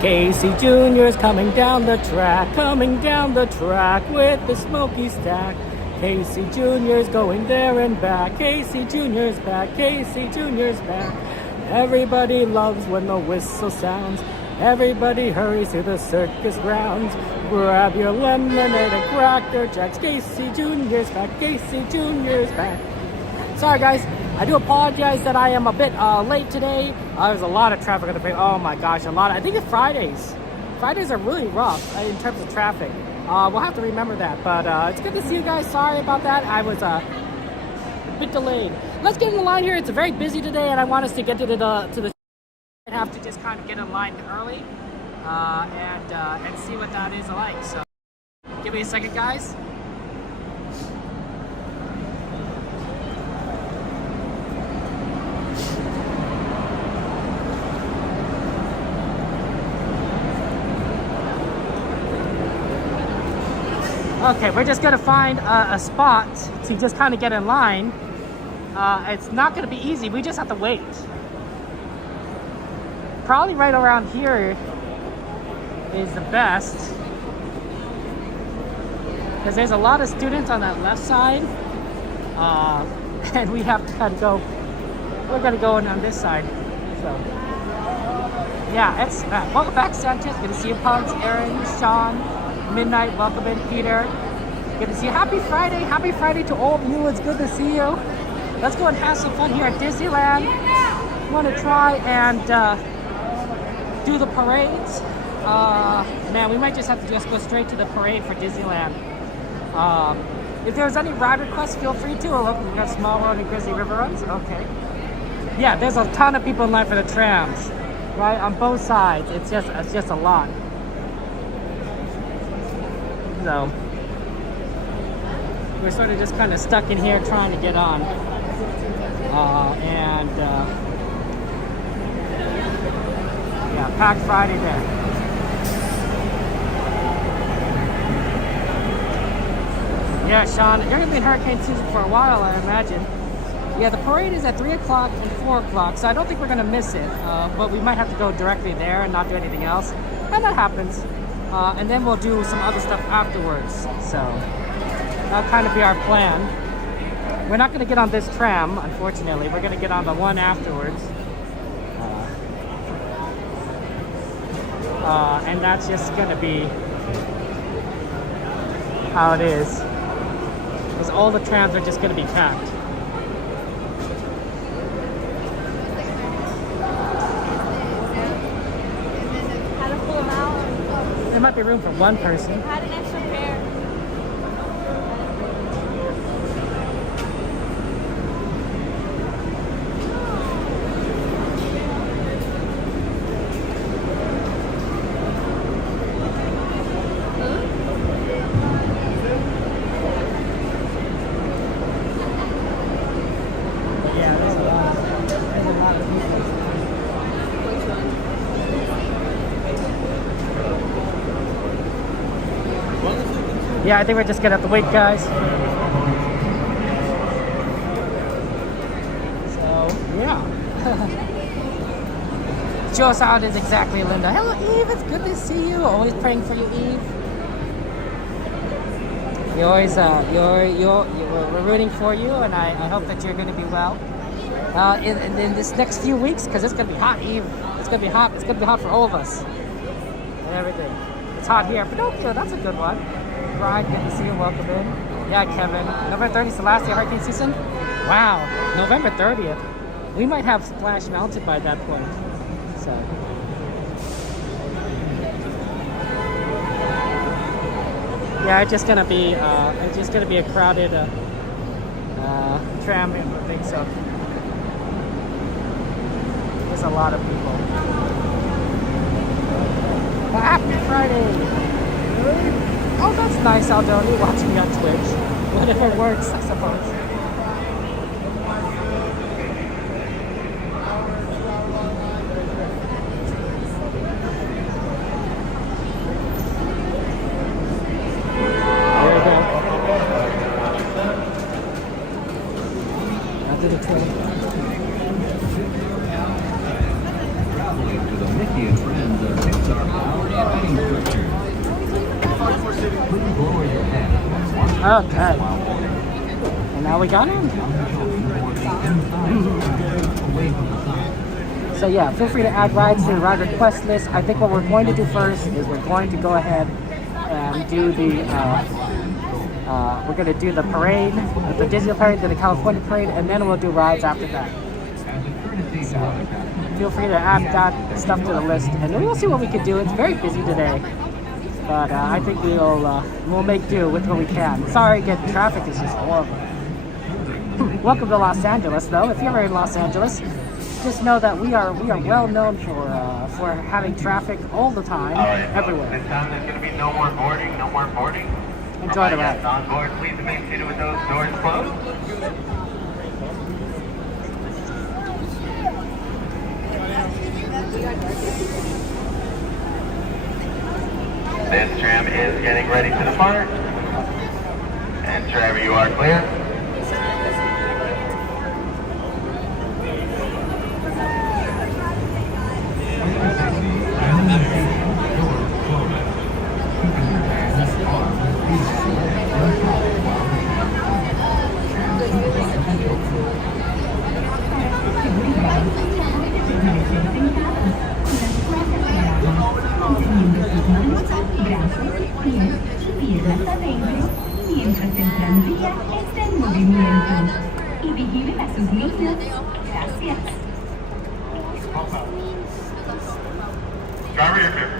Casey Jr.'s coming down the track with the smoky stack. Casey Jr.'s going there and back. Casey Jr.'s back. Casey Jr.'s back. Everybody loves when the whistle sounds. Everybody hurries to the circus grounds. Grab your lemonade and Cracker Jacks. Casey Jr.'s back. Casey Jr.'s back. Sorry guys, I do apologize that I am a bit late today. There's a lot of traffic on the freeway. Oh my gosh, I think it's Fridays. Fridays are really rough in terms of traffic. We'll have to remember that, but it's good to see you guys. Sorry about that. I was a bit delayed. Let's get in the line here. It's very busy today, and I want us to get to the. I have to just kind of get in line early and see what that is like. So, give me a second, guys. Okay, we're just gonna find a spot to just kind of get in line. It's not gonna be easy. We just have to wait. Probably right around here is the best, because there's a lot of students on that left side, and we have to kind of go. We're gonna go on this side. So yeah, it's welcome back, Sanchez. Good to see you, Punks, Aaron, Sean. Midnight, welcome in, Peter. Good to see you. Happy Friday. Happy Friday to all of you. It's good to see you. Let's go and have some fun here at Disneyland. We want to try and do the parades. Man, we might just have to just go straight to the parade for Disneyland. If there's any ride requests, feel free to. Oh, look, we got Small World and Grizzly River runs. Okay. Yeah, there's a ton of people in line for the trams, right? On both sides. It's just a lot. So we're sort of just kind of stuck in here trying to get on, yeah, packed Friday there. Yeah, Sean, you're gonna be in hurricane season for a while, I imagine. Yeah, the parade is at 3 o'clock and 4 o'clock, so I don't think we're gonna miss it, but we might have to go directly there and not do anything else, and that happens. And then we'll do some other stuff afterwards. So that'll kind of be our plan. We're not going to get on this tram, unfortunately. We're going to get on the one afterwards. And that's just going to be how it is. Because all the trams are just going to be packed. There might be room for one person. Had an extra pair. Yeah, there's a lot of people. Yeah, I think we're just gonna have to wait, guys. So, yeah. Joe Sound is exactly Linda. Hello, Eve. It's good to see you. Always praying for you, Eve. You always, we're rooting for you, and I hope that you're gonna be well. In this next few weeks, because it's gonna be hot, Eve. It's gonna be hot. It's gonna be hot for all of us. And everything. It's hot here. Pinocchio, that's a good one. Brian, good to see you. Welcome in. Yeah, Kevin. November 30th is the last day of hurricane season? Wow. November 30th. We might have Splash Mountain by that point. So. Yeah, it's just gonna be a crowded tram, I think so. There's a lot of people. Well, happy Friday! Oh, that's nice, Aldoni, watching me on Twitch. Whatever works, I suppose. There we go. After the train. To the Mickey and Friends Pixar Okay. And now we got in. So yeah, feel free to add rides to your ride request list. I think what we're going to do first is we're going to go ahead and do the we're going to do the parade, the Disney parade, then the California parade, and then we'll do rides after that. So feel free to add that stuff to the list, and then we'll see what we can do. It's very busy today, but I think we'll make do with what we can. Sorry, again, traffic is just horrible. Welcome to Los Angeles, though. If you're ever in Los Angeles, just know that we are well known for having traffic all the time, everywhere. This time there's going to be no more boarding, no more boarding. Enjoy the ride. On board, please remain seated with those doors closed. This tram is getting ready to depart. And driver, you are clear. Mientras el tranvía está en movimiento y vigilen a sus niños. Gracias. Driver, you're clear.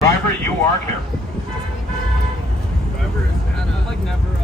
Driver, you are clear. Driver is like never.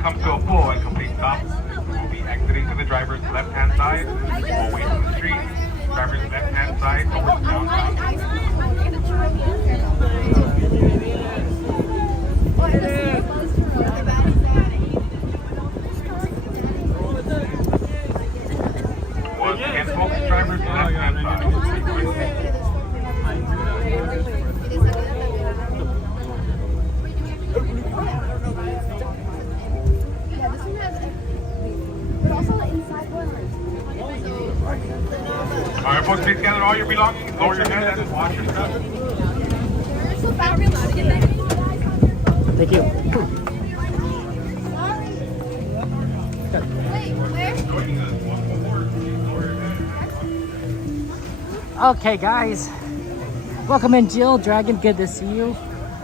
comes to a full and complete stop, we'll be exiting to the driver's left-hand side. We'll wait on the street. Driver's left-hand side towards downtown. Once again, folks, driver's left-hand side. All right, folks, please gather all your belongings, lower your head, and wash your stuff. Thank you. Okay, guys. Welcome in, Jill, Dragon. Good to see you.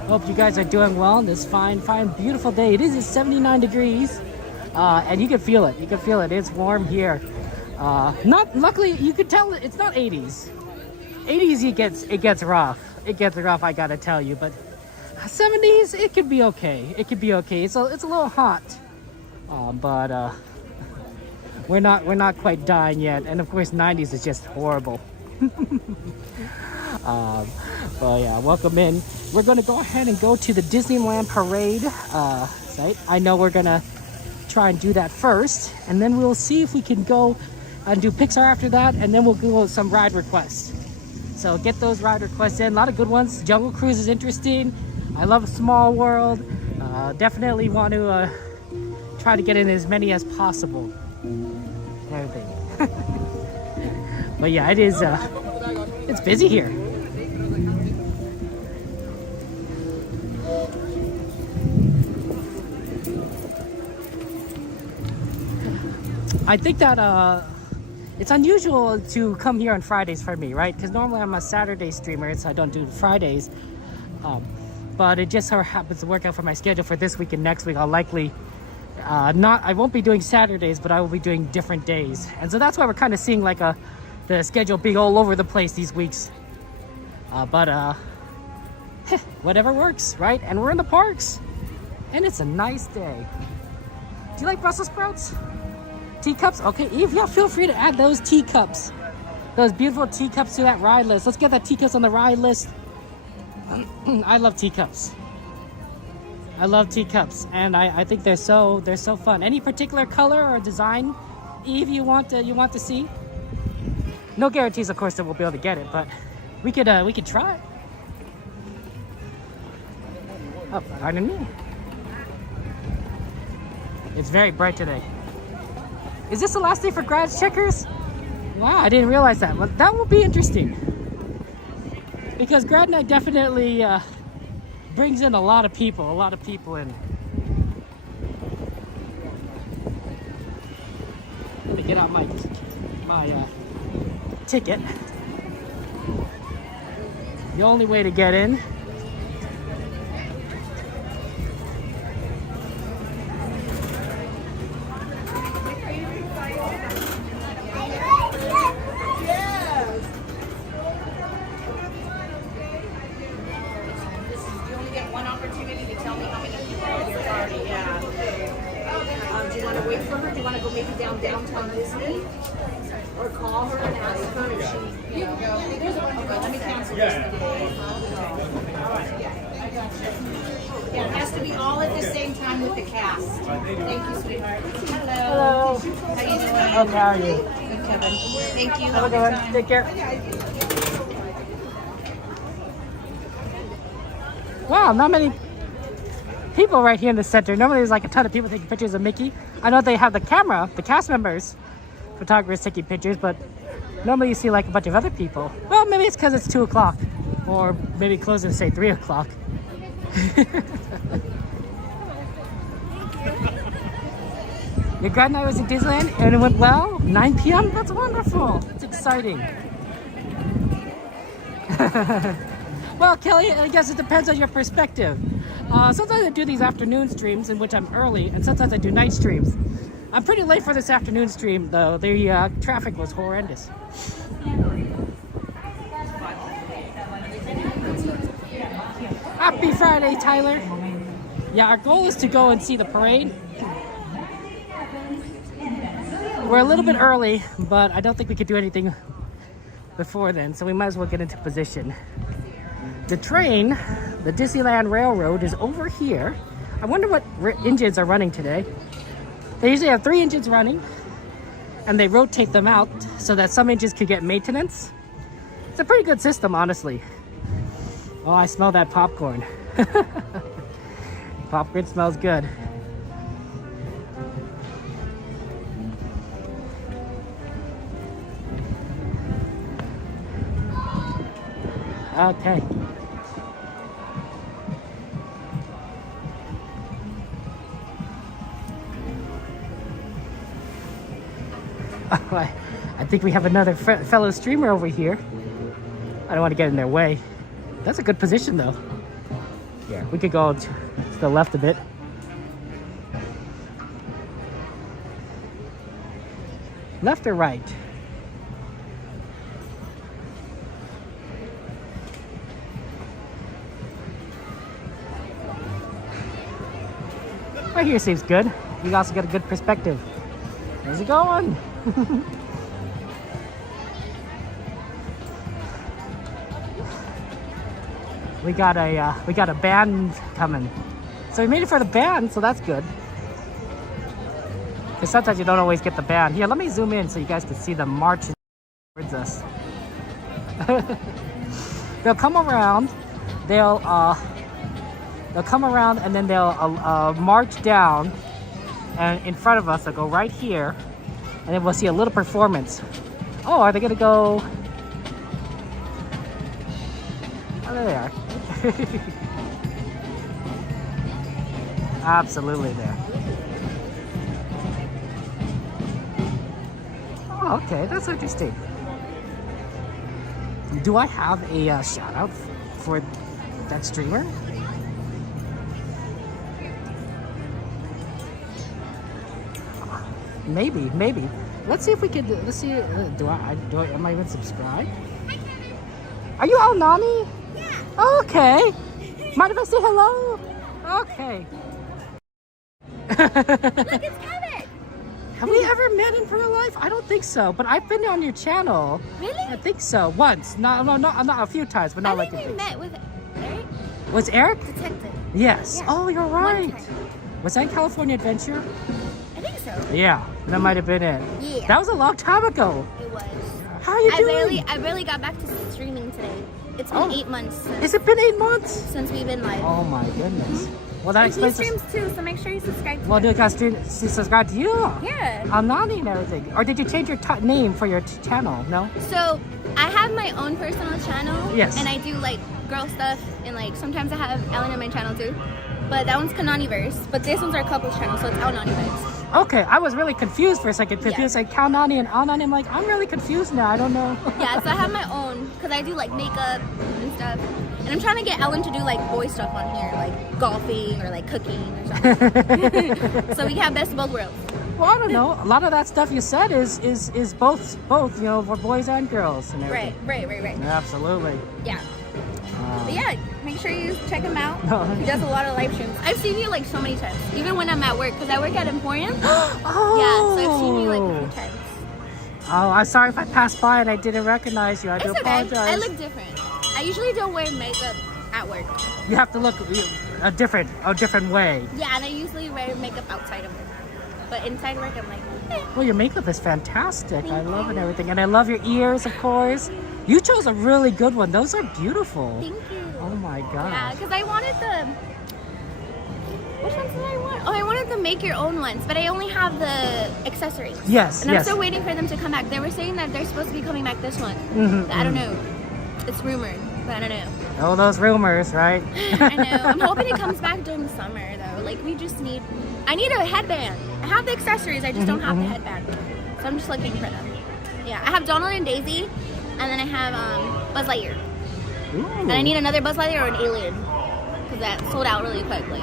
Hope you guys are doing well on this fine, beautiful day. It is 79 degrees, and you can feel it. You can feel it. It's warm here. Luckily, you can tell it's not 80s. 80s, it gets rough. It gets rough, I gotta tell you. But 70s, it could be okay. It could be okay. It's a little hot, but we're not quite dying yet. And of course, 90s is just horrible. But yeah, welcome in. We're gonna go ahead and go to the Disneyland parade site. I know we're gonna try and do that first, and then we'll see if we can go and do Pixar after that, and then we'll go with some ride requests. So get those ride requests in. A lot of good ones. Jungle Cruise is interesting. I love Small World. Definitely want to try to get in as many as possible. Everything. But yeah, it is. It's busy here. I think that it's unusual to come here on Fridays for me, right? Because normally I'm a Saturday streamer, so I don't do Fridays. But it just so happens to work out for my schedule for this week and next week. I'll likely I won't be doing Saturdays, but I will be doing different days. And so that's why we're kind of seeing like the schedule being all over the place these weeks. But whatever works, right? And we're in the parks, and it's a nice day. Do you like Brussels sprouts? Teacups? Okay, Eve, yeah, feel free to add those teacups. Those beautiful teacups to that ride list. Let's get that teacups on the ride list. I love teacups. I love teacups, and I think they're so fun. Any particular color or design, Eve, you want to see? No guarantees, of course, that we'll be able to get it, but we could try. Oh, pardon me. It's very bright today. Is this the last day for grads checkers? Wow, I didn't realize that. Well, that will be interesting. Because grad night definitely brings in a lot of people in. Let me get out my ticket. The only way to get in . Downtown Disney, or call her and ask her if she. Okay, let me cancel this today. Yeah, it has to be all at the same time with the cast. Thank you, sweetheart. Hello. How you doing? Okay, how are you? Good, Kevin. Thank you. Have a good one. Take care. Wow, not many people right here in the center. Normally there's like a ton of people taking pictures of Mickey. I know they have the camera, the cast members, photographers taking pictures, but normally you see like a bunch of other people. Well, maybe it's because it's 2 o'clock, or maybe closer to say 3 o'clock. Your grad night was in Disneyland and it went well? 9 p.m.? That's wonderful. It's exciting. Well, Kelly, I guess it depends on your perspective. Sometimes I do these afternoon streams in which I'm early, and sometimes I do night streams. I'm pretty late for this afternoon stream, though. The traffic was horrendous. Happy Friday, Tyler. Yeah, our goal is to go and see the parade. We're a little bit early, but I don't think we could do anything before then, so we might as well get into position. The train, the Disneyland Railroad, is over here. I wonder what engines are running today. They usually have 3 engines running, and they rotate them out so that some engines can get maintenance. It's a pretty good system, honestly. Oh, I smell that popcorn. Popcorn smells good. Okay. Oh, I think we have another fellow streamer over here. I don't want to get in their way. That's a good position, though. Yeah, we could go to the left a bit. Left or right? Right here seems good. You also got a good perspective. How's it going? We got a band coming. So we made it for the band, so that's good. Because sometimes you don't always get the band. Here, let me zoom in so you guys can see them marching towards us. They'll come around. They'll come around and then they'll march down, and in front of us they'll go right here, and then we'll see a little performance. Oh, are they gonna go? Oh, there they are. Absolutely there. Oh, okay, that's interesting. Do I have a shout out for that streamer? Maybe. Let's see if we could. Let's see. Am I even subscribed? Are you all Nani? Yeah. Okay. Mind if I say hello? Okay. Look, it's Kevin. Have we ever met in real life? I don't think so. But I've been on your channel. Really? I think so. Once. Not a few times, but not like I think we met with Eric. Was Eric? Detective. Yes. Yeah. Oh, you're right. One time. Was that California Adventure? I think so. Yeah, that might have been it. Yeah. That was a long time ago. It was. How are you doing? I barely got back to streaming today. It's been 8 months Has it been 8 months? since we've been live. Oh my goodness. Well, that And he explains. streams too, so make sure you subscribe to Well, him. do you guys subscribe to you? Yeah. I'm Nani and everything. Or did you change your name for your channel? No? So I have my own personal channel. Yes. And I do like girl stuff, and like sometimes I have Ellen on my channel too. But that one's Kananiverse. But this one's our couples channel, so it's Al Naniverse. Okay, I was really confused for a second. Yeah. Confused, like Cal Nani and Al Nani. I'm like, I'm really confused now. I don't know. Yeah, so I have my own because I do like makeup and stuff. And I'm trying to get Ellen to do like boy stuff on here, like golfing or like cooking or something. So we have best of both worlds. Well, I don't know. A lot of that stuff you said is both, you know, for boys and girls and everything. Right. Absolutely. Yeah. But yeah, make sure you check him out. Oh. He does a lot of live streams. I've seen you like so many times, even when I'm at work, because I work at Emporium. Oh. Yeah, so I've seen you like a few times. Oh, I'm sorry if I passed by and I didn't recognize you. I do It's okay. apologize. I look different. I usually don't wear makeup at work. You have to look a different way. Yeah, and I usually wear makeup outside of work. But inside work, I'm like, eh. Well, your makeup is fantastic. I love it and everything. And I love your ears, of course. You chose a really good one. Those are beautiful. Thank you. Oh my Yeah, gosh. because I wanted the... Which ones did I want? Oh, I wanted the make your own ones, but I only have the accessories. Yes, And I'm yes. still waiting for them to come back. They were saying that they're supposed to be coming back this one. Mhm, But I don't know. It's rumored, but I don't know. Oh, those rumors, right? I know. I'm hoping it comes back during the summer, though. Like, we just need... I need a headband. I have the accessories. I just don't have the headband. So I'm just looking for them. Yeah, I have Donald and Daisy, and then I have Buzz Lightyear. Ooh. And I need another Buzz Lightyear or an Alien, because that sold out really quickly.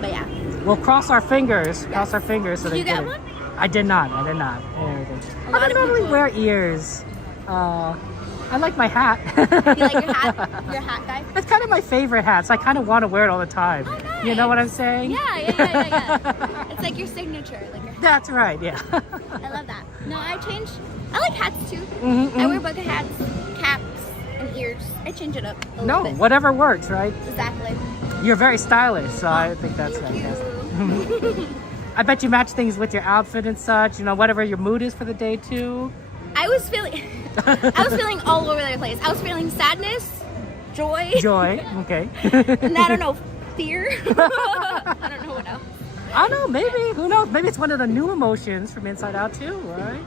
But yeah. We'll cross our fingers. Cross our fingers. So Did you they get it. one? I did not. And everything. A lot I of don't normally people- wear ears. I like my hat. You like your hat? Your hat guy? It's kind of my favorite hat, so I kind of want to wear it all the time. Oh, You know what I'm saying? Yeah. It's like your signature, like your hat. That's right, yeah. I love that. No, I like hats too. Mm-hmm, I wear bucket hats, caps, and ears. I change it up a No, little bit. whatever works, right? Exactly. You're very stylish, so I think that's fantastic. I bet you match things with your outfit and such, you know, whatever your mood is for the day too. I was feeling all over the place. I was feeling sadness, joy, Okay. and I don't know, fear. I don't know what else. I don't know, maybe, who knows? Maybe it's one of the new emotions from Inside Out too, right?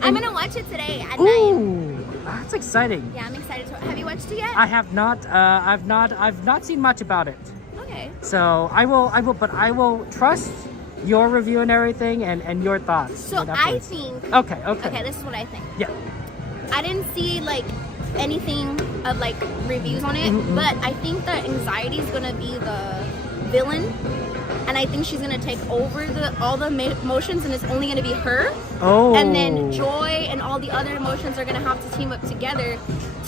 I'm gonna watch it today at 9. Ooh, that's exciting. Yeah, I'm excited to. Have you watched it yet? I have not. I've not seen much about it. Okay. So I will trust your review and everything and your thoughts. So I think. Okay. Okay, this is what I think. Yeah. I didn't see like anything of like reviews on it, but I think the anxiety is gonna be the villain, and I think she's gonna take over all the emotions, and it's only gonna be her. Oh. And then Joy and all the other emotions are gonna have to team up together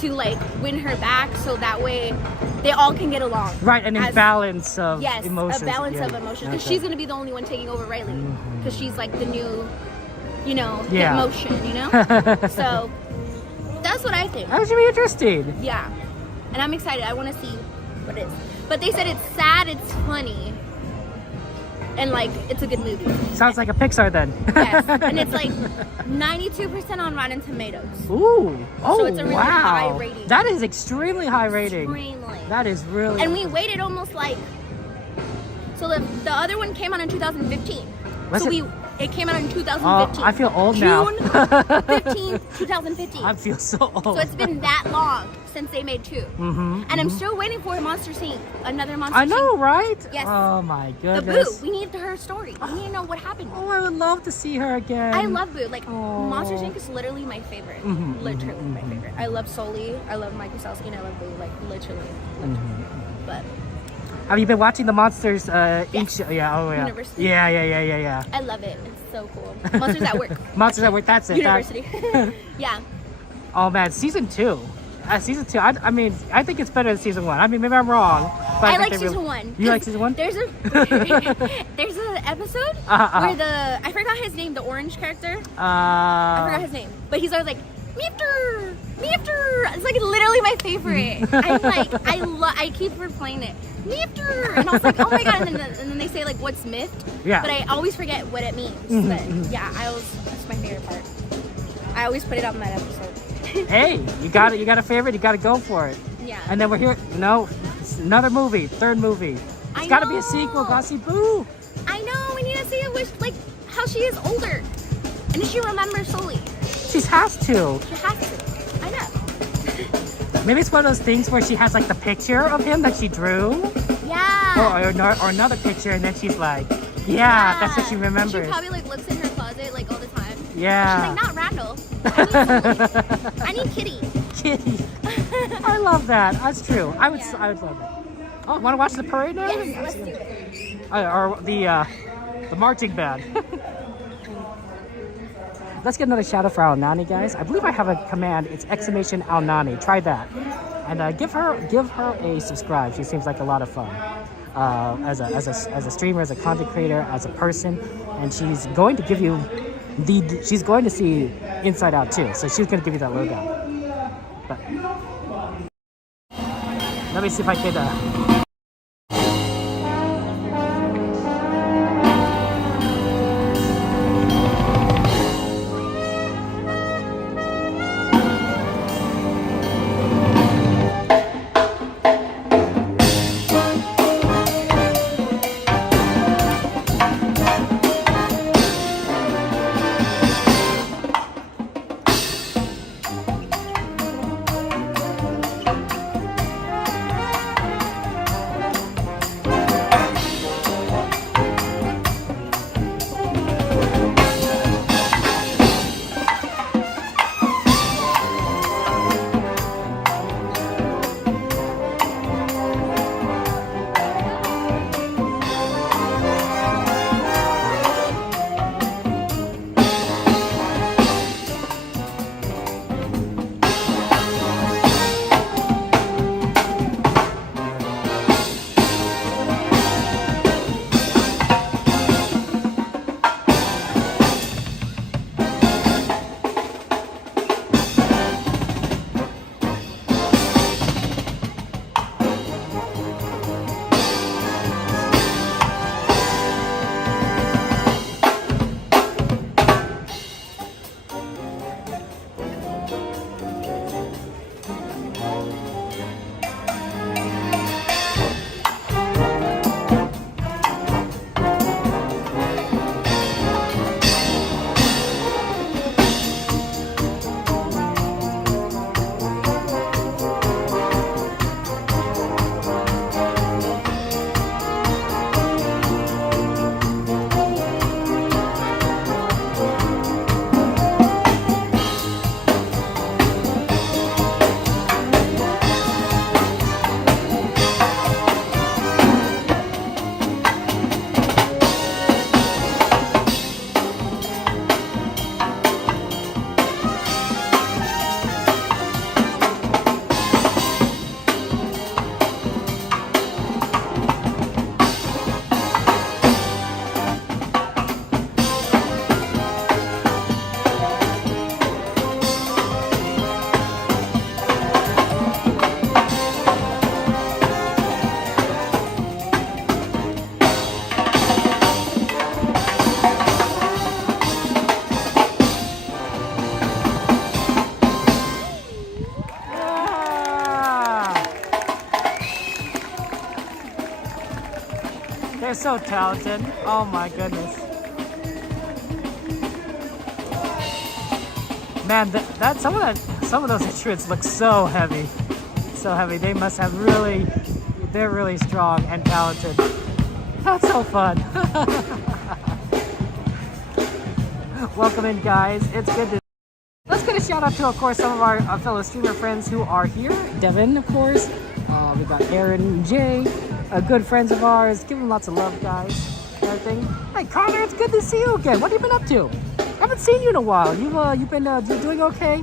to like win her back, so that way they all can get along. Right, and in balance of yes, emotions. a balance of emotions, because she's gonna be the only one taking over Riley, because she's like the new, you know, the emotion, you know. So that's what I think. That should be interesting. Yeah, and I'm excited. I want to see what it is. But they said it's sad, it's funny, and like it's a good movie. Sounds like a Pixar then. Yes, and it's like 92% on Rotten Tomatoes. Ooh, oh So it's a really wow, high rating. that is extremely high rating. Extremely. That is really. And we waited almost like. So the other one came out in 2015. It came out in 2015. I feel old now. June 15th, 2015. I feel so old. So it's been that long since they made 2. And I'm still waiting for Monster Inc. Another Monster Inc. I know, right? Yes. Oh my The goodness. Boo. We need her story. We need to know what happened. Oh, I would love to see her again. I love Boo. Like, Oh. Monster Inc. is literally my favorite. Literally my favorite. I love Sully. I love Michael Salsky, and I love Boo. Like, literally. But Have you been watching the Monsters Inc. show? Yeah, oh yeah. University. Yeah. I love it. It's so cool. Monsters at Work. Monsters at Work, that's it. University. Yeah. Oh man, season 2. Season 2, I mean, I think it's better than season 1. I mean, maybe I'm wrong. But I like season 1. You like season 1? There's an episode where I forgot his name, the orange character. I forgot his name, but he's always like Meefter. It's like literally my favorite. I'm like I keep replaying it. Meefter, and I was like, oh my god, and then they say like what's miffed, but I always forget what it means. But yeah, that's my favorite part. I always put it on that episode. Hey, you got a favorite, you got to go for it. Yeah. And then we're here, it's another movie, 3rd movie. It's got to be a sequel. Gotta see Boo. I know. We need to see it with like how she is older, and if she remembers Sully. She has to. She has to. I know. Maybe it's one of those things where she has like the picture of him that she drew. Yeah. Or another picture, and then she's like, yeah, that's what she remembers. She probably like looks in her closet like all the time. Yeah. She's like, not Randall. I need Kitty. Kitty. I love that. That's true. I would love that. Oh, want to watch the parade now? Yes, let's do it. Or the marching band. Let's get another shout out for Al-Nani, guys. I believe I have a command. It's !Al-Nani. Try that, and give her a subscribe. She seems like a lot of fun as a streamer, as a content creator, as a person, and she's going to give you she's going to see Inside Out too. So she's going to give you that logo. But let me see if I could. They're so talented. Oh my goodness. Man, some of those instruments look so heavy. So heavy. They must have they're really strong and talented. That's so fun. Welcome in, guys. It's good to... Let's get a shout out to, of course, some of our fellow streamer friends who are here. Devin, of course. We got Aaron and Jay, good friends of ours. Give them lots of love, guys. Everything. Hey, Connor, it's good to see you again. What have you been up to? I haven't seen you in a while. You've been doing okay?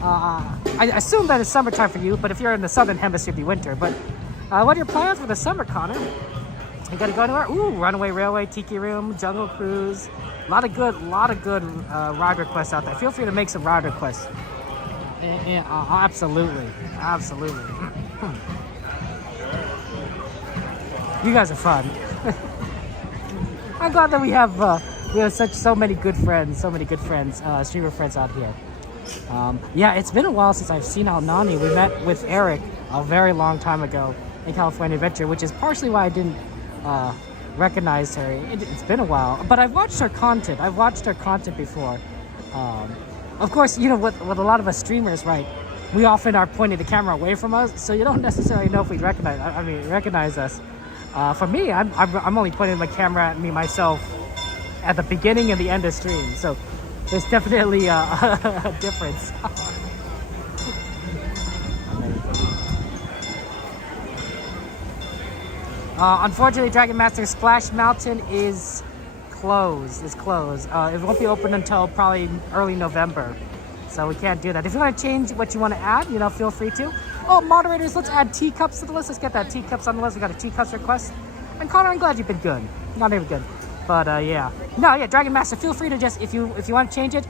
I assume that it's summertime for you, but if you're in the southern hemisphere, it'd be winter. But what are your plans for the summer, Connor? You gotta go anywhere? Ooh, Runaway Railway, Tiki Room, Jungle Cruise. A lot of good ride requests out there. Feel free to make some ride requests. Yeah, absolutely. You guys are fun. I'm glad that we have so many good friends, streamer friends out here. Yeah, it's been a while since I've seen Nani. We met with Eric a very long time ago in California Adventure, which is partially why I didn't recognize her. It's been a while, but I've watched her content. Before. Of course, you know, with a lot of us streamers, right? We often are pointing the camera away from us, so you don't necessarily know if we recognize us. For me, I'm only pointing my camera at myself at the beginning and the end of stream, so there's definitely a difference. Unfortunately, Dragon Master Splash Mountain is closed. It won't be open until probably early November, so we can't do that. If you want to change what you want to add, you know, feel free to. Oh, moderators, let's add teacups to the list. Let's get that teacups on the list. We got a teacups request. And Connor, I'm glad you've been good. Not even good, but yeah. No, yeah, Dragon Master, feel free to just if you want to change it,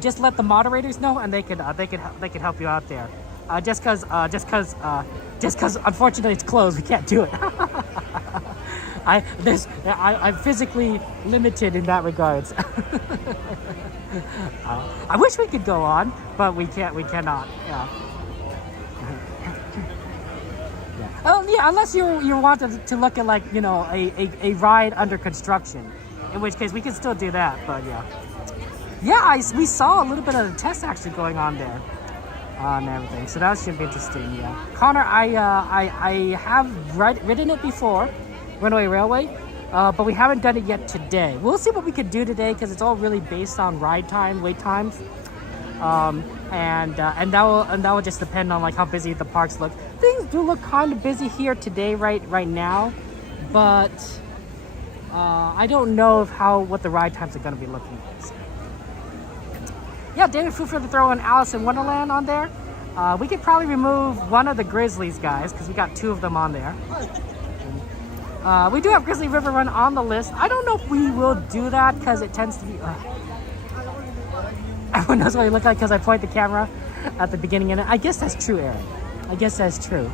just let the moderators know, and they can help you out there. Just because unfortunately it's closed, we can't do it. I'm physically limited in that regards. I wish we could go on, but we cannot. Yeah. Oh yeah, unless you want to look at, like, you know, a ride under construction, in which case we can still do that. But yeah, we saw a little bit of the test actually going on there. And everything, so that should be interesting. Yeah, Connor, I have ridden it before, Runaway Railway, but we haven't done it yet today. We'll see what we can do today because it's all really based on ride time, wait times, and that will just depend on like how busy the parks look. Things do look kind of busy here today, right now, but I don't know what the ride times are going to be looking like. So. Yeah, David, feel free to throw an Alice in Wonderland on there. We could probably remove one of the Grizzlies guys because we got 2 of them on there. We do have Grizzly River Run on the list. I don't know if we will do that because it tends to be... Everyone knows what you look like because I point the camera at the beginning and I guess that's true, Aaron. I guess that's true.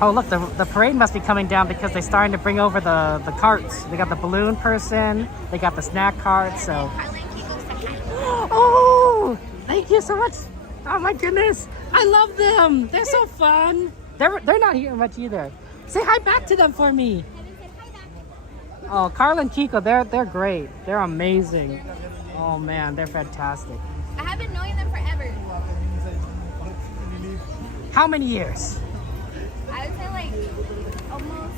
Oh, look, the parade must be coming down because they're starting to bring over the carts. They got the balloon person, they got the snack cart, so... Oh, thank you so much. Oh my goodness, I love them. They're so fun. They're not here much either. Say hi back to them for me. Oh, Carl and Kiko, they're great. They're amazing. Oh man, they're fantastic. I have been knowing them forever. How many years? I would say like almost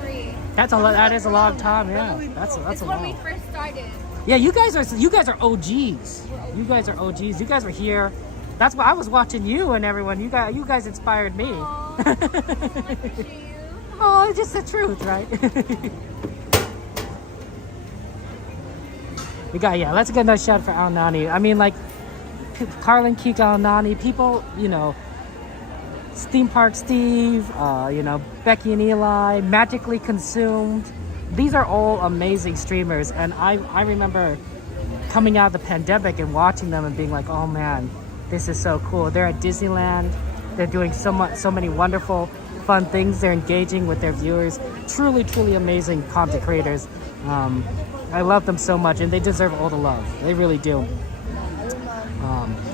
3. That is a long time. Yeah, that's It's a when long. we first started. Yeah, you guys are OGs. You guys are OGs. You guys were here. That's why I was watching you and everyone. You guys inspired me. Oh, it's just the truth, right? Let's get another shout for Al Nani. I mean, like, Carlin, Kiko, Al Nani, people, you know, Theme Park Steve, you know, Becky and Eli, Magically Consumed. These are all amazing streamers, and I remember coming out of the pandemic and watching them and being like, oh man, this is so cool. They're at Disneyland. They're doing so many wonderful, fun things. They're engaging with their viewers. Truly, truly amazing content creators. I love them so much, and they deserve all the love. They really do.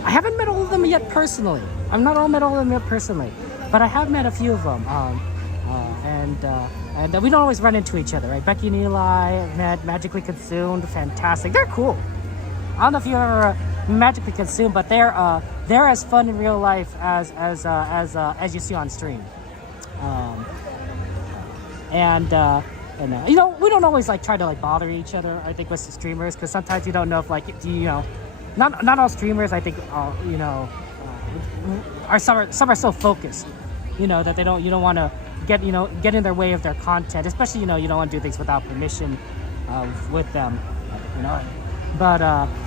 I haven't met all of them yet personally. I've not all met all of them yet personally, but I have met a few of them. And we don't always run into each other, right? Becky and Eli met Magically Consumed, fantastic. They're cool. I don't know if you ever Magically Consumed, but they're as fun in real life as you see on stream. You know, we don't always like try to like bother each other. I think with the streamers, because sometimes you don't know if like not all streamers. I think some are so focused, that you don't want to get in their way of their content, especially you don't want to do things without permission with them, But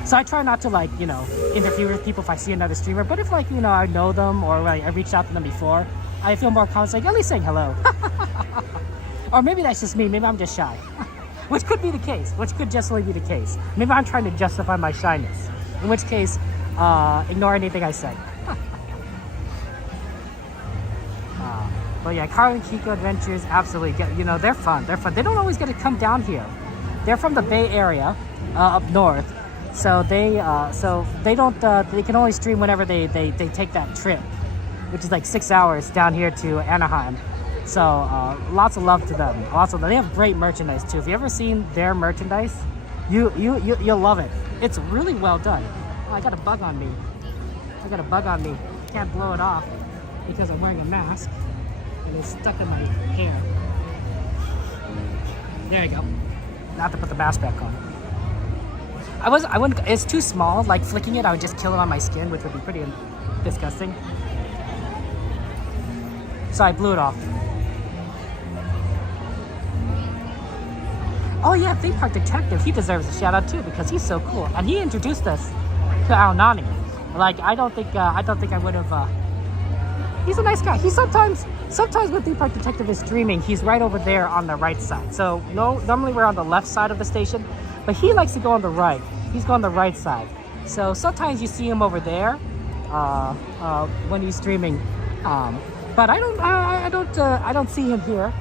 so I try not to like interfere with people if I see another streamer. But if like I know them or like I reached out to them before, I feel more confident, like at least saying hello. Or maybe that's just me. Maybe I'm just shy, which could be the case. Which could justly be the case. Maybe I'm trying to justify my shyness. In which case, ignore anything I say. But yeah, Carl and Kiko Adventures, absolutely. They're fun. They're fun. They don't always get to come down here. They're from the Bay Area, up north, so they don't. They can only stream whenever they take that trip, which is like 6 hours down here to Anaheim. So lots of love to them. They have great merchandise too. If you ever seen their merchandise, you'll love it. It's really well done. Oh, I got a bug on me. Can't blow it off because I'm wearing a mask. And it's stuck in my hair. There you go. Now I have to put the mask back on. I wouldn't. It's too small. Like flicking it, I would just kill it on my skin, which would be pretty disgusting. So I blew it off. Oh yeah, Theme Park Detective. He deserves a shout out too because he's so cool, and he introduced us to Aonani. Like I don't think I would have. He's a nice guy. He sometimes when Theme Park Detective is streaming, he's right over there on the right side. So normally we're on the left side of the station, but he likes to go on the right. He's going on the right side. So sometimes you see him over there when he's streaming. But I don't see him here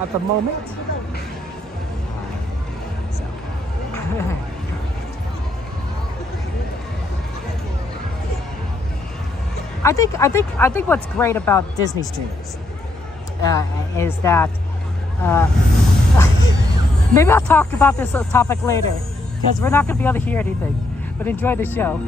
at the moment. So. I think what's great about Disney streamers is that maybe I'll talk about this topic later because we're not going to be able to hear anything. But enjoy the show.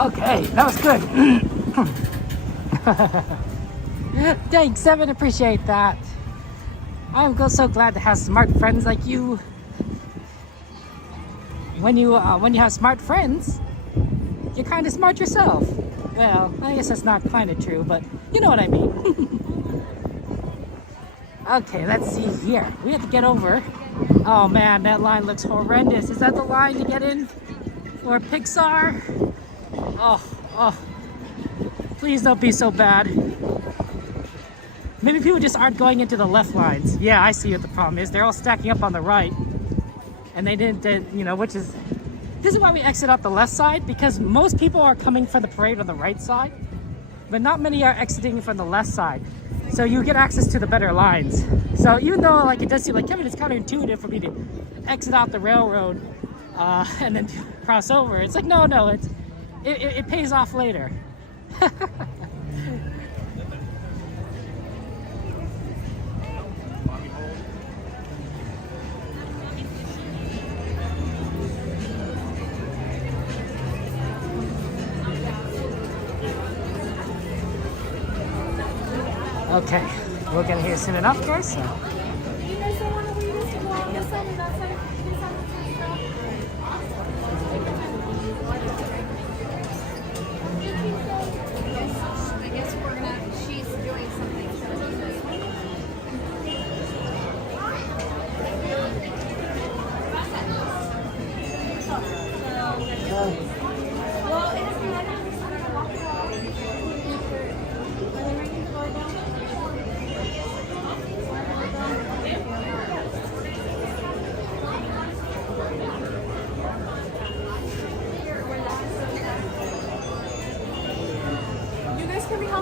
Okay, that was good. Thanks, Evan. Appreciate that. I'm so glad to have smart friends like you. When you have smart friends, you're kind of smart yourself. Well, I guess that's not kind of true, but you know what I mean. Okay, let's see here. We have to get over. Oh man, that line looks horrendous. Is that the line to get in for Pixar? Oh, please don't be so bad. Maybe people just aren't going into the left lines. Yeah, I see what the problem is. They're all stacking up on the right. And they didn't, you know, this is why we exit out the left side, because most people are coming from the parade on the right side, but not many are exiting from the left side. So you get access to the better lines. So even though like it does seem like, Kevin, it's counterintuitive for me to exit out the railroad and then cross over, it's like, no, it pays off later. Okay, we're gonna hear soon enough, guys. So.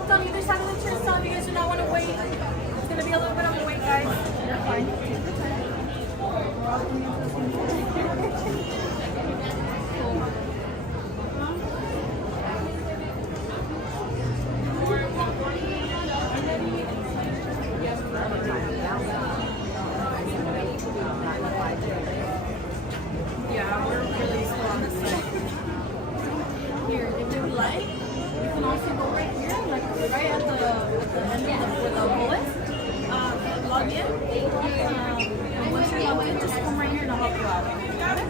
On either side of the turnstile if you guys do not want to wait. It's going to be a little bit of a wait, guys. You're fine. Yeah, we're really slow on this side. Here, if you would like, you can also go right here. Right at the end with the bullet, log in. Once you're logged in, just come right here and I'll help you out. Got it?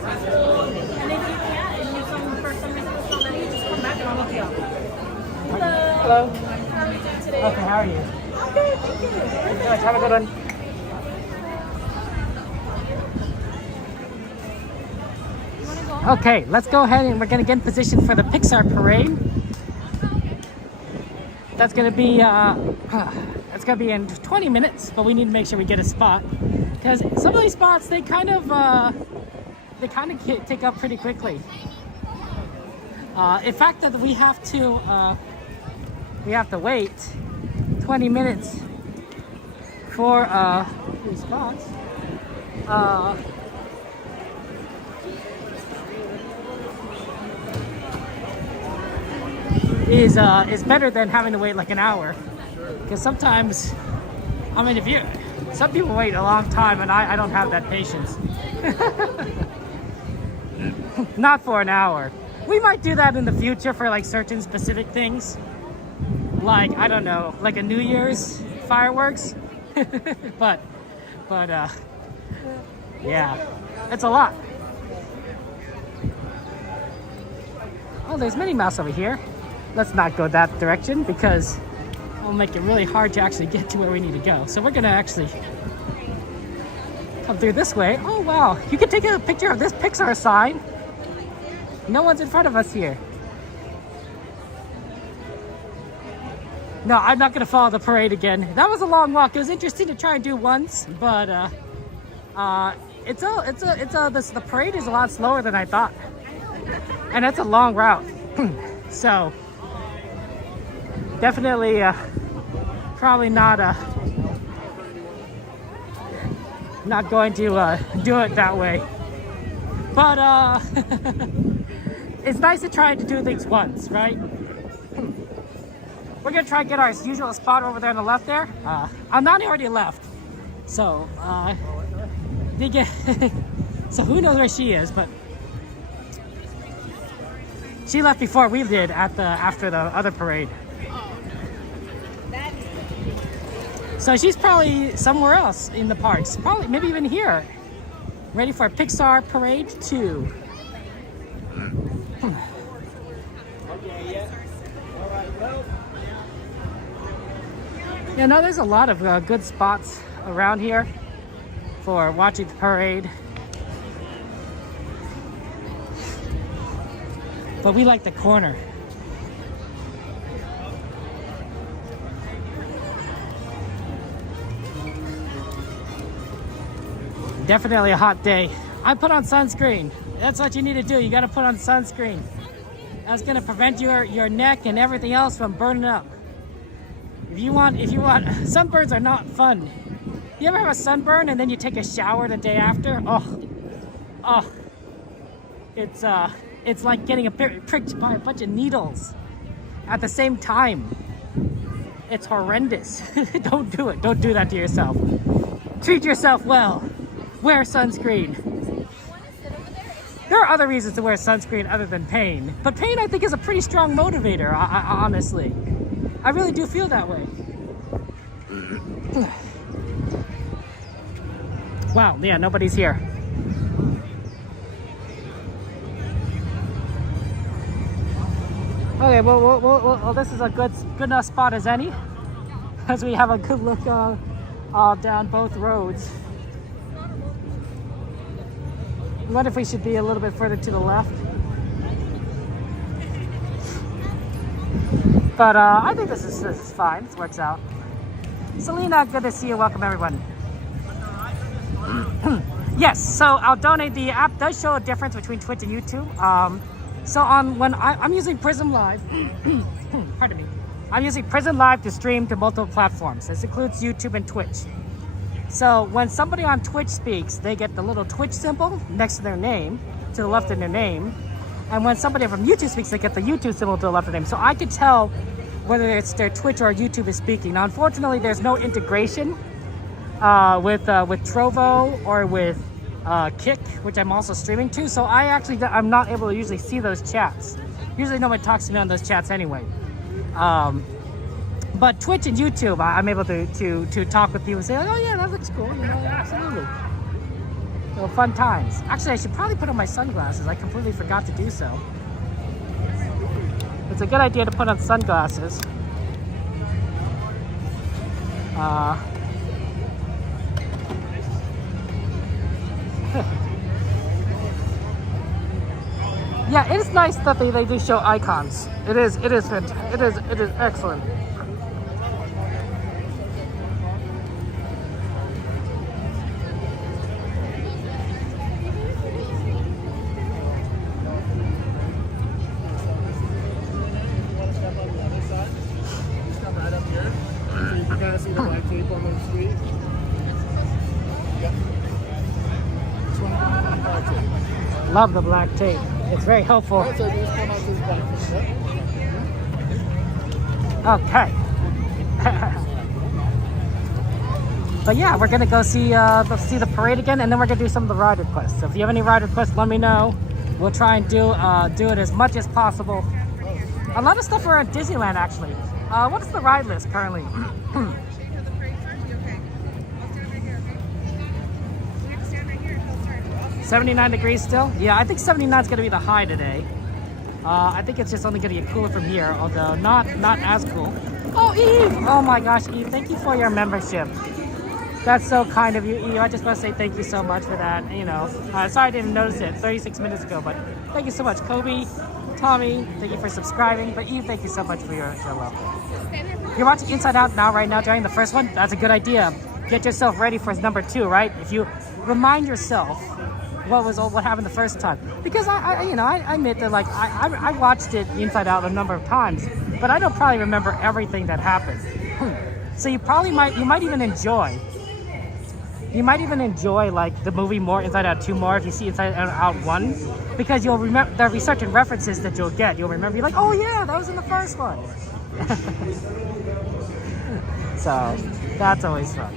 And if you can't, and you for some reason it's not letting you, just come back and I'll help you out. Hello. How are you doing today? Okay, how are you? Okay, thank you. Good, have a good one. Okay, let's go ahead and we're gonna get in position for the Pixar parade. That's gonna be in 20 minutes, but we need to make sure we get a spot because some of these spots they kind of take up pretty quickly. In fact, that we have to wait 20 minutes for these spots. Is better than having to wait like an hour, because sometimes, I mean, some people wait a long time and I don't have that patience. Not for an hour. We might do that in the future for like certain specific things, like I don't know, like a New Year's fireworks. but yeah, it's a lot. Oh, there's Minnie Mouse over here. Let's not go that direction because it'll make it really hard to actually get to where we need to go. So we're gonna actually come through this way. Oh wow, you can take a picture of this Pixar sign. No one's in front of us here. No, I'm not gonna follow the parade again. That was a long walk. It was interesting to try and do once, but the parade is a lot slower than I thought, and it's a long route. So definitely probably not going to do it that way, but it's nice to try to do things once, right? We're gonna try and get our usual spot over there on the left there. Nani already left, so so who knows where she is, but She left before we did after the other parade. So she's probably somewhere else in the parks. Probably, maybe even here. Ready for Pixar Parade 2. Yeah, no, there's a lot of good spots around here for watching the parade. But we like the corner. Definitely a hot day. I put on sunscreen. That's what you need to do. You got to put on sunscreen. That's gonna prevent your neck and everything else from burning up. If you want, sunburns are not fun. You ever have a sunburn and then you take a shower the day after? Oh, it's like getting pricked by a bunch of needles at the same time. It's horrendous. Don't do it. Don't do that to yourself. Treat yourself well. Wear sunscreen. There are other reasons to wear sunscreen other than pain, but pain I think is a pretty strong motivator, honestly. I really do feel that way. Wow, yeah, nobody's here. Okay, well, this is a good enough spot as any, as we have a good look down both roads. I wonder if we should be a little bit further to the left. But I think this is fine. This works out. Selena, good to see you. Welcome, everyone. Yes, so I'll donate. The app does show a difference between Twitch and YouTube. So when I'm using Prism Live, pardon me, I'm using Prism Live to stream to multiple platforms. This includes YouTube and Twitch. So when somebody on Twitch speaks, they get the little Twitch symbol next to their name, to the left of their name. And when somebody from YouTube speaks, they get the YouTube symbol to the left of their name. So I could tell whether it's their Twitch or YouTube is speaking. Now, unfortunately, there's no integration with Trovo or with Kick, which I'm also streaming to. So I'm not able to usually see those chats. Usually nobody talks to me on those chats anyway. But Twitch and YouTube, I'm able to talk with people and say, oh yeah, that looks cool, you know, absolutely. So fun times. Actually, I should probably put on my sunglasses. I completely forgot to do so. It's a good idea to put on sunglasses. Yeah, it is nice that they do show icons. It is fantastic. It is excellent. See the black tape on the street? Yep. Love the black tape. It's very helpful. Alright, so just come out this back. Okay. But yeah, we're gonna go see the parade again, and then we're gonna do some of the ride requests. So if you have any ride requests, let me know. We'll try and do it as much as possible. A lot of stuff around Disneyland, actually. What is the ride list currently? 79 degrees still? Yeah, I think 79 is going to be the high today. I think it's just only going to get cooler from here, although not as cool. Oh, Eve! Oh my gosh, Eve, thank you for your membership. That's so kind of you, Eve. I just want to say thank you so much for that. You know, sorry I didn't notice it 36 minutes ago, but thank you so much. Kobe, Tommy, thank you for subscribing. But Eve, thank you so much for your love. You're watching Inside Out right now during the first one? That's a good idea. Get yourself ready for number 2, right? If you remind yourself what happened the first time, because I admit that, like, I watched it Inside Out a number of times, but I don't probably remember everything that happened. So you might even enjoy like the movie more, Inside Out 2 more, if you see Inside Out 1, because you'll remember there'll be certain references that you'll get. You'll remember, you're like, oh yeah, that was in the first one. So that's always fun.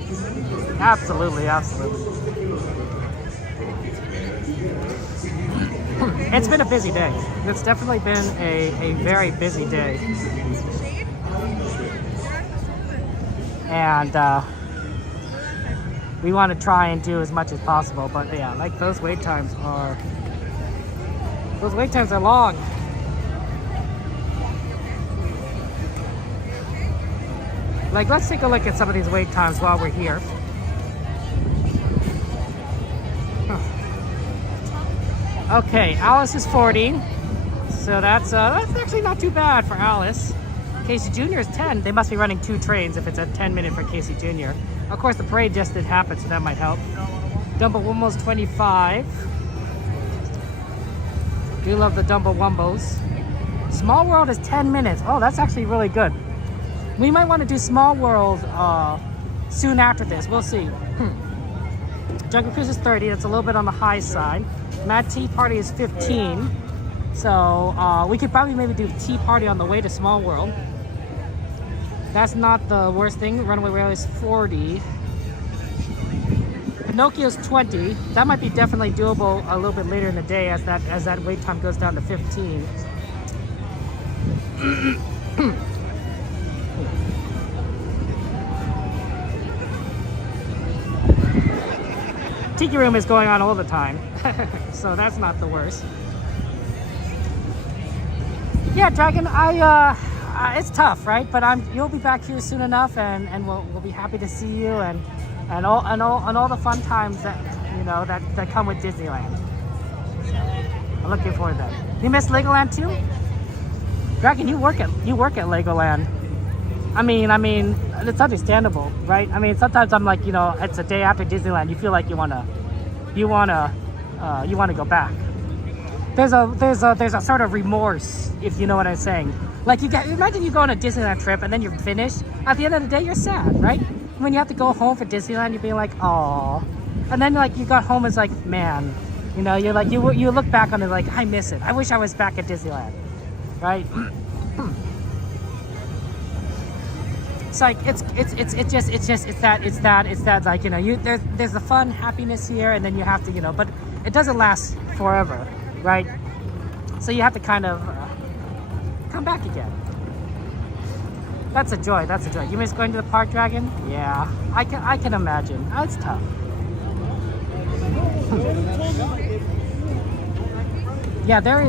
Absolutely. It's been a busy day. It's definitely been a very busy day. And we want to try and do as much as possible, but yeah, like those wait times are long. Like, let's take a look at some of these wait times while we're here. Okay, Alice is 40, so that's actually not too bad for Alice. Casey Jr. is 10. They must be running 2 trains if it's a 10-minute for Casey Jr. Of course, the parade just did happen, so that might help. Dumbo Wumbo's 25. Do love the Dumbo Wumbos. Small World is 10 minutes. Oh, that's actually really good. We might want to do Small World soon after this. We'll see. Jungle Cruise is 30. That's a little bit on the high side. Mad Tea Party is 15. So we could probably maybe do Tea Party on the way to Small World. That's not the worst thing. Runaway Railway is 40. Pinocchio's 20. That might be definitely doable a little bit later in the day as that wait time goes down to 15. Tiki Room is going on all the time, so that's not the worst. Yeah, Dragon, it's tough, right? But you'll be back here soon enough, and we'll be happy to see you and all the fun times that that come with Disneyland. So, I'm looking forward to that. You miss Legoland too? Dragon, you work at Legoland. I mean, it's understandable, right? I mean, sometimes I'm like, it's a day after Disneyland. You feel like you wanna go back. There's a sort of remorse, if you know what I'm saying. Like imagine you go on a Disneyland trip and then you're finished. At the end of the day, you're sad, right? When you have to go home for Disneyland, you're being like, oh, and then like you got home, it's like, man, you're like you look back on it like, I miss it. I wish I was back at Disneyland, right? It's like it's that like there's the fun happiness here, and then you have to but it doesn't last forever, right? So you have to kind of come back again. That's a joy. You miss going to the park, Dragon? Yeah, I can imagine. Oh, it's tough. Yeah, there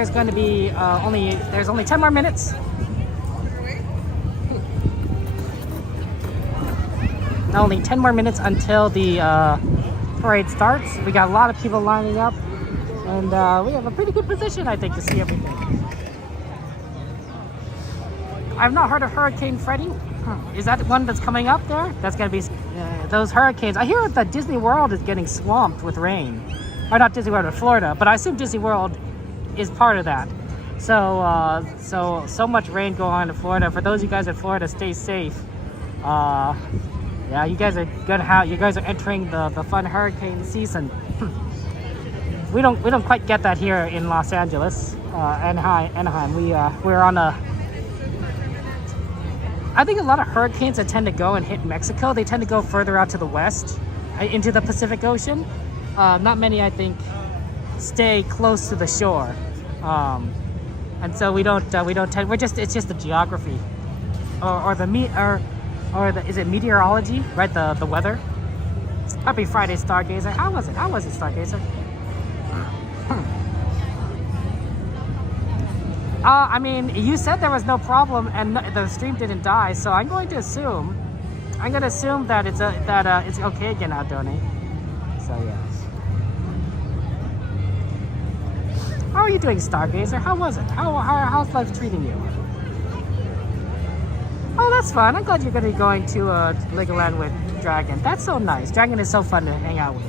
is going to be only 10 more minutes. Only 10 more minutes until the parade starts. We got a lot of people lining up, and we have a pretty good position, I think, to see everything. I've not heard of Hurricane Freddy. Is that one that's coming up there? That's going to be those hurricanes. I hear that Disney World is getting swamped with rain. Or not Disney World, but Florida. But I assume Disney World is part of that. So much rain going on in Florida. For those of you guys in Florida, stay safe. Yeah, you guys are entering the fun hurricane season. We don't quite get that here in Los Angeles, Anaheim. We're on a. I think a lot of hurricanes that tend to go and hit Mexico, they tend to go further out to the west, into the Pacific Ocean. Not many, I think, stay close to the shore, and so we don't tend. It's just the geography, is it meteorology, right? The weather. Happy Friday, Stargazer. How was it, Stargazer? I mean, you said there was no problem and the stream didn't die, so I'm going to assume that it's okay again, Adoni. So yes. How are you doing, Stargazer? How was it? How's life treating you? Oh, that's fun. I'm glad you're going to be going to Legoland with Dragon. That's so nice. Dragon is so fun to hang out with.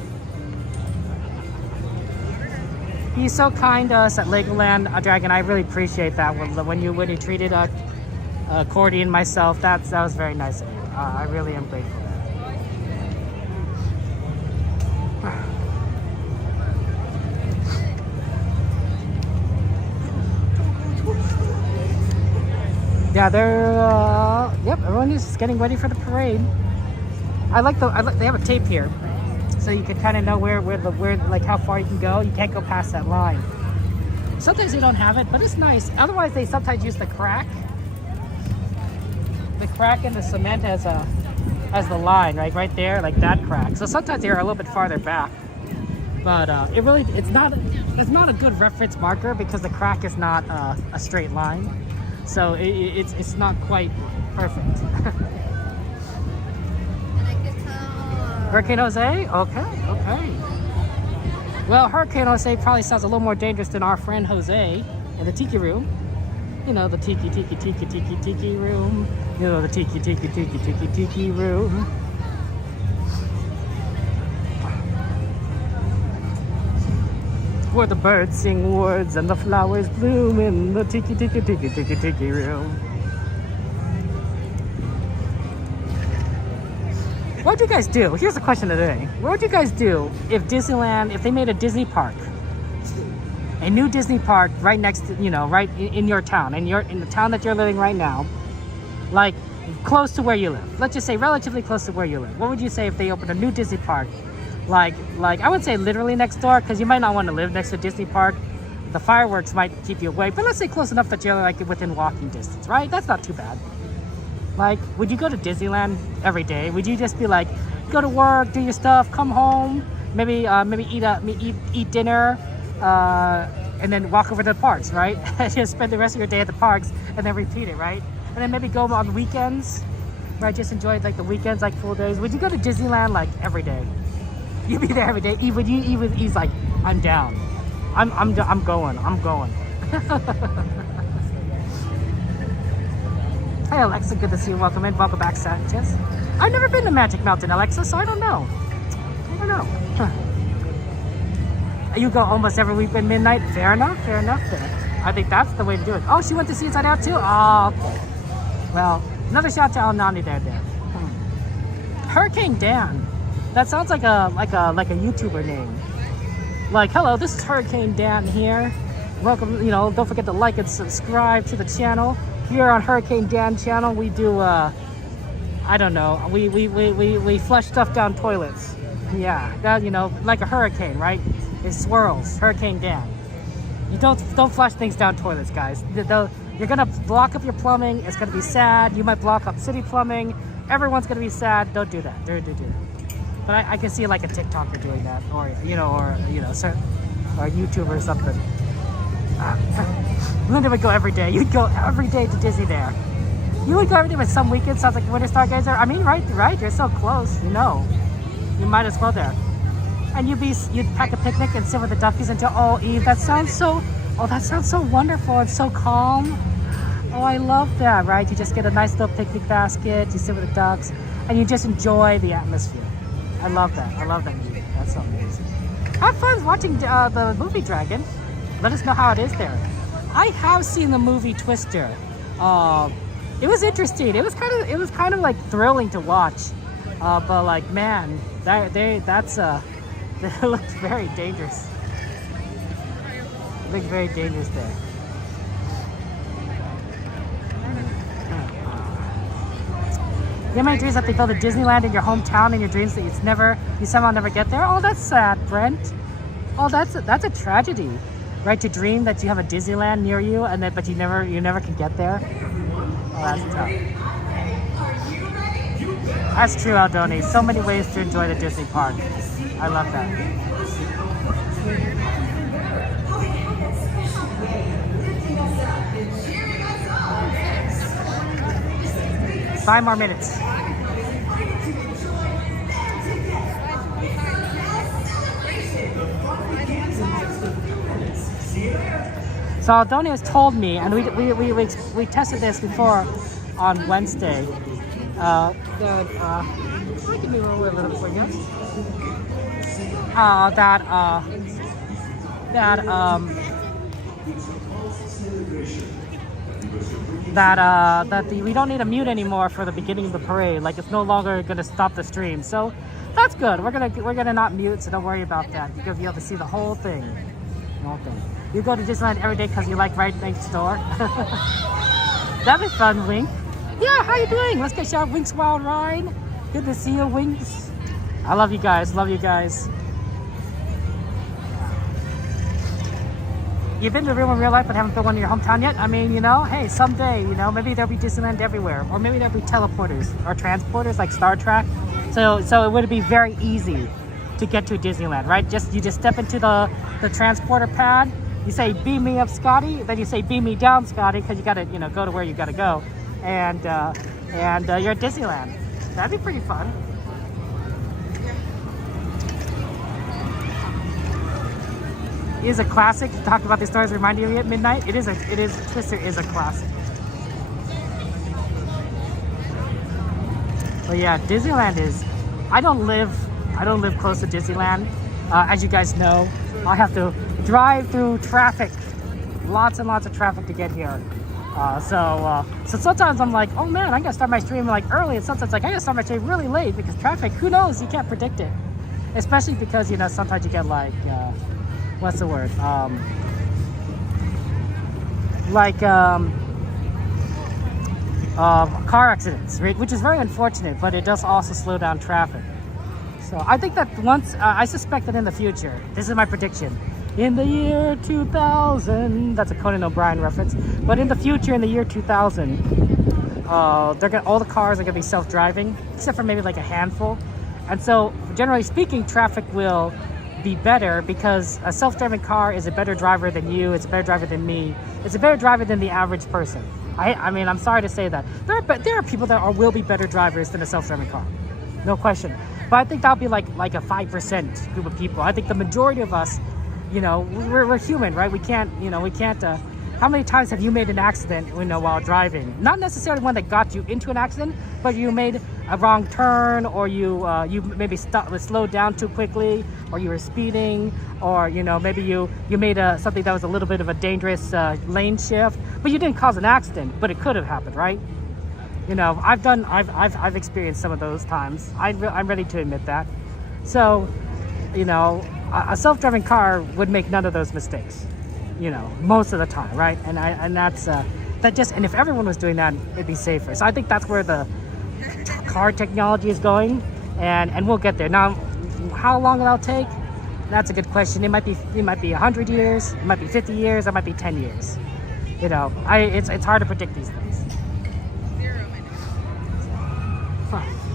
He's so kind to us at Legoland, Dragon. I really appreciate that when you treated Cordy and myself. That was very nice of you. I really am grateful for that. Yeah, yep, everyone is getting ready for the parade. They have a tape here. so you can kind of know where like how far you can go. You can't go past that line. Sometimes they don't have it, but it's nice. Otherwise, they sometimes use the crack in the cement as the line, right there, like that crack. So sometimes they're a little bit farther back, but it's not a good reference marker because the crack is not a straight line, so it's not quite perfect. Hurricane Jose? Okay. Well, Hurricane Jose probably sounds a little more dangerous than our friend Jose in the tiki room. You know, the tiki room. You know, the tiki room. Where the birds sing words and the flowers bloom in the tiki room. What would you guys do? Here's the question today. What would you guys do if Disneyland, if they made a Disney park? A new Disney park right next to, right in your town, in the town that you're living right now, like close to where you live. Let's just say relatively close to where you live. What would you say if they opened a new Disney park? Like I would say literally next door, because you might not want to live next to a Disney park. The fireworks might keep you away, but let's say close enough that you're like within walking distance, right? That's not too bad. Like, would you go to Disneyland every day? Would you just be like, go to work, do your stuff, come home, maybe eat dinner, and then walk over to the parks, right? Just spend the rest of your day at the parks and then repeat it, right? And then maybe go on weekends, right? Just enjoy like the weekends, like full days. Would you go to Disneyland like every day? You'd be there every day. He's like, I'm down. I'm going. Hey Alexa, good to see you. Welcome in. Welcome back, Sanchez. I've never been to Magic Mountain, Alexa, so I don't know. You go almost every week at midnight. Fair enough there. I think that's the way to do it. Oh, she went to see Inside Out too? Oh, okay. Well, another shout out to Al Nani there. Hurricane Dan. That sounds like a YouTuber name. Like, hello, this is Hurricane Dan here. Welcome, don't forget to like and subscribe to the channel. Here on Hurricane Dan channel, we do, I don't know, we flush stuff down toilets. Yeah, that, like a hurricane, right? It swirls. Hurricane Dan. You don't flush things down toilets, guys. You're gonna block up your plumbing. It's gonna be sad. You might block up city plumbing. Everyone's gonna be sad. Don't do that. Don't do that. But I can see like a TikToker doing that, or a YouTuber or something. Linda would go every day. You'd go every day to Disney there. You would go every day, but some weekends sounds like Winter Stargazer. I mean, right? You're so close. You might as well there. And you'd pack a picnic and sit with the Duckies until Eve. That sounds so wonderful and so calm. Oh, I love that, right? You just get a nice little picnic basket. You sit with the ducks, and you just enjoy the atmosphere. I love that. Movie. That's so amazing. Have fun watching the movie Dragon. Let us know how it is there. I have seen the movie Twister. It was interesting. It was kind of like thrilling to watch. But like, man, it looked very dangerous. It looked very dangerous there. You have many dreams that they build a Disneyland in your hometown, in your dreams that you somehow never get there? Oh, that's sad, Brent. Oh, that's a tragedy, right? To dream that you have a Disneyland near you, but you never can get there. Oh, that's tough. That's true, Aldoni. So many ways to enjoy the Disney park. I love that. 5 more minutes. So Aldoni has told me, and we tested this before on Wednesday. I can move over a little bit for you. We don't need a mute anymore for the beginning of the parade. Like, it's no longer going to stop the stream. So that's good. We're gonna not mute, so don't worry about that. You'll be able to see the whole thing. You go to Disneyland every day because you like right next door. That'd be fun, Wink. Yeah, how you doing? Let's get shout Wink's Wild Ride. Good to see you, Winks. I love you guys. Love you guys. You've been to real in real life but haven't been one in your hometown yet? I mean, you know, hey, someday, you know, maybe there'll be Disneyland everywhere. Or maybe there'll be teleporters or transporters like Star Trek. So it would be very easy to get to Disneyland, right? You just step into the transporter pad. You say, beam me up, Scotty. Then you say, beam me down, Scotty, because you got to, you know, go to where you got to go. And you're at Disneyland. That'd be pretty fun. It is a classic. You talked about these stories reminding you at midnight. Twister is a classic. But yeah, Disneyland is, I don't live close to Disneyland. As you guys know, I have to drive through traffic. Lots and lots of traffic to get here. So sometimes I'm like, oh man, I gotta start my stream like early, and sometimes like I gotta start my stream really late because traffic, who knows, you can't predict it. Especially because, you know, sometimes you get like, what's the word? Car accidents, right? Which is very unfortunate, but it does also slow down traffic. So I think that once, I suspect that in the future, this is my prediction, in the year 2000, that's a Conan O'Brien reference, but in the future, in the year 2000, all the cars are gonna be self-driving, except for maybe like a handful. And so, generally speaking, traffic will be better because a self-driving car is a better driver than you, it's a better driver than me, it's a better driver than the average person. I mean, I'm sorry to say that. There are people that will be better drivers than a self-driving car. No question. But I think that'll be like a 5% group of people. I think the majority of us, you know, we're human, right? We can't, how many times have you made an accident, you know, while driving? Not necessarily one that got you into an accident, but you made a wrong turn, or you maybe slowed down too quickly, or you were speeding, or, you know, maybe you made something that was a little bit of a dangerous lane shift, but you didn't cause an accident, but it could have happened, right? You know, I've experienced some of those times. I'm ready to admit that. So, you know, a self-driving car would make none of those mistakes, you know, most of the time, right? And if everyone was doing that, it'd be safer. So I think that's where the car technology is going, and we'll get there. Now, how long that'll take? That's a good question. It might be 100 years, it might be 50 years, it might be 10 years. You know, it's hard to predict these things.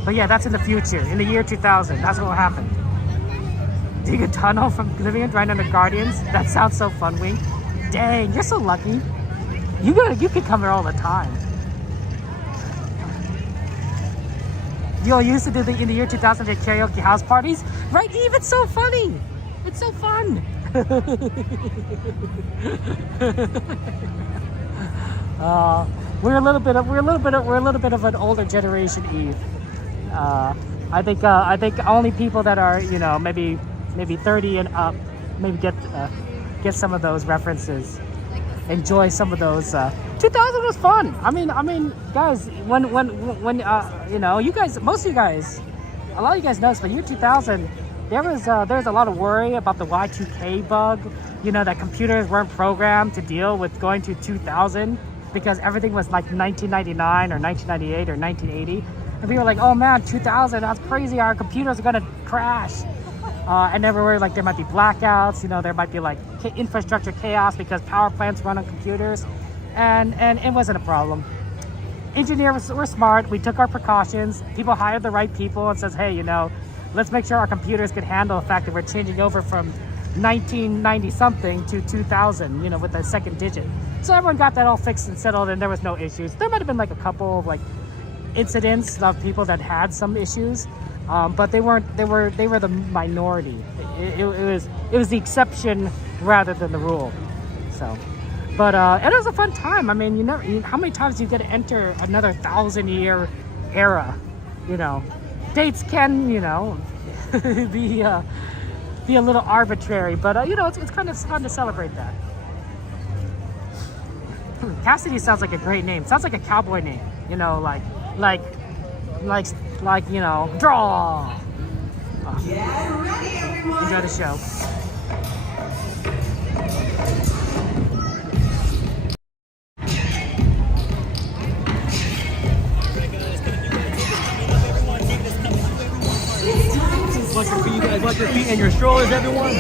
But yeah, that's in the future, in the year 2000. That's what will happen. Dig a tunnel from living and right under Guardians. That sounds so fun, Wink. Dang, you're so lucky. You could come here all the time. You used to do in the year 2000 at karaoke house parties, right, Eve? It's so funny. It's so fun. We're a little bit of an older generation, Eve. I think only people that are, you know, maybe 30 and up maybe get some of those references, enjoy some of those. 2000 was fun. I mean, guys, when you know, you guys, most of you guys, a lot of you guys know this, but year 2000, there was a lot of worry about the Y2K bug. You know, that computers weren't programmed to deal with going to 2000 because everything was like 1999 or 1998 or 1980. And people were like, oh man, 2000, that's crazy, our computers are gonna crash. And everywhere, like, there might be blackouts, you know, there might be like infrastructure chaos because power plants run on computers. And it wasn't a problem. Engineers were smart, we took our precautions, people hired the right people and says, hey, you know, let's make sure our computers can handle the fact that we're changing over from 1990 something to 2000, you know, with the second digit. So everyone got that all fixed and settled, and there was no issues. There might have been like a couple of like incidents of people that had some issues, but they were the minority. It was the exception rather than the rule. So, but it was a fun time. I mean, how many times do you get to enter another 1,000-year era? You know, dates can, you know, be a little arbitrary, but you know, it's kind of fun to celebrate that. Cassidy sounds like a great name. Sounds like a cowboy name. You know, like you know, draw. Get ready, everyone. Enjoy the show. It's time to Plug your feet in your strollers, everyone.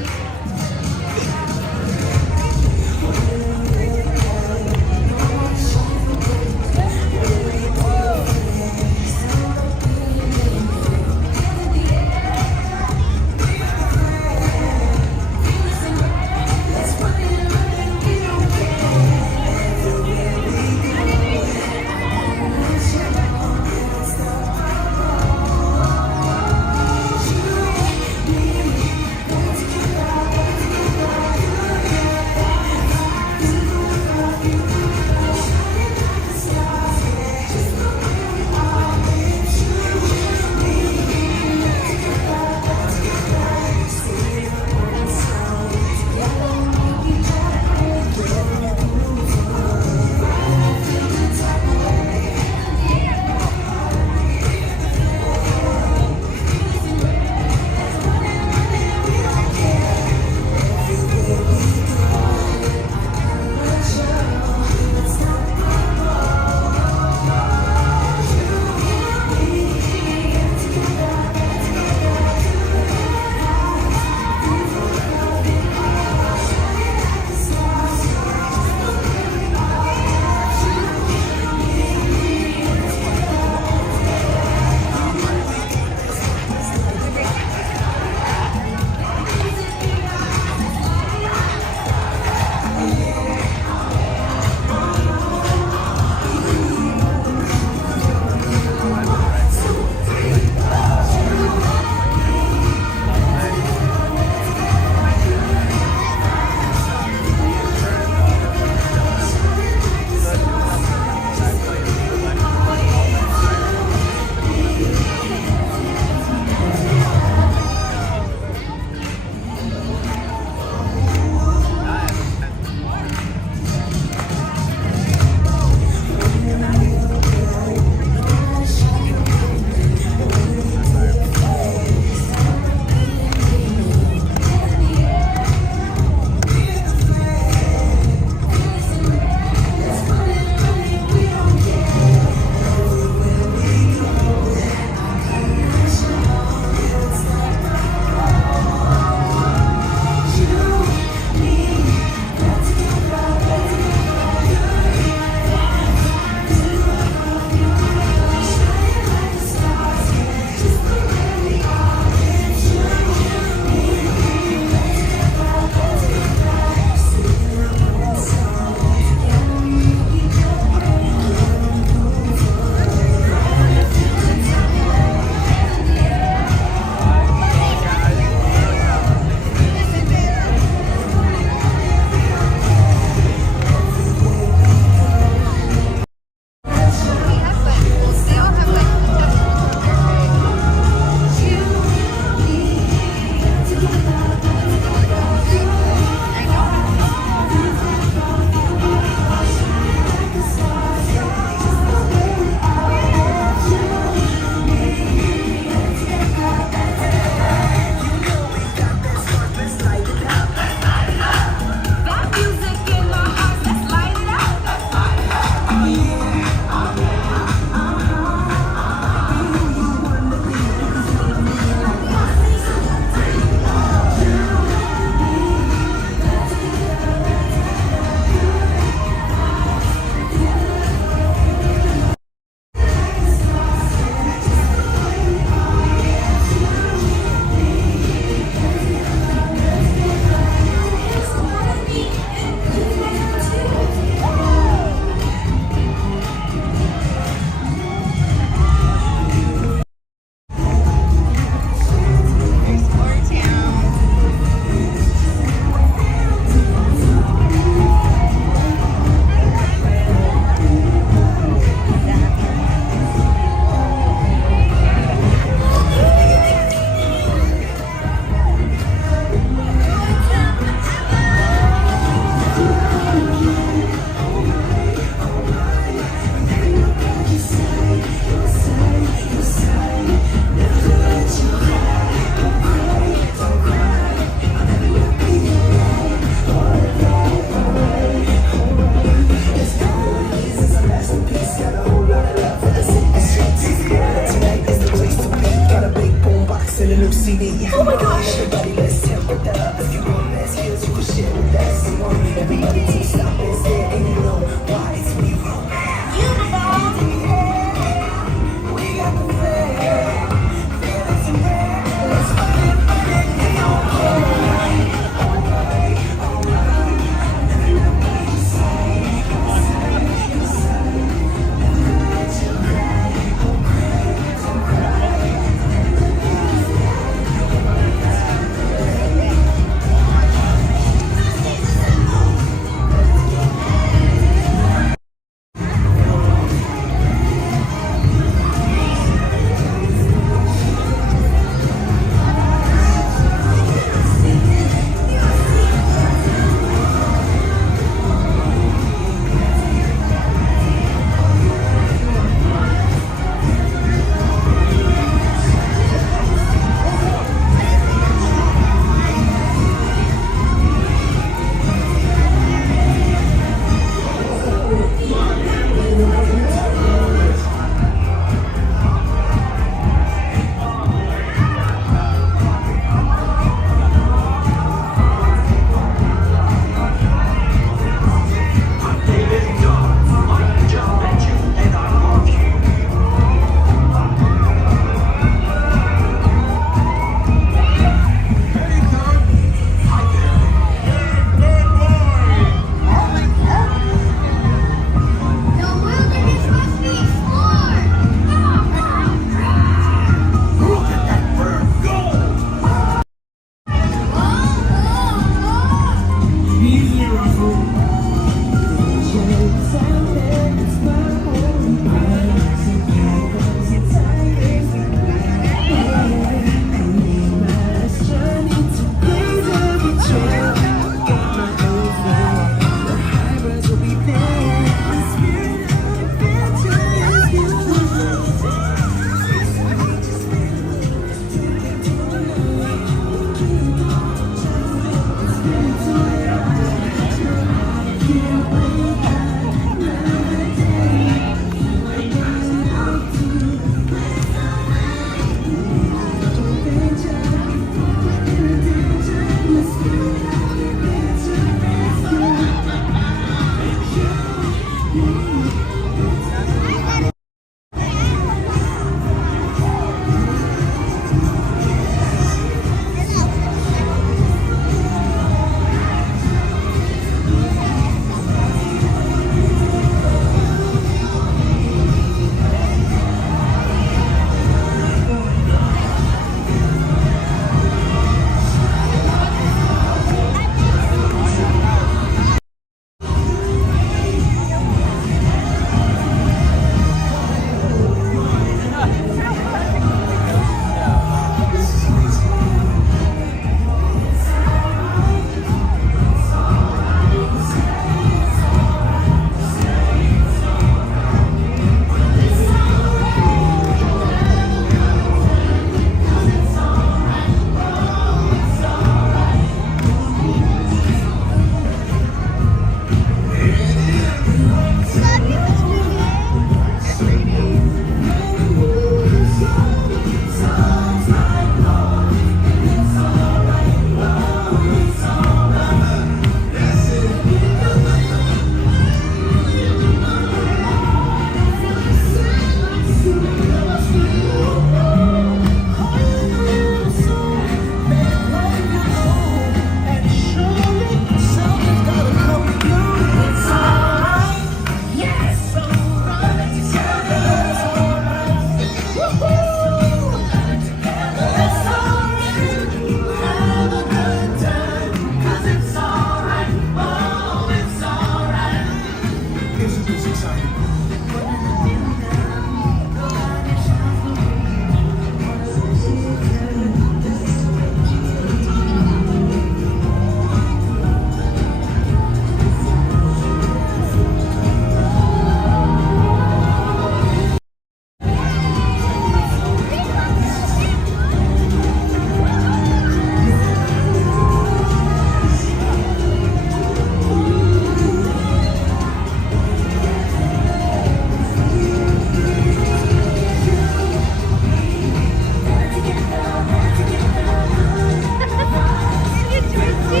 Oh,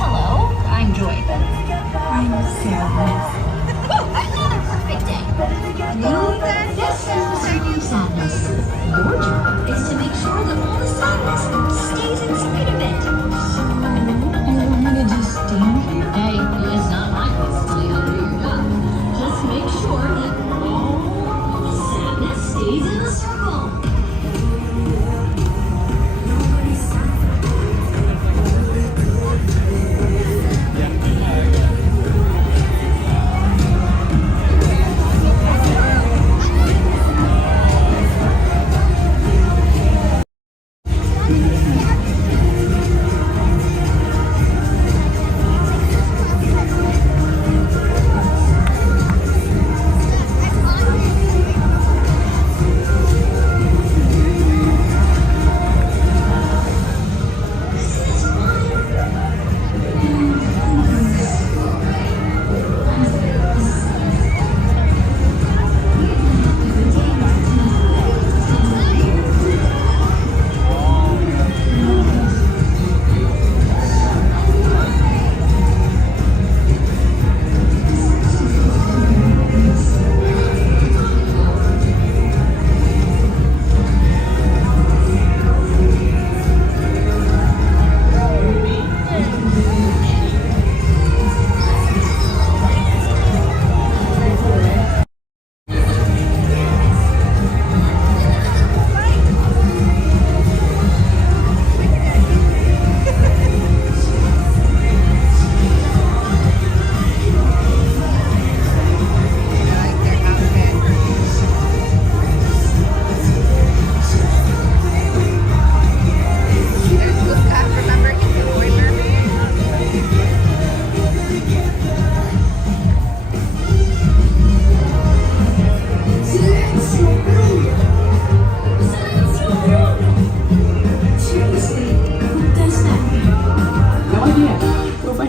hello. I'm Joy. I'm Sadness. Another perfect day. No, this is the circle of sadness. Your job is to make sure that all the sadness stays in spite of it. So, you want me to just stand here? Hey, it's not my place to tell you how to do your job. Just make sure that all the sadness stays in the circle.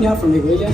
Out for me, will ya?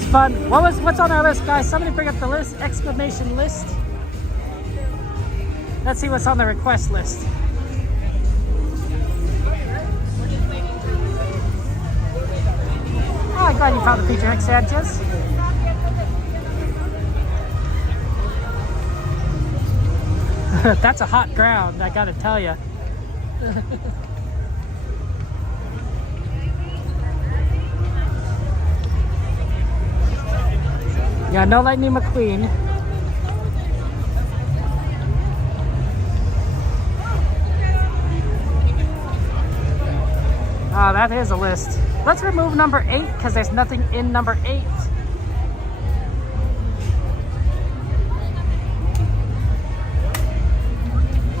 was fun. What's on our list, guys? Somebody bring up the list, exclamation list. Let's see what's on the request list. Oh, I'm glad you found the feature, Nick Sanchez. That's a hot ground, I gotta tell you. Yeah, no Lightning McQueen. Oh, that is a list. Let's remove number 8 because there's nothing in number 8.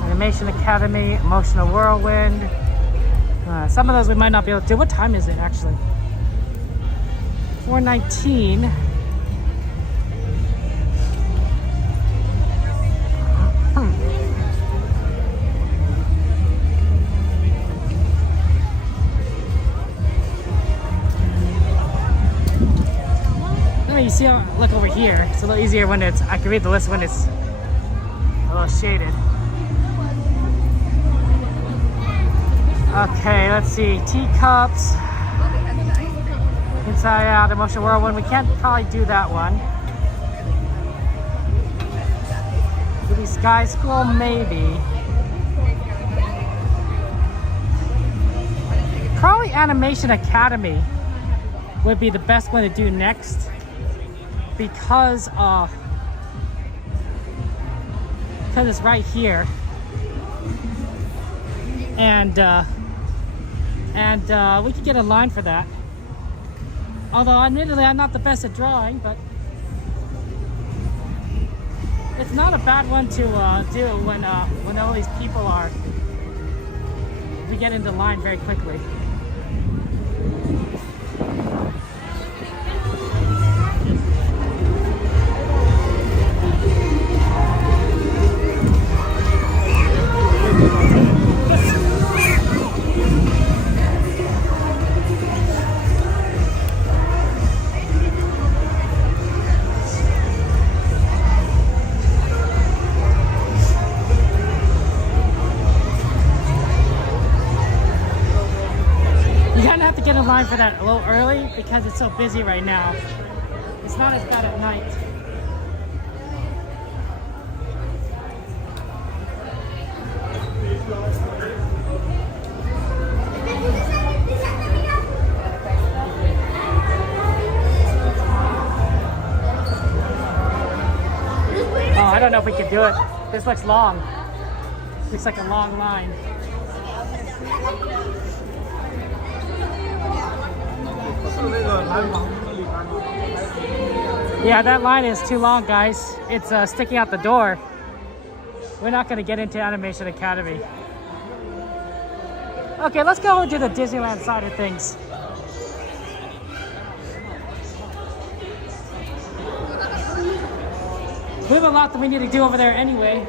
Animation Academy, Emotional Whirlwind. Some of those we might not be able to do. What time is it actually? 4:19. You see how, look over here, it's a little easier when it's, I can read the list when it's a little shaded. Okay, let's see, teacups, Inside Out, Emotional Whirlwind, we can't probably do that one. Maybe Sky School, maybe. Probably Animation Academy would be the best one to do next. Because it's right here, and we could get a line for that. Although admittedly I'm not the best at drawing, but it's not a bad one to do when all these people are. We get into line very quickly. For that a little early because it's so busy right now. It's not as bad at night. Oh, I don't know if we can do it. This looks long. Looks like a long line. Yeah, that line is too long, guys. It's sticking out the door. We're not going to get into Animation Academy. Okay, let's go into the Disneyland side of things. We have a lot that we need to do over there anyway.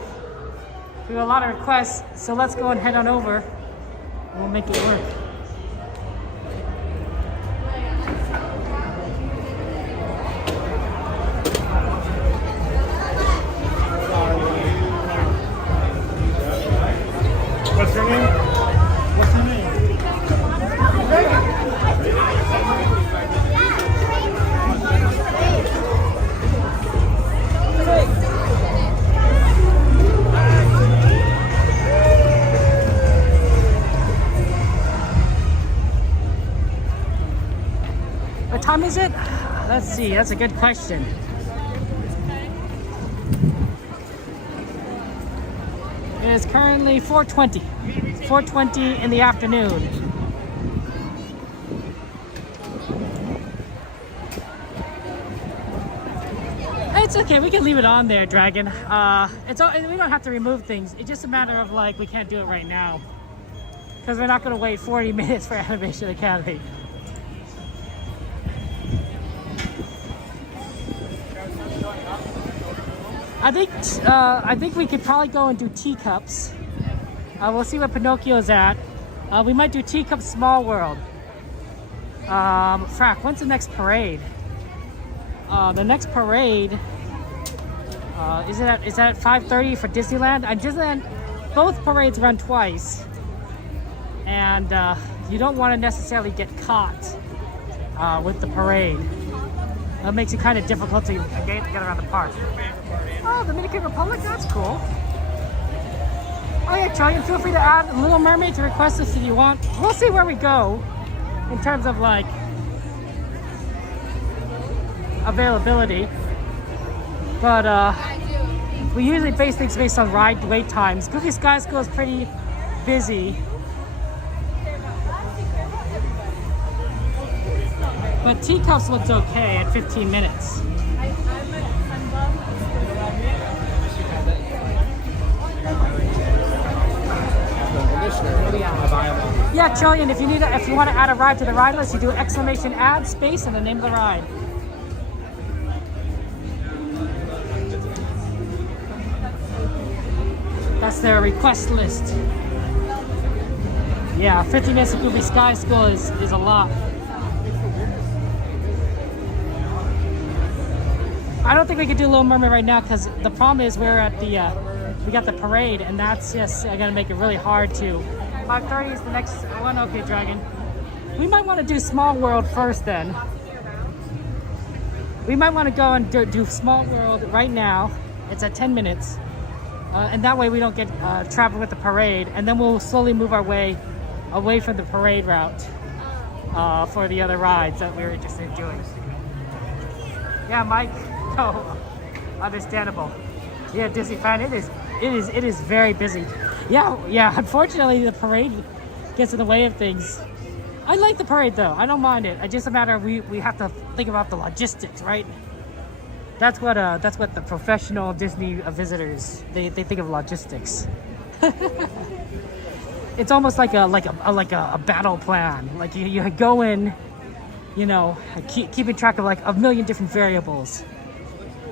We have a lot of requests, so let's go and head on over and we'll make it work. What's your name? What's your name? What time is it? Let's see, that's a good question. It is currently 4:20. 4:20 in the afternoon. It's okay, we can leave it on there, Dragon. We don't have to remove things. It's just a matter of like, we can't do it right now. Because we're not gonna wait 40 minutes for Animation Academy. I think we could probably go and do teacups. We'll see what Pinocchio's at. We might do Teacup Small World. Frack, when's the next parade? The next parade is that at 5:30 for Disneyland? And Disneyland, both parades run twice, and you don't want to necessarily get caught with the parade. That makes it kind of difficult to get around the park. Oh, Dominican Republic, that's cool. Oh yeah, Trillian, feel free to add Little Mermaid to request us if you want. We'll see where we go in terms of like availability. But we usually base things based on ride wait times. Goofy Sky School is pretty busy. But Teacups looks okay at 15 minutes. Yeah, Trillian, if you want to add a ride to the ride list, you do exclamation add space and the name of the ride. That's their request list. Yeah, 15 minutes of Goofy Sky School is a lot. I don't think we could do Little Mermaid right now because the problem is we're at we got the parade, and that's just gonna make it really hard to. 5:30 is the next one. Okay, Dragon. We might want to do Small World first then. We might want to go and do Small World right now. It's at 10 minutes. And that way we don't get traveled with the parade, and then we'll slowly move our way away from the parade route for the other rides that we were interested in doing. Yeah, Mike. Oh, understandable. Yeah, Disney fan. It is very busy. Yeah. Unfortunately, the parade gets in the way of things. I like the parade though. I don't mind it. It's just a matter of we have to think about the logistics, right? That's what the professional Disney visitors they think of logistics. It's almost like a battle plan. Like you go in, you know, keeping track of like a million different variables.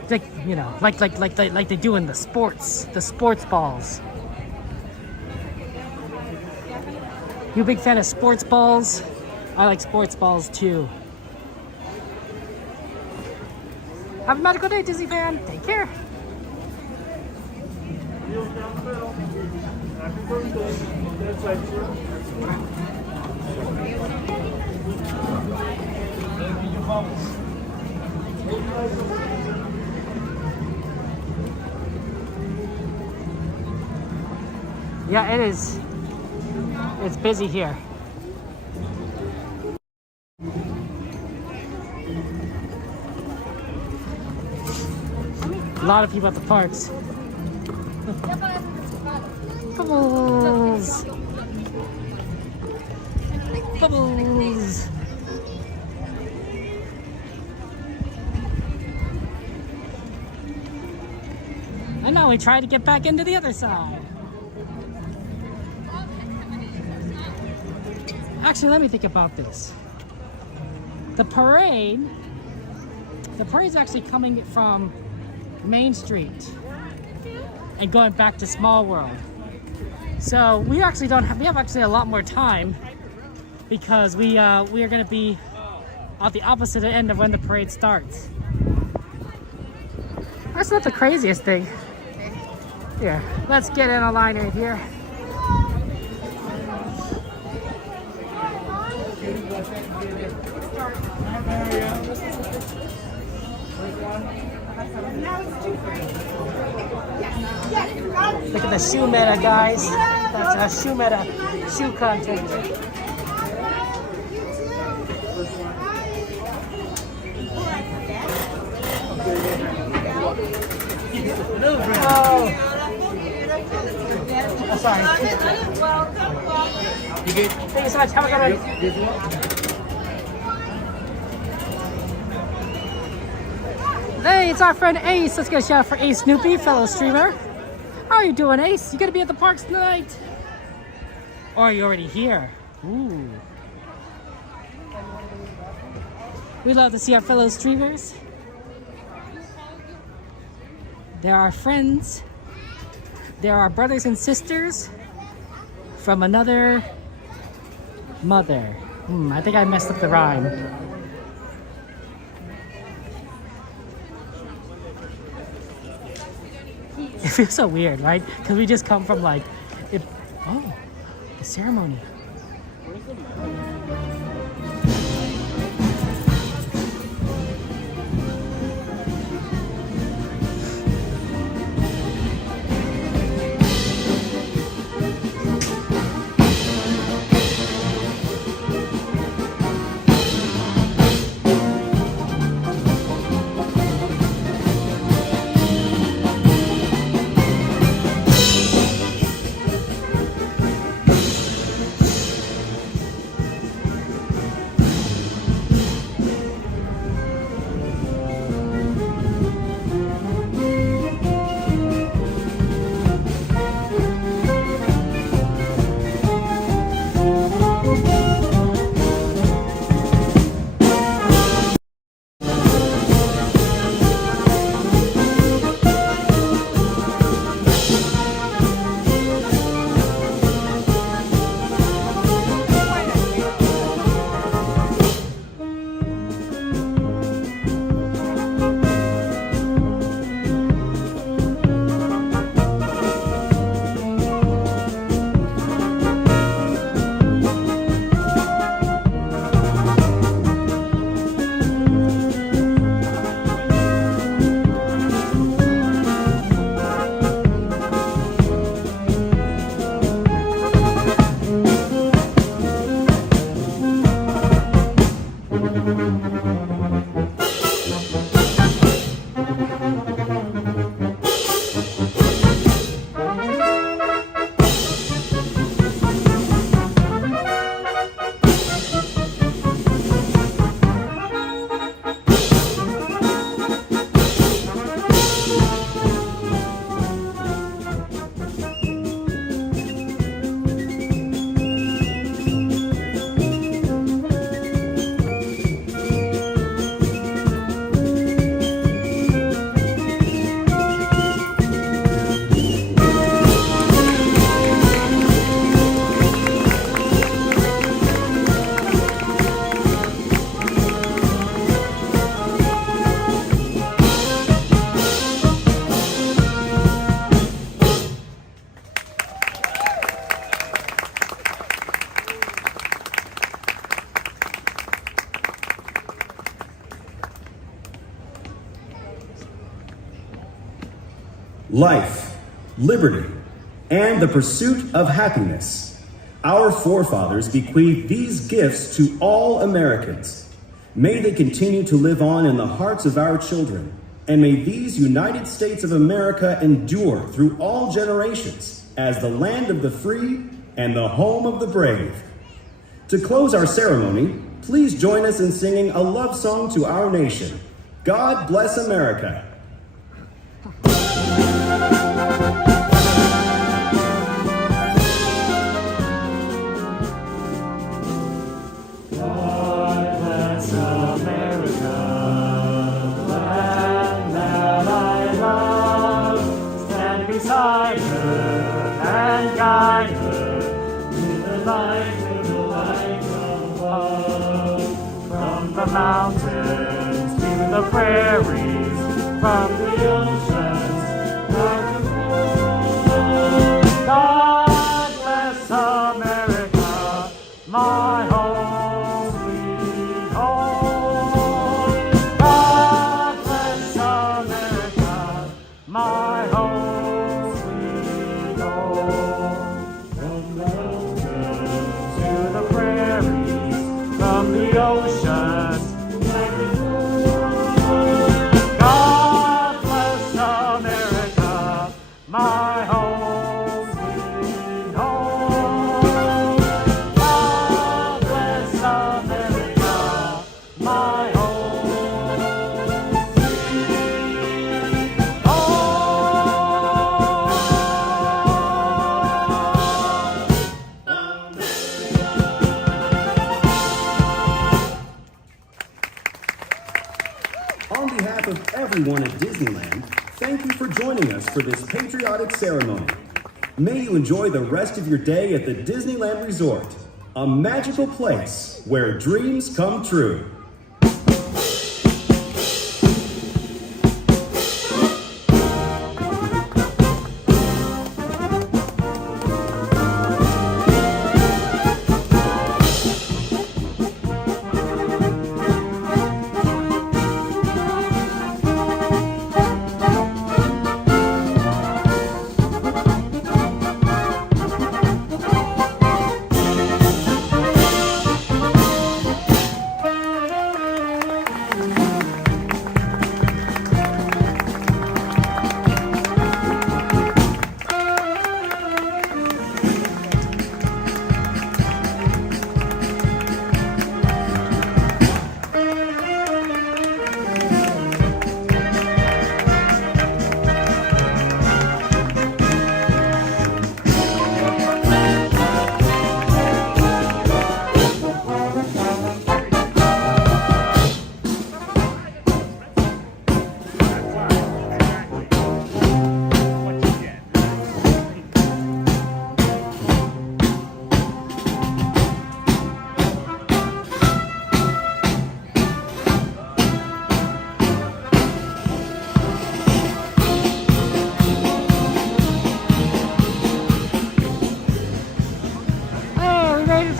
Like, you know, like they do in the sports balls. You a big fan of sports balls? I like sports balls too. Have a magical day, Disney fan. Take care. Happy birthday. That's right, sir. Yeah, it is. It's busy here. A lot of people at the parks. Bubbles! Bubbles! And now we try to get back into the other side. Actually, let me think about this. The parade's actually coming from Main Street and going back to Small World. So we have actually a lot more time because we are going to be at the opposite end of when the parade starts. That's not the craziest thing. Here, let's get in a line right here. Look at the shoe meta, guys. That's a shoe meta shoe content. Oh, sorry. You good? Thank you so much. Have a good one. Hey, it's our friend Ace. Let's get a shout out for Ace Snoopy, fellow streamer. How are you doing, Ace? You gonna be at the parks tonight? Or are you already here? Ooh. We love to see our fellow streamers. They're our friends. They're our brothers and sisters from another mother. I think I messed up the rhyme. feels so weird, right? Because we just come from like, it. Oh, the ceremony. Life, liberty, and the pursuit of happiness. Our forefathers bequeathed these gifts to all Americans. May they continue to live on in the hearts of our children, and may these United States of America endure through all generations as the land of the free and the home of the brave. To close our ceremony, please join us in singing a love song to our nation. God bless America. Beside her and guide her to the light above. From the mountains to the prairies, from the oceans down to the sea. God bless America, my home sweet home. God bless America, my home. Oceans. God bless America, my home sweet home. God bless America, my home sweet On behalf of everyone at Disneyland, thank you for joining us for this patriotic ceremony. May you enjoy the rest of your day at the Disneyland Resort, a magical place where dreams come true.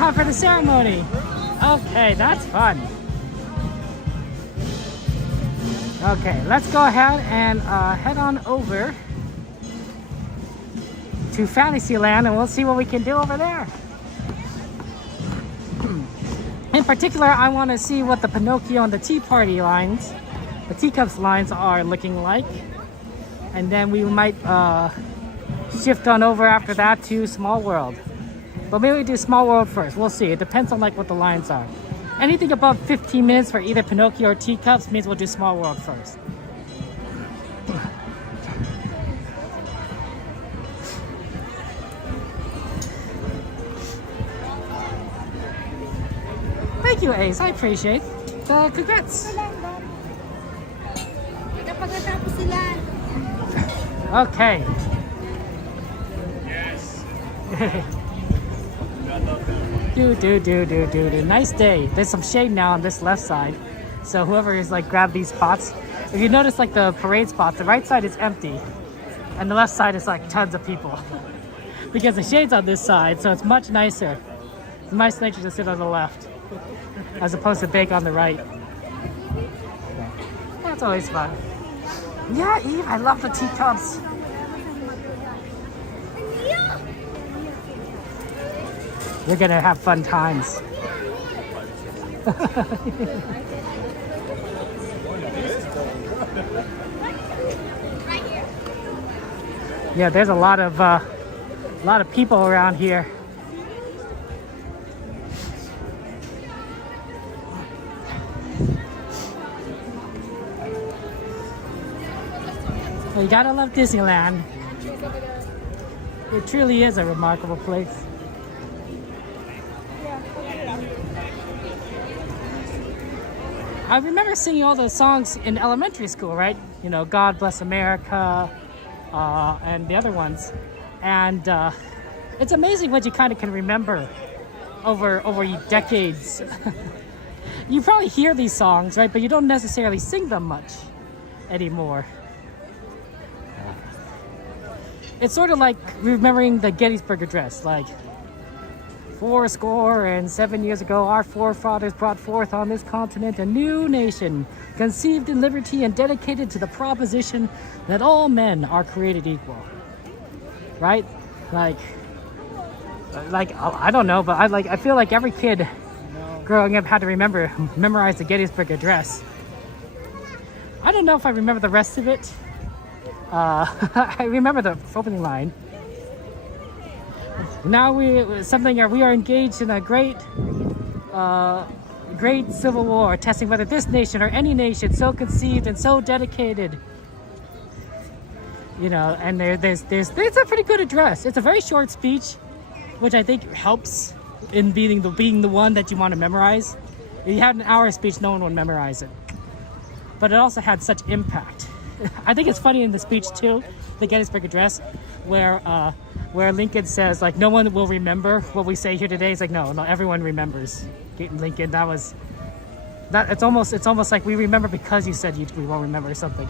time for the ceremony. Okay, that's fun. Okay, let's go ahead and head on over to Fantasyland and we'll see what we can do over there. In particular, I want to see what the Pinocchio and the Tea Party lines, the Teacups lines are looking like. And then we might shift on over after that to Small World. But maybe we do Small World first. We'll see. It depends on like what the lines are. Anything above 15 minutes for either Pinocchio or Teacups means we'll do Small World first. Thank you, Ace. I appreciate the congrats. Okay. Yes. Do. Nice day. There's some shade now on this left side. So whoever is like grab these spots. If you notice like the parade spots, the right side is empty. And the left side is like tons of people. Because the shade's on this side, so it's much nicer. It's much nicer to sit on the left. As opposed to bake on the right. That's always fun. Yeah, Eve, I love the teacups. We're gonna have fun times. Yeah, there's a lot of people around here. You gotta love Disneyland. It truly is a remarkable place. I remember singing all those songs in elementary school, right? You know, God Bless America, and the other ones. And it's amazing what you kind of can remember over decades. You probably hear these songs, right? But you don't necessarily sing them much anymore. It's sort of like remembering the Gettysburg Address, like 407 years ago, our forefathers brought forth on this continent a new nation, conceived in liberty and dedicated to the proposition that all men are created equal. Right? Like I don't know, but I feel like every kid growing up had to memorize the Gettysburg Address. I don't know if I remember the rest of it. I remember the opening line. Now we are engaged in a great civil war, testing whether this nation or any nation so conceived and so dedicated. You know, and there's a pretty good address. It's a very short speech, which I think helps in being the one that you want to memorize. If you had an hour speech, no one would memorize it. But it also had such impact. I think it's funny in the speech too, the Gettysburg Address, where Lincoln says like no one will remember what we say here today. It's like no, everyone remembers. Lincoln, it's almost like we remember because you said we won't remember something.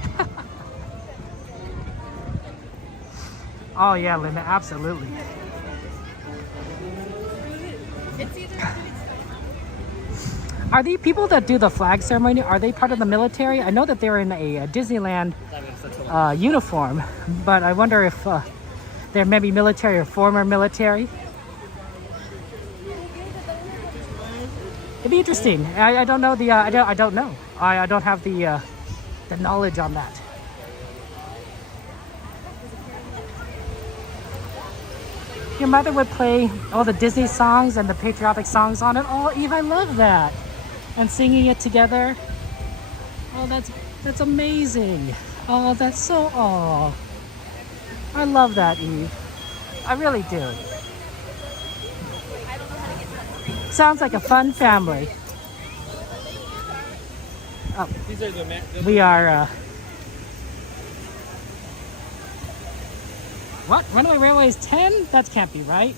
Oh yeah, Linda, absolutely. Are the people that do the flag ceremony, are they part of the military? I know that they're in a Disneyland uniform, but I wonder if they're maybe military or former military. It'd be interesting. I don't know the. I don't know. I don't have the knowledge on that. Your mother would play all the Disney songs and the patriotic songs on it. Oh, Eve, I love that. And singing it together. Oh, that's amazing. Oh, that's so, oh. I love that, Eve. I really do. Sounds like a fun family. Oh, we are, what? Runaway Railway is 10? That can't be right.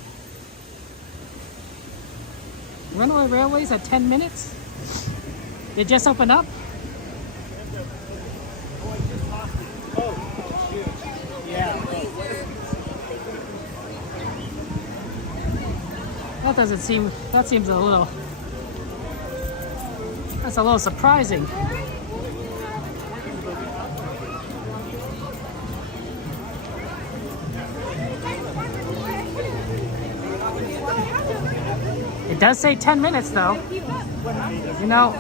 Runaway Railway's at 10 minutes? They just opened up? That seems a little. That's a little surprising. It does say 10 minutes though. You know,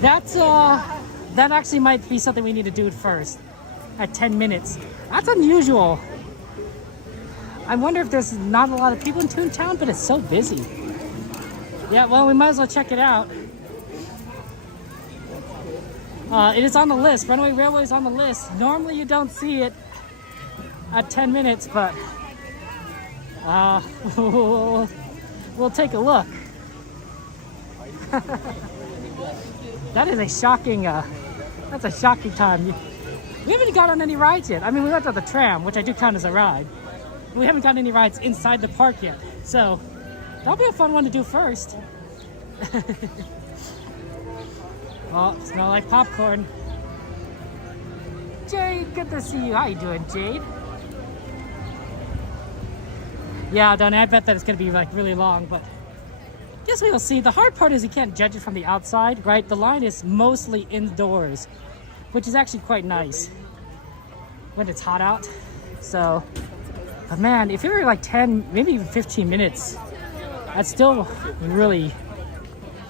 that actually might be something we need to do first. At 10 minutes. That's unusual. I wonder if there's not a lot of people in Toontown, but it's so busy. Yeah, well, we might as well check it out. It is on the list. Runaway Railway is on the list. Normally you don't see it at 10 minutes, but we'll take a look. That is a shocking, that's a shocking time. We haven't got on any rides yet. I mean, we went to the Tram, which I do count as a ride. We haven't got any rides inside the park yet. So that'll be a fun one to do first. Oh, smell like popcorn. Jade, good to see you. How you doing, Jade? Yeah, Donnie, I bet that it's gonna be like really long, but guess we'll see. The hard part is you can't judge it from the outside, right? The line is mostly indoors, which is actually quite nice when it's hot out. So, but man, if it were like 10, maybe even 15 minutes, that's still really,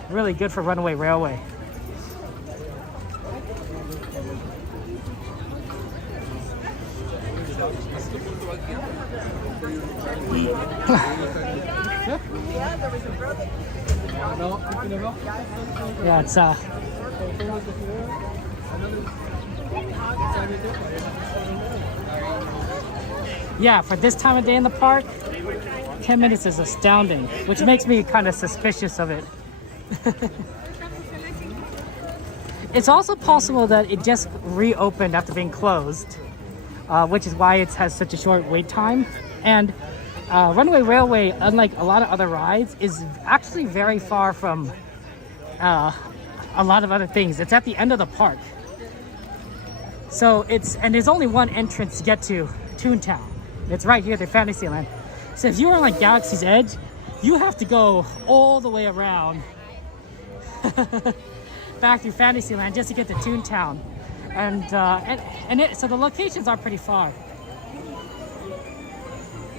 really good for Runaway Railway. Yeah, it's yeah, for this time of day in the park, 10 minutes is astounding, which makes me kind of suspicious of it. It's also possible that it just reopened after being closed, which is why it has such a short wait time. And Runaway Railway, unlike a lot of other rides, is actually very far from a lot of other things. It's at the end of the park. So and there's only one entrance to get to Toontown. It's right here, the Fantasyland. So if you were on like Galaxy's Edge, you have to go all the way around back through Fantasyland just to get to Toontown. So the locations are pretty far.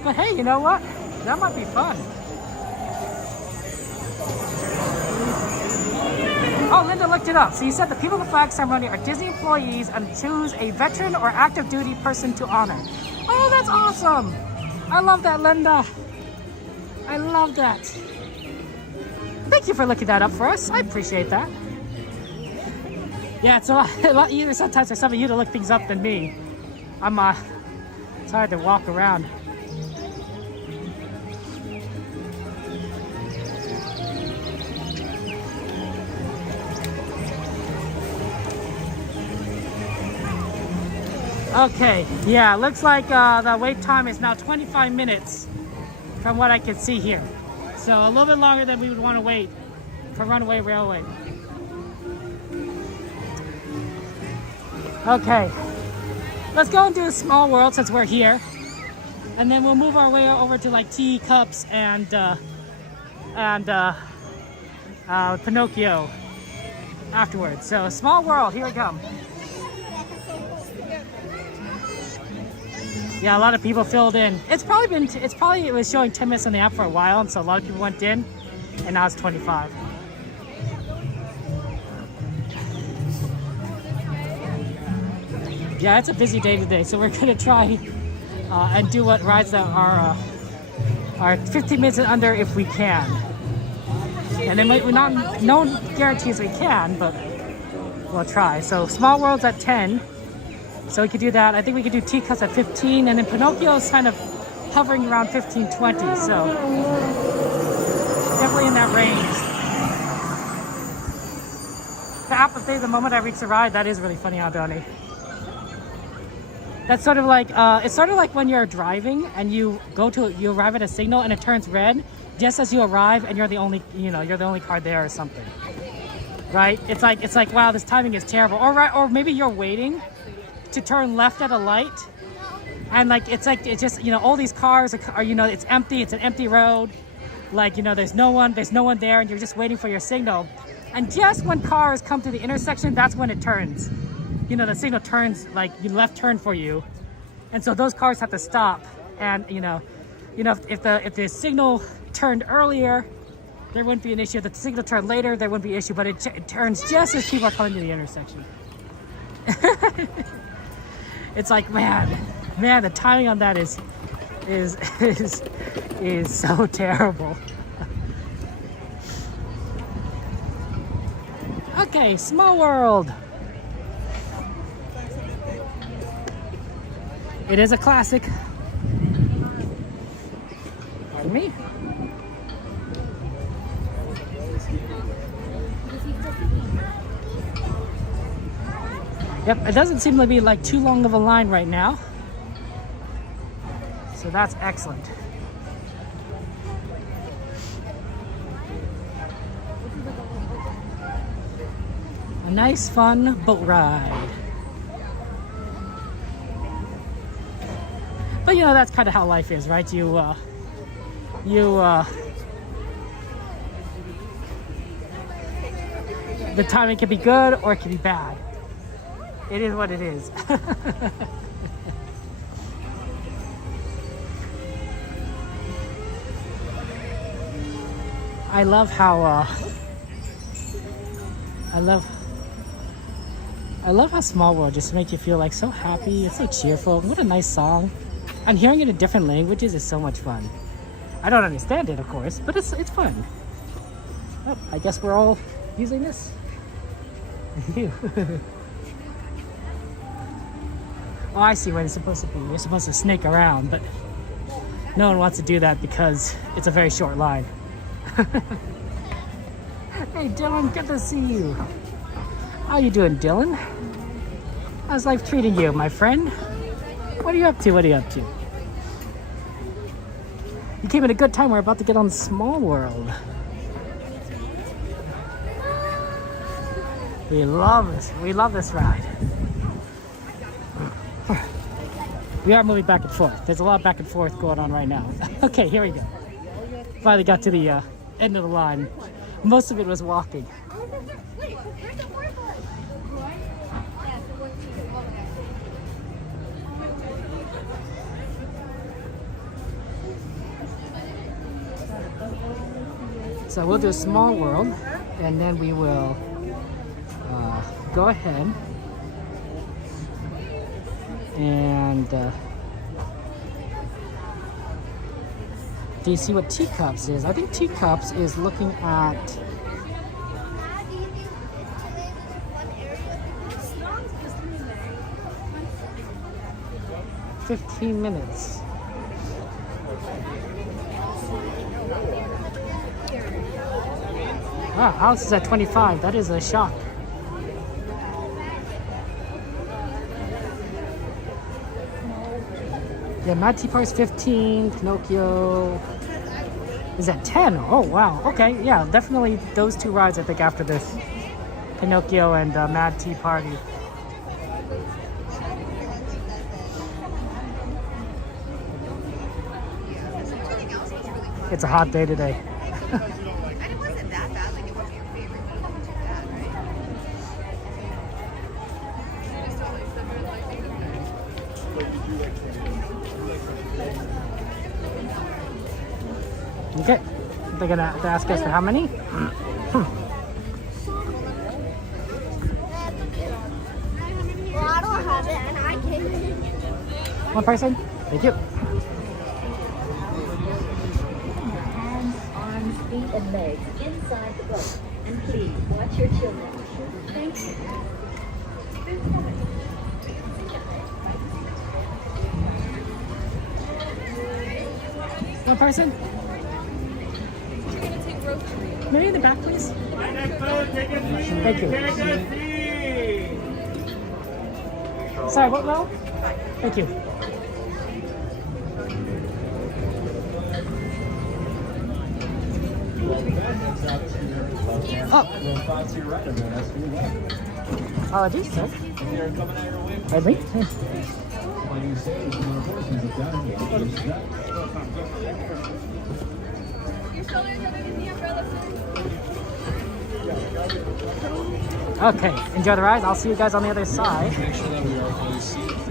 But hey, you know what? That might be fun. Oh, Linda looked it up. So you said the people of the flag ceremony are Disney employees and choose a veteran or active duty person to honor. Oh, that's awesome. I love that, Linda. I love that. Thank you for looking that up for us. I appreciate that. Yeah, it's a lot easier sometimes for some of you to look things up than me. It's hard to walk around. Okay, yeah, looks like the wait time is now 25 minutes from what I can see here. So a little bit longer than we would want to wait for Runaway Railway. Okay, let's go and do a Small World since we're here. And then we'll move our way over to like Teacups and Pinocchio afterwards. So Small World, here we come. Yeah, a lot of people filled in. It was showing 10 minutes on the app for a while, and so a lot of people went in, and now it's 25. Yeah, it's a busy day today, so we're gonna try and do what rides that are 15 minutes and under if we can. And then no guarantees we can, but we'll try. So Small World's at 10. So we could do that. I think we could do Teacups at 15, and then Pinocchio is kind of hovering around 15, 20. So definitely in that range. The app will say the moment I reach the ride. That is really funny, huh, Donnie? That's sort of like it's sort of like when you're driving and you arrive at a signal and it turns red just as you arrive, and you're the only car there or something, right? It's like wow, this timing is terrible. Or maybe you're waiting to turn left at a light And like it's just, you know, all these cars are, you know, it's empty. It's an empty road. Like, you know, there's no one there, and you're just waiting for your signal. And just when cars come to the intersection, that's when it turns. You know, the signal turns, like you left turn for you. And so those cars have to stop. And you know, if the signal turned earlier, there wouldn't be an issue. If the signal turned later, there wouldn't be an issue. But it turns just as people are coming to the intersection. It's like, man, the timing on that is so terrible. Okay, Small World. It is a classic. Pardon me. Yep, it doesn't seem to be like too long of a line right now. So that's excellent. A nice, fun boat ride. But you know, that's kind of how life is, right? The timing can be good or it can be bad. It is what it is. I love how I love how Small World just makes you feel like so happy. It's so cheerful. What a nice song. And hearing it in different languages is so much fun. I don't understand it, of course, but it's fun. Oh, I guess we're all using this. Oh, I see what it's supposed to be. You're supposed to snake around, but no one wants to do that because it's a very short line. Hey Dylan, good to see you. How you doing, Dylan? How's life treating you, my friend? What are you up to? What are you up to? You came at a good time. We're about to get on Small World. We love this. We love this ride. We are moving back and forth. There's a lot of back and forth going on right now. Okay, here we go. Finally got to the end of the line. Most of it was walking. So we'll do a Small World, and then we will go ahead and do you see what Teacups is? I think Teacups is looking at 15 minutes. Wow, Alice is at 25. That is a shock. Yeah, Mad Tea Park is 15. Pinocchio is at 10. Oh, wow. Okay, yeah, definitely those two rides, I think, after this. Pinocchio and Mad Tea Party. It's a hot day today. Okay, they're gonna ask us for how many? Well, I don't have it, and I can't. One person? Thank you. Hands, arms, feet, and legs inside the boat. And please watch your children. Thank you. One person? Maybe in the back, please. Thank you. Sorry, what row? Thank you. Oh. Apologies, sir. Pardon me? Okay, enjoy the ride. I'll see you guys on the other side.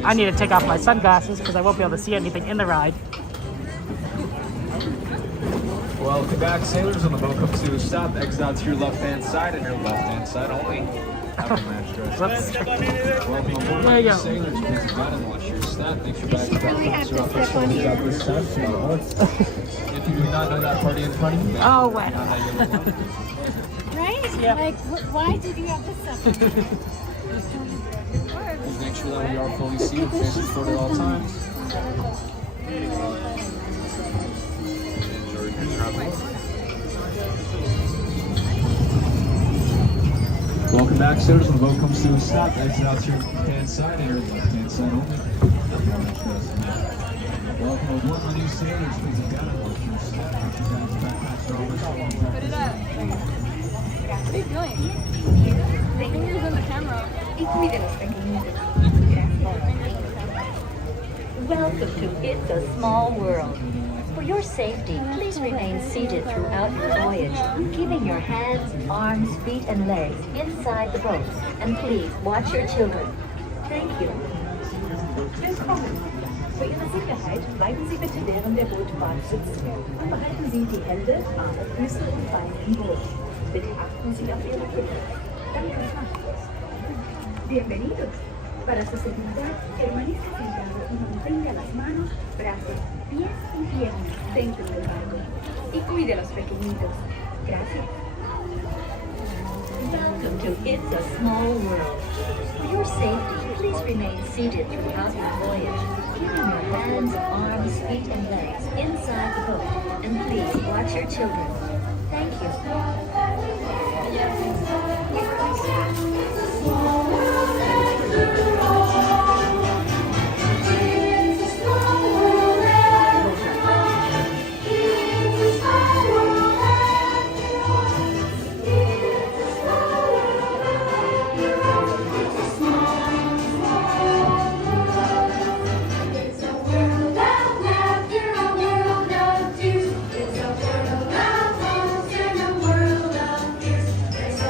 I need to take off my sunglasses because I won't be able to see anything in the ride. Welcome back, sailors. When the boat comes to a stop, exit out to your left-hand side and your left-hand side only. Have a match dress. Whoops. Welcome aboard, There you go. sailors. Please got and watch your step. Make sure bags are really have to step on here. If you do not know that party in front of you, Oh, wow. Right? Yep. Like, why did you have this stuff? please make sure that we are fully seated, facing forward at all times. Enjoy your travel. Welcome back, sailors. When the boat comes to a stop, exit out to your left-hand side and your left-hand side only. Welcome aboard, my new sailors. Please get down and watch your step. Put your bags, backpacks, or all Put it up. What are you doing? Fingers in the camera. Welcome to It's a Small World. For your safety, please remain seated throughout your voyage, keeping your hands, arms, feet, and legs inside the boat. And please watch your children. Thank you. Willkommen. Für Ihre Sicherheit bleiben Sie bitte während der Bootfahrt sitzen und behalten Sie die Hände, Arme, Füße und Beine im Boot. Bitte achten Sie auf Ihre Kinder. Danke. Bienvenidos. Para su seguridad, permanezca sentado y mantenga las manos, brazos, pies y piernas dentro del barco. Y cuide a los pequeñitos. Gracias. Welcome to It's a Small World. For your safety, please remain seated throughout your voyage, keeping your hands, arms, feet, and legs inside the boat. And please watch your children. Thank you. It's a world of wonders and a world of fears. There's a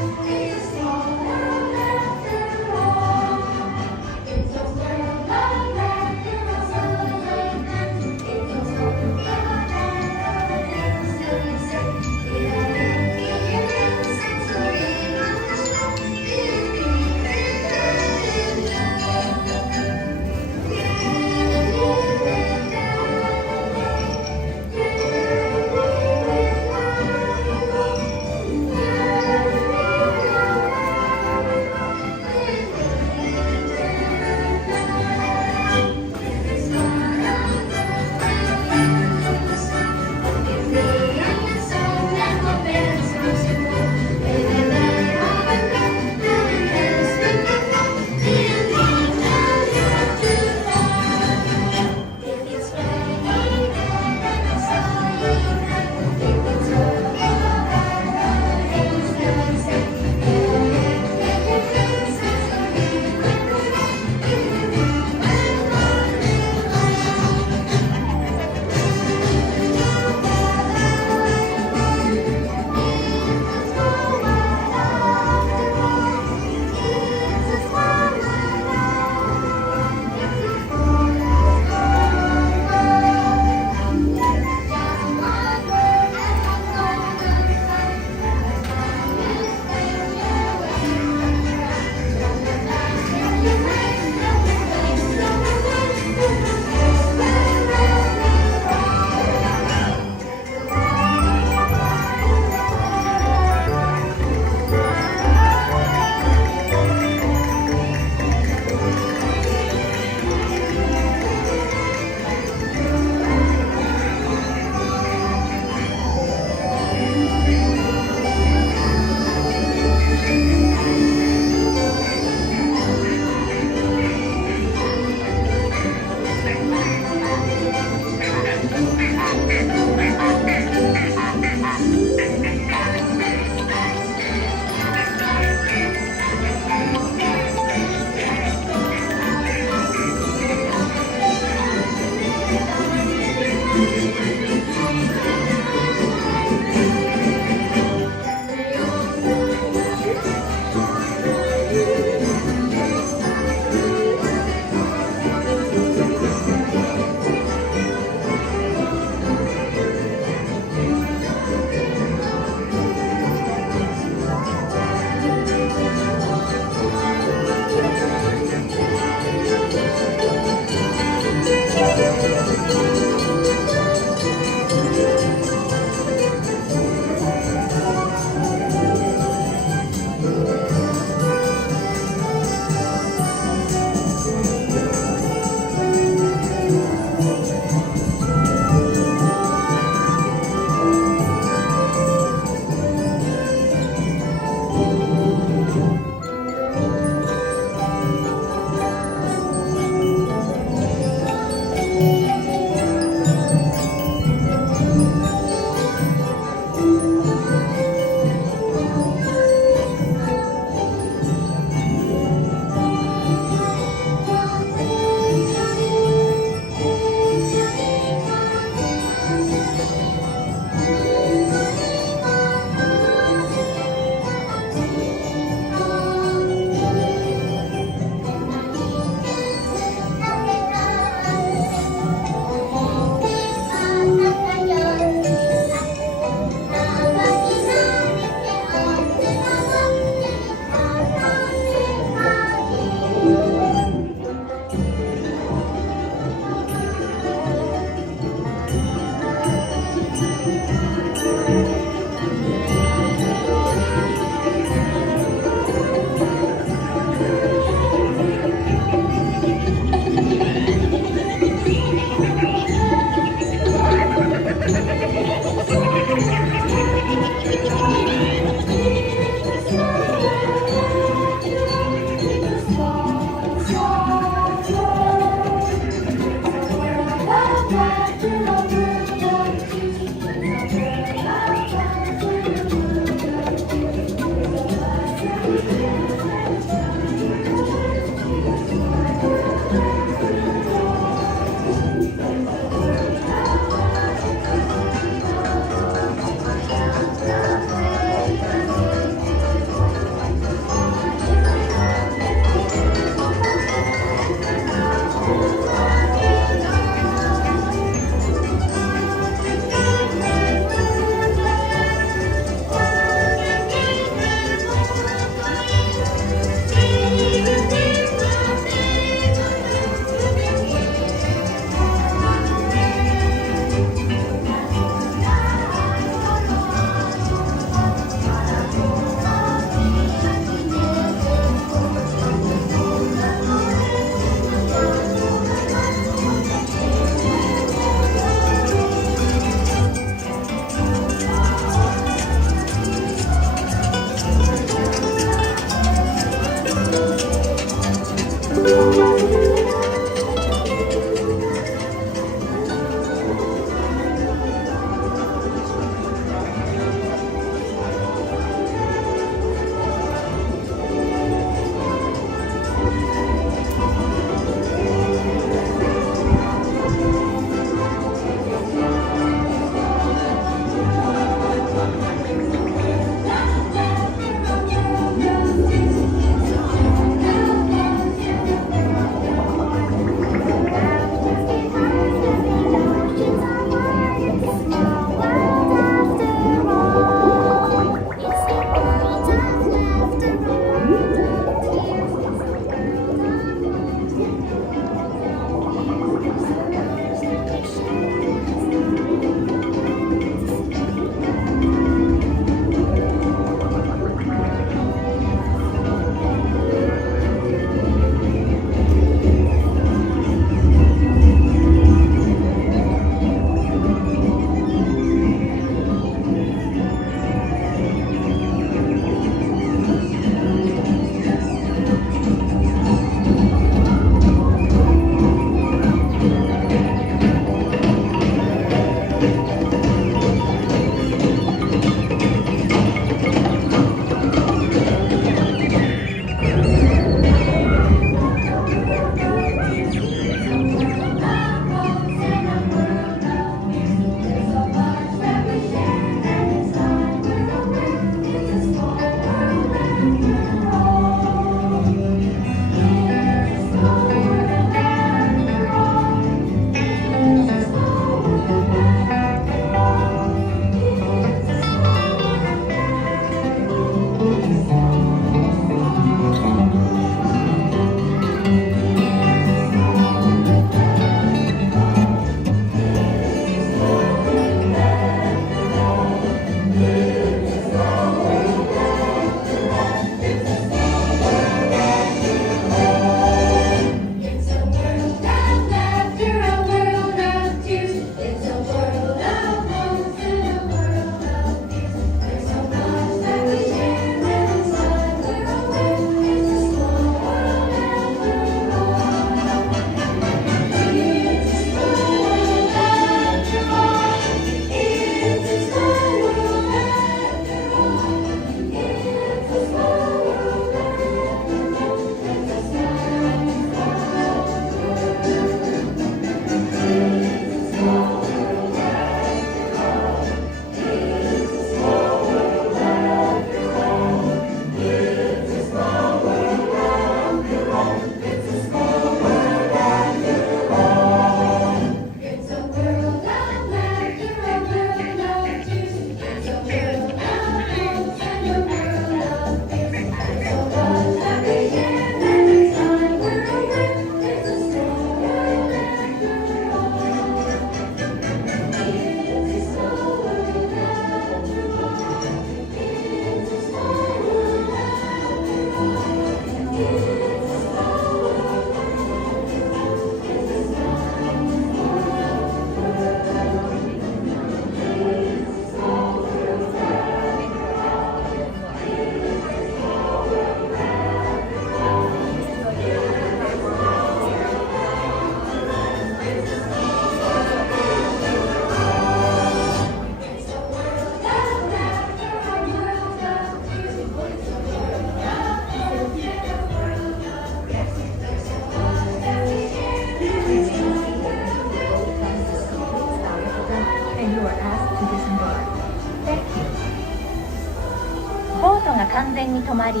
全に止まり、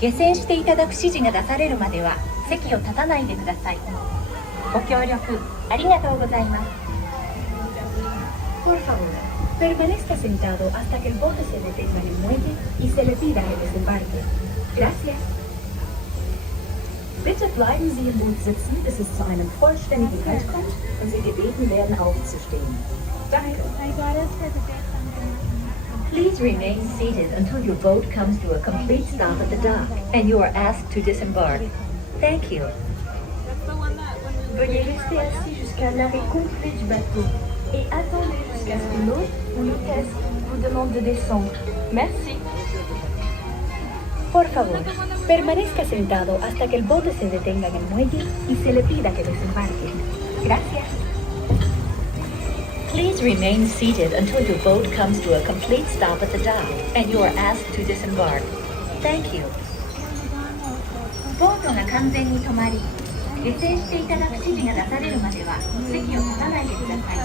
下船していただく指示が出されるまでは席を立たないでください。ご協力ありがとうございます。Por favor, permanezca sentado hasta que el bote se detenga en el muelle y se le pida que desembarque. Gracias. Bitte bleiben Sie im Boot sitzen, bis es zu einem vollständigen Halt kommt und Sie gebeten werden aufzustehen. Danke. Please remain seated until your boat comes to a complete stop at the dock and you are asked to disembark. Thank you. Veuillez rester assis jusqu'à l'arrêt complet du bateau et attendez jusqu'à ce que l'hôte ou l'hôtesse vous demande de descendre. Merci. Por favor, permanezca sentado hasta que el bote se detenga en el muelle y se le pida que desembarque. Gracias. Please remain seated until your boat comes to a complete stop at the dock and you are asked to disembark. Thank you. ボートが完全に止まり、下船していただく指示が出されるまでは席を立たないでください。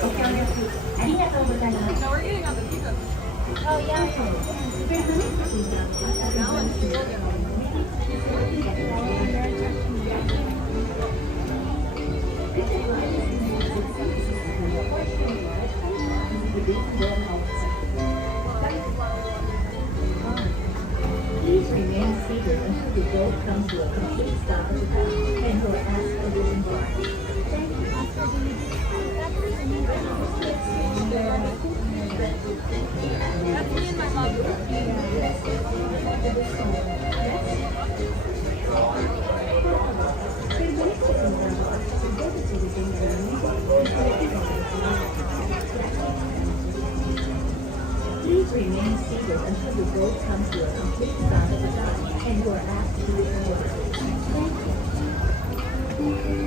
ご協力ありがとうございます。Oh, yeah. Please remain seated until the boat comes to a complete stop at the dock and you are asked to disembark. Thank you. That's me and my mom. Please remain seated until the boat comes to a complete stop at the dock and you are asked to disembark. Thank you.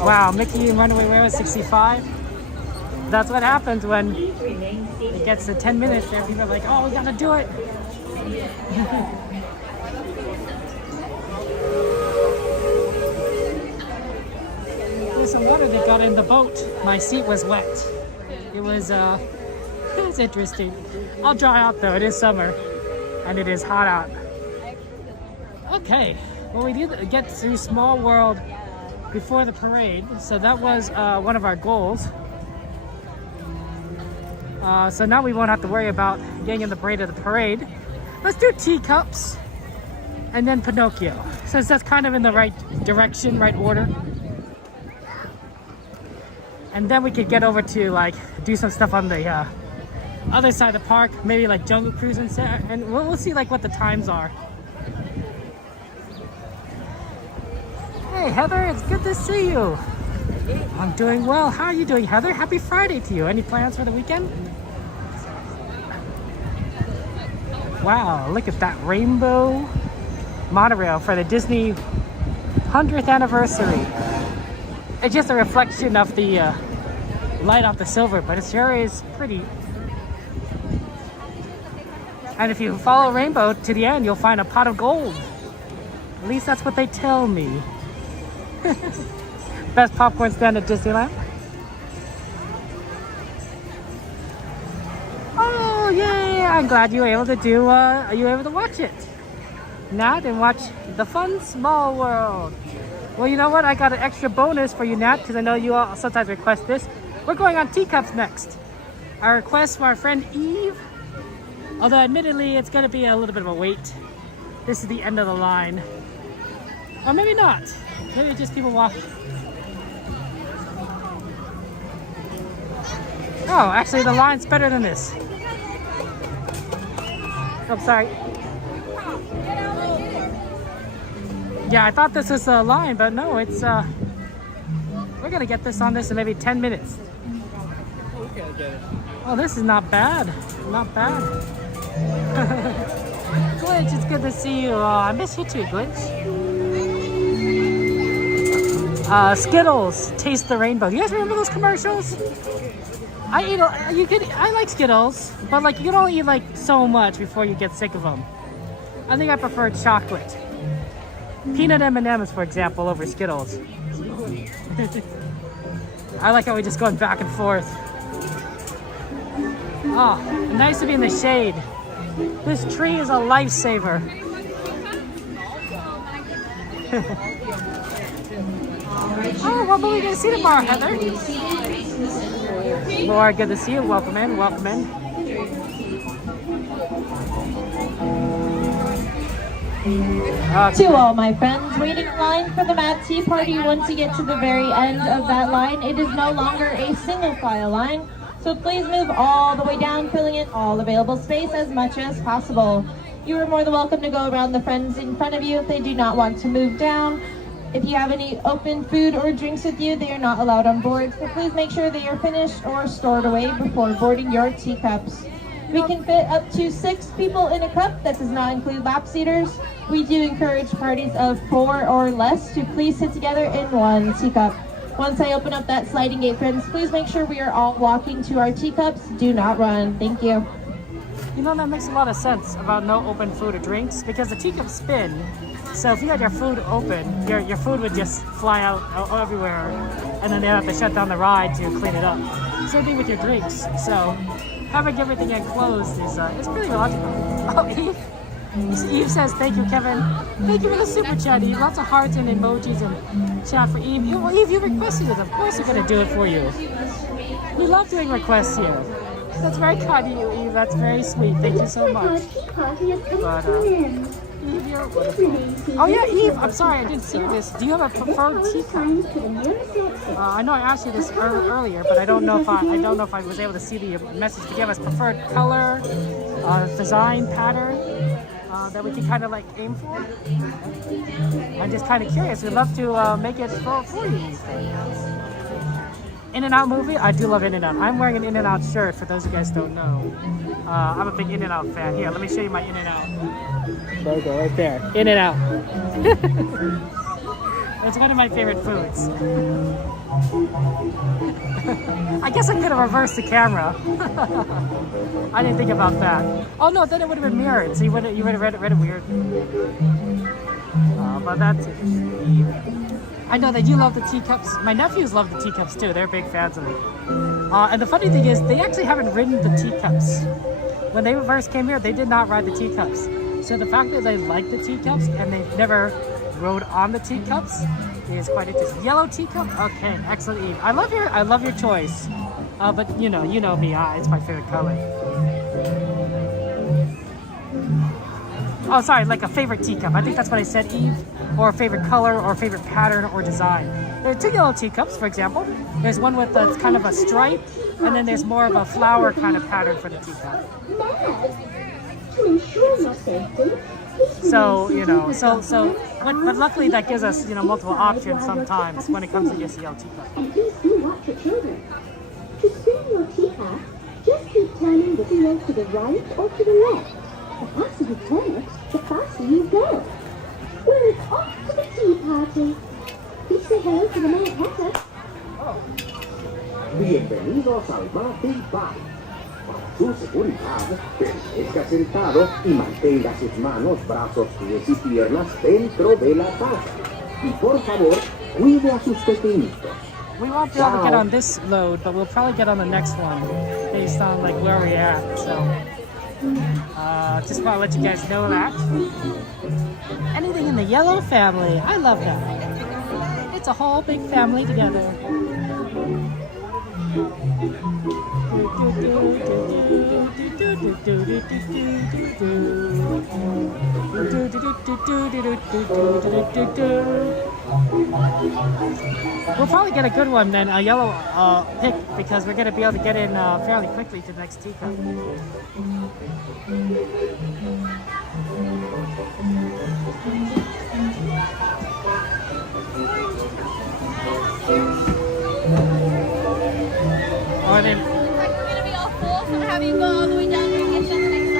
Wow, Mickey and Runaway Railroad 65. That's what happens when it gets to 10 minutes there. People are like, oh, we gotta do it. There's some water that got in the boat. My seat was wet. It was interesting. I'll dry out though. It is summer and it is hot out. Okay, well, we did get to Small World before the parade, so that was one of our goals. So now we won't have to worry about getting in the parade. Let's do teacups and then Pinocchio, since that's kind of in the right direction, right order. And then we could get over to like do some stuff on the other side of the park, maybe like Jungle Cruise and we'll see like what the times are. Hey Heather, it's good to see you. I'm doing well. How are you doing, Heather? Happy Friday to you. Any plans for the weekend? Wow, look at that rainbow monorail for the Disney 100th anniversary. It's just a reflection of the light off the silver, but it sure is pretty. And if you follow rainbow to the end, you'll find a pot of gold. At least that's what they tell me. Best popcorn stand at Disneyland. Oh yay! I'm glad you were able to do. You were able to watch it, Nat, and watch the Fun Small World. Well, you know what? I got an extra bonus for you, Nat, because I know you all sometimes request this. We're going on teacups next. Our request from our friend Eve. Although, admittedly, it's going to be a little bit of a wait. This is the end of the line. Or maybe not. Maybe just people walking. Oh, actually, the line's better than this. I'm sorry. Yeah, I thought this was the line, but no, it's we're gonna get this on this in maybe 10 minutes. Oh, this is not bad. Not bad. Glitch, it's good to see you. I miss you too, Glitch. Skittles, taste the rainbow. You guys remember those commercials? I like Skittles, but like you can only eat like so much before you get sick of them. I think I prefer chocolate. Peanut M&Ms, for example, over Skittles. I like how we're just going back and forth. Oh, nice to be in the shade. This tree is a lifesaver. Oh, what will we get to see tomorrow, Heather? Laura, good to see you. Welcome in, welcome in. To all my friends waiting in line for the Mad Tea Party, once you get to the very end of that line, it is no longer a single file line. So please move all the way down, filling in all available space as much as possible. You are more than welcome to go around the friends in front of you if they do not want to move down. If you have any open food or drinks with you, they are not allowed on board. So please make sure they are finished or stored away before boarding your teacups. We can fit up to 6 people in a cup. That does not include lap seaters. We do encourage parties of 4 or less to please sit together in one teacup. Once I open up that sliding gate, friends, please make sure we are all walking to our teacups. Do not run. Thank you. You know, that makes a lot of sense about no open food or drinks because the teacups spin. So if you had your food open, your food would just fly out everywhere, and then they'd have to shut down the ride to clean it up. Same thing with your drinks. So having everything enclosed is pretty logical. Oh, Eve says, thank you, Kevin. Thank you for the super chat, Eve. Lots of hearts and emojis and chat for Eve. Well, Eve, you requested it. Of course we're going to do it for you. We love doing requests here. That's very kind of you, Eve. That's very sweet. Thank you so much. But, Eve, you're wonderful. Oh yeah, Eve, I'm sorry, I didn't see this. Do you have a preferred teacup? I know I asked you this earlier, but I don't know if I was able to see the message. Do you have a preferred color, design, pattern that we can kind of like aim for? I'm just kind of curious. We'd love to make it for you. In-N-Out movie? I do love In-N-Out. I'm wearing an In-N-Out shirt for those of you guys who don't know. I'm a big In-N-Out fan. Here, let me show you my In-N-Out logo right there. In-N-Out. It's one of my favorite foods. I guess I'm gonna reverse the camera. I didn't think about that. Oh no, then it would have been mirrored, so you would have read it weird. But that's it. I know that you love the teacups. My nephews love the teacups too. They're big fans of it. And the funny thing is, they actually haven't ridden the teacups. When they first came here, they did not ride the teacups. So the fact that they like the teacups and they've never rode on the teacups is quite interesting. Yellow teacup? Okay, excellent, Eve. I love your choice. But you know me. It's my favorite color. Oh, sorry, like a favorite teacup. I think that's what I said, Eve. Or a favorite color, or favorite pattern, or design. There are 2 yellow teacups, for example. There's one with kind of a stripe, and then there's more of a flower kind of pattern for the teacup. So, but luckily that gives us, multiple options sometimes when it comes to just a yellow teacup. And please do watch your children. To spin your teacup, just keep turning the wheel to the right or to the left. The faster you turn it, the faster you go. We're off to the tea party. Please say hello to the Mayor Potter. Bienvenidos al Bar Big Bang. Su seguridad, permanezca sentado y mantenga sus manos, brazos, pies y piernas dentro de la taza. Y por favor, cuide a sus pequeñitos. We won't be able to get on this load, but we'll probably get on the next one based on like where we're at. So just want to let you guys know that. Anything in the yellow family, I love that. It's a whole big family together. We'll probably get a good one then, a yellow pick, because we're going to be able to get in fairly quickly to the next teacup. Oh, then. Like we're gonna be all full, so I'm having you go all the way down there and get you on the next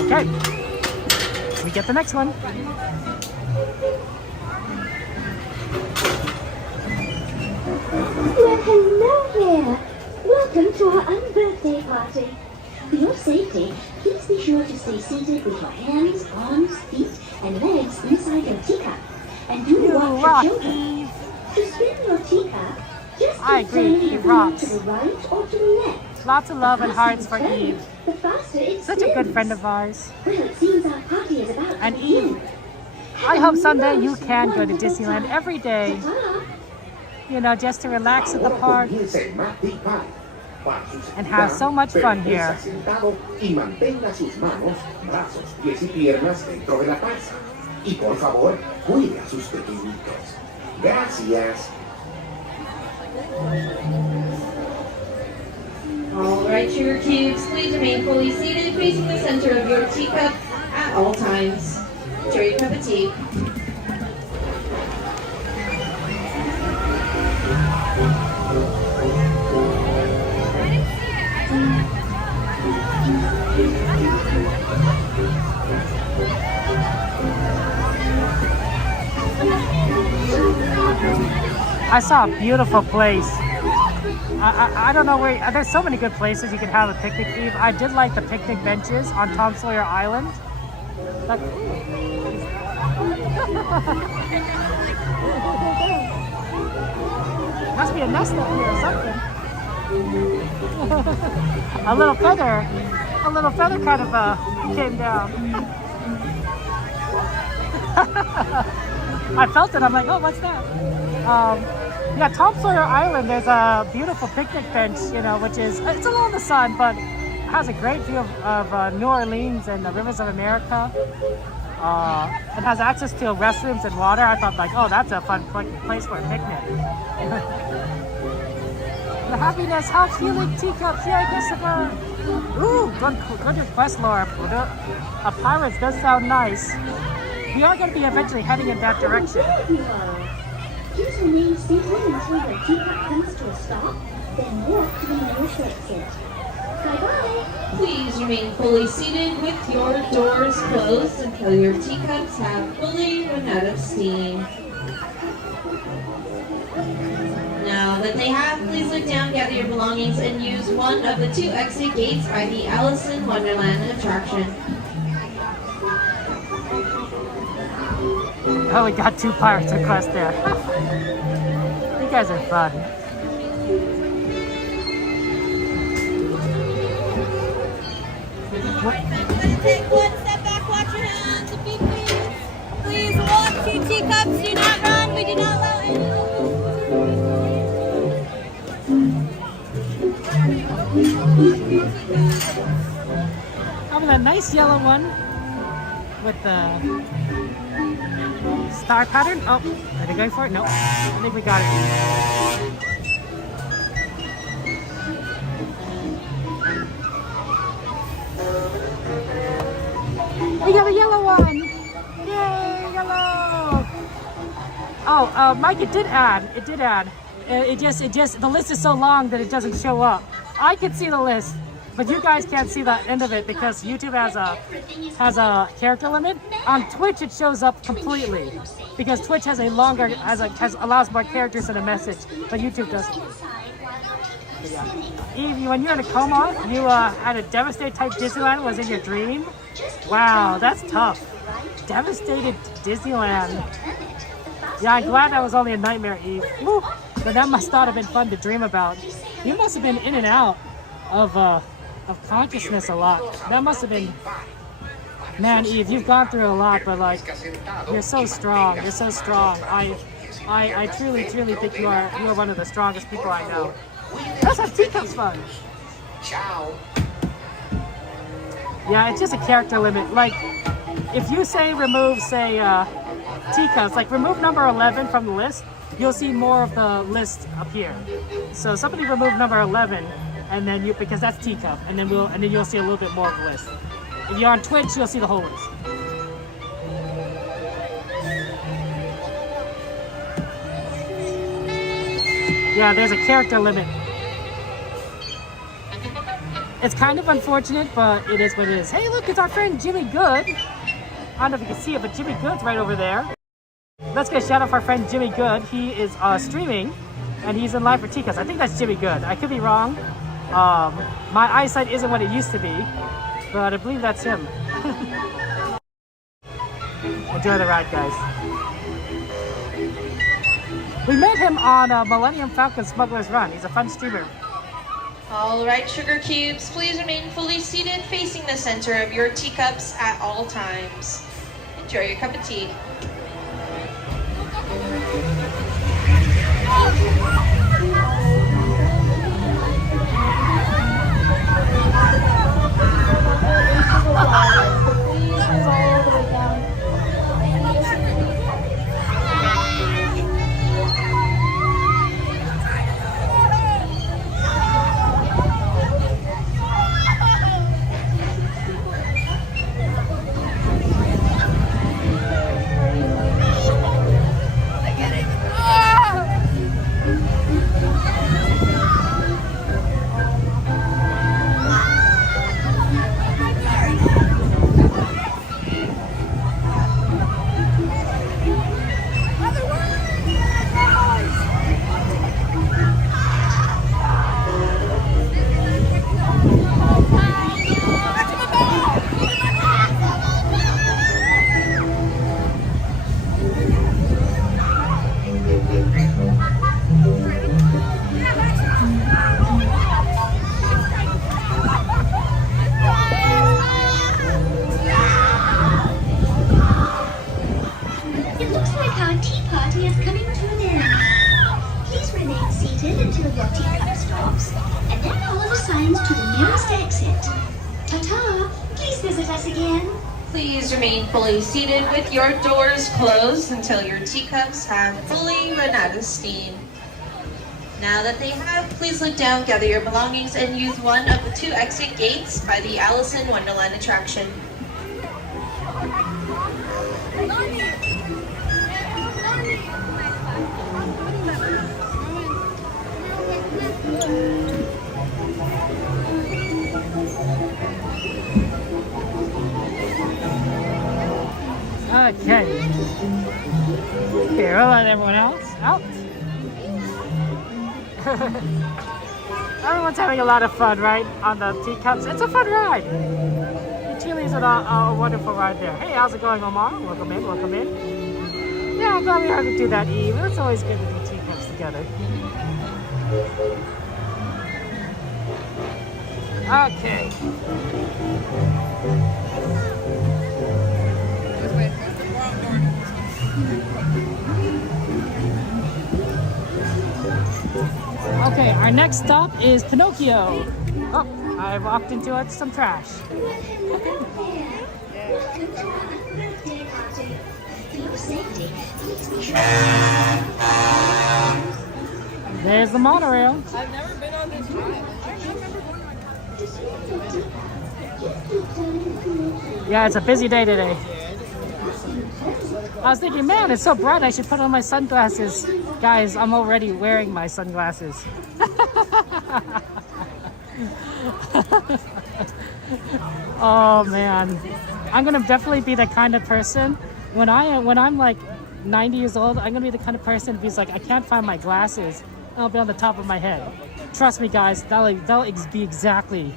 side. Okay. We get the next one. Well, hello there. Welcome to our unbirthday party. For your safety, please be sure to stay seated with your hands, arms, feet, and legs inside your teacup. And do watch your children. To spin your teacup, just I keep agree, turning he it rocks. to the right or to the left. Lots of love and hearts for Eve. The faster it Such a good friend of ours. Well, it seems our party is about And to Eve, begin. I hope someday you can go to Disneyland every day. You know, just to relax at the park and have so much fun here. Y mantenga sus manos, brazos, pies y piernas dentro de la taza. Y por favor, cuide a sus pequeñitos. Gracias. All right, sugar cubes, please remain fully seated, facing the center of your teacup at all times. Enjoy your cup of tea. I saw a beautiful place. I don't know where, there's so many good places you can have a picnic, Eve. I did like the picnic benches on Tom Sawyer Island. Like, must be a nest up here or something. a little feather kind of came down. I felt it, I'm like, oh, what's that? Yeah, Tom Sawyer Island, there's a beautiful picnic bench, you know, which is, it's along the sun, but has a great view of New Orleans and the rivers of America. It has access to restrooms and water. I thought like, oh, that's a fun place for a picnic. The happiness, health, healing teacups, yay, Christopher. Ooh, good request, Laura. A pirates does sound nice. We are going to be eventually heading in that direction. Please remain seated until your teacup comes to a stop, then walk to the nearest exit. Bye-bye. Please remain fully seated with your doors closed until your teacups have fully run out of steam. Now that they have, please look down, gather your belongings, and use one of the 2 exit gates by the Alice in Wonderland attraction. Oh, we got 2 pirates requests there. You guys are fun. Take one step back, watch your hands, the feet, please walk to teacups, do not run, we do not allow any. How about that nice yellow one with the star pattern? Oh, are they going for it? No, I think we got it. We got a yellow one! Yay, yellow! Oh, Mike, it did add. It just, the list is so long that it doesn't show up. I can see the list, but you guys can't see the end of it because YouTube has a character limit. On Twitch, it shows up completely because Twitch has a longer, allows more characters in a message, but YouTube doesn't. Eve, when you're in a coma, you had a devastated type Disneyland was in your dream? Wow, that's tough. Devastated Disneyland. Yeah, I'm glad that was only a nightmare, Eve. Woo. But that must not have been fun to dream about. You must have been in and out of consciousness a lot. That must have been... Man, Eve, you've gone through a lot, but like, you're so strong. You're so strong. I truly think you are one of the strongest people I know. Let's have teacups fun. Yeah, it's just a character limit. Like, if you say remove, say, teacups, like remove number 11 from the list, you'll see more of the list appear. So somebody remove number 11, and then because that's teacup, and then you'll see a little bit more of the list. If you're on Twitch, you'll see the whole list. Yeah, there's a character limit. It's kind of unfortunate, but it is what it is. Hey, look, it's our friend Jimmy Good. I don't know if you can see it, but Jimmy Good's right over there. Let's get a shout out for our friend Jimmy Good. He is streaming, and he's in live for Tikas. I think that's Jimmy Good. I could be wrong. My eyesight isn't what it used to be, but I believe that's him. Enjoy the ride, guys. We met him on Millennium Falcon Smuggler's Run. He's a fun streamer. All right, sugar cubes, please remain fully seated facing the center of your teacups at all times. Enjoy your cup of tea. Seated with your doors closed until your teacups have fully run out of steam. Now that they have, please look down, gather your belongings, and use one of the 2 exit gates by the Alice in Wonderland attraction. Okay. Here, we'll let everyone else out. Everyone's having a lot of fun, right? On the teacups. It's a fun ride. It truly is a wonderful ride there. Hey, how's it going, Omar? Welcome in, welcome in. Yeah, I'm glad we had to do that, Eve. It's always good to do teacups together. Okay. Okay, our next stop is Pinocchio. Oh, I walked into some trash. There's the monorail. I've never been on this ride. Yeah, it's a busy day today. I was thinking, man, it's so bright, I should put on my sunglasses. Guys, I'm already wearing my sunglasses. Oh man, I'm gonna definitely be the kind of person when I'm like 90 years old. I'm gonna be the kind of person who's like, I can't find my glasses. I'll be on the top of my head. Trust me, guys, that'll be exactly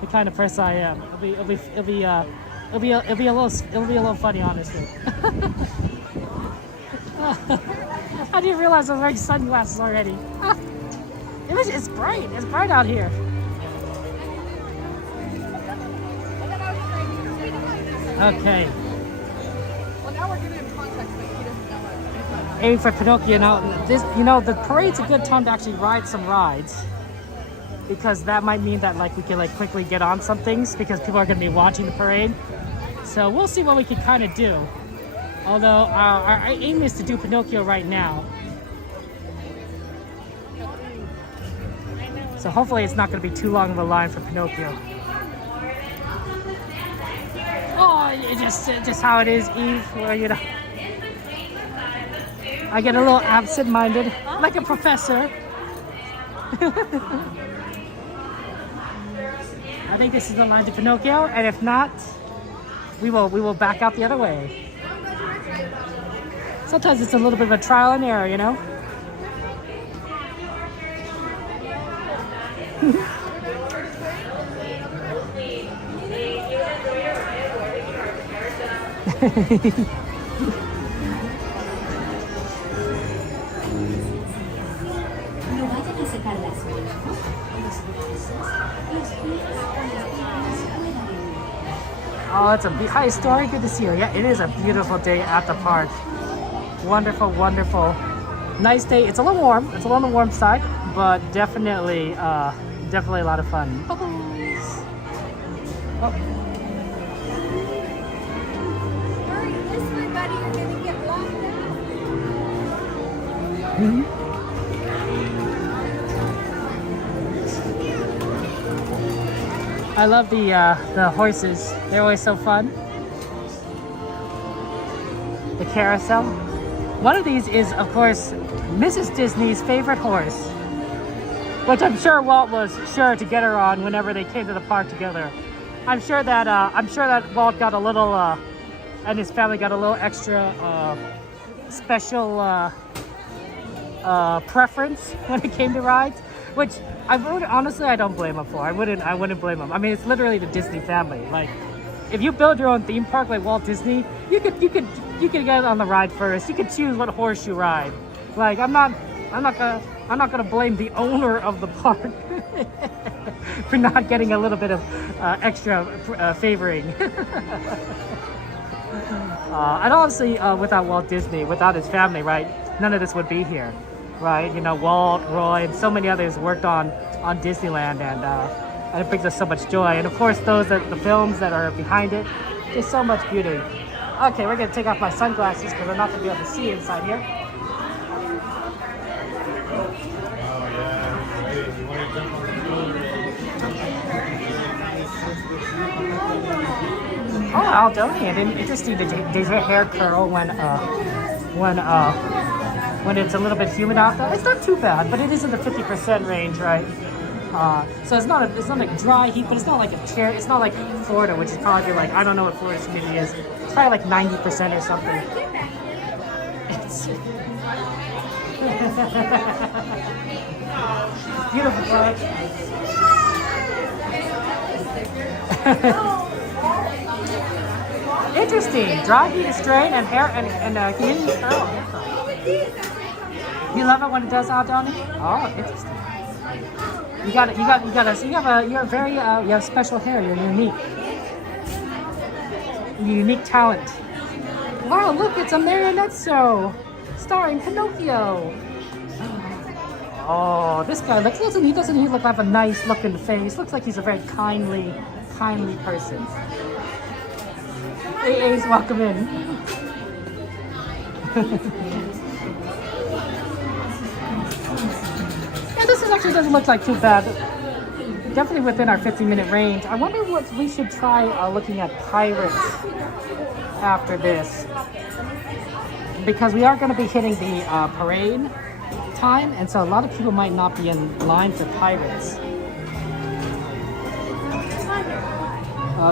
the kind of person I am. It'll be a little funny, honestly. I didn't realize I was wearing sunglasses already. It's bright. It's bright out here. Okay. Well, now we're giving him context, but he doesn't know it. Aim for Pinocchio. Now, the parade's a good time to actually ride some rides, because that might mean that we can quickly get on some things because people are going to be watching the parade. So we'll see what we can kind of do. Although our aim is to do Pinocchio right now. So hopefully it's not going to be too long of a line for Pinocchio. Oh, it's just how it is, Eve, where I get a little absent-minded, like a professor. I think this is the line to Pinocchio, and if not, we will back out the other way. Sometimes it's a little bit of a trial and error, you know? No vayan a secar las manos, los brazos, los pies o las piernas fuera de mí. Oh, it's hi, Story. Good to see you. Yeah, it is a beautiful day at the park. Wonderful, wonderful. Nice day. It's a little warm. It's a little on the warm side, but definitely a lot of fun. Bubbles. Oh. Hurry, this way, buddy. You're going to get blocked out. I love the horses. They're always so fun. The carousel. One of these is, of course, Mrs. Disney's favorite horse, which I'm sure Walt was sure to get her on whenever they came to the park together. I'm sure that Walt got a little, and his family got a little extra special preference when it came to rides, which honestly I don't blame him for. I wouldn't blame him. I mean, it's literally the Disney family. Like, if you build your own theme park like Walt Disney, you could get on the ride first. You could choose what horse you ride. Like, I'm not gonna blame the owner of the park for not getting a little bit of extra favoring. And obviously, without Walt Disney, without his family, right, none of this would be here, right? You know, Walt, Roy, and so many others worked on Disneyland, and it brings us so much joy. And of course, the films that are behind it, just so much beauty. Okay, we're gonna take off my sunglasses because I'm not gonna be able to see inside here. Oh, Aldonian, interesting. Does your hair curl when it's a little bit humid out there? It's not too bad, but it is in the 50% range, right? So it's not like dry heat, but it's not like it's not like Florida, which is probably like, I don't know what Florida's humidity is. It's probably like 90% or something. It's beautiful, right? Interesting. Dry heat is strain and hair and humidity is curl. You love it when it does, Aldoni? Oh, interesting. You have special hair. You're unique. Unique talent. Wow, look, it's a marionette show starring Pinocchio. Oh, this guy doesn't he look like a nice looking face? Looks like he's a very kindly person. Hey, Ace, welcome in. Yeah, this actually doesn't look like too bad. Definitely within our 15-minute range. I wonder what we should try looking at Pirates after this, because we are going to be hitting the parade time, and so a lot of people might not be in line for Pirates,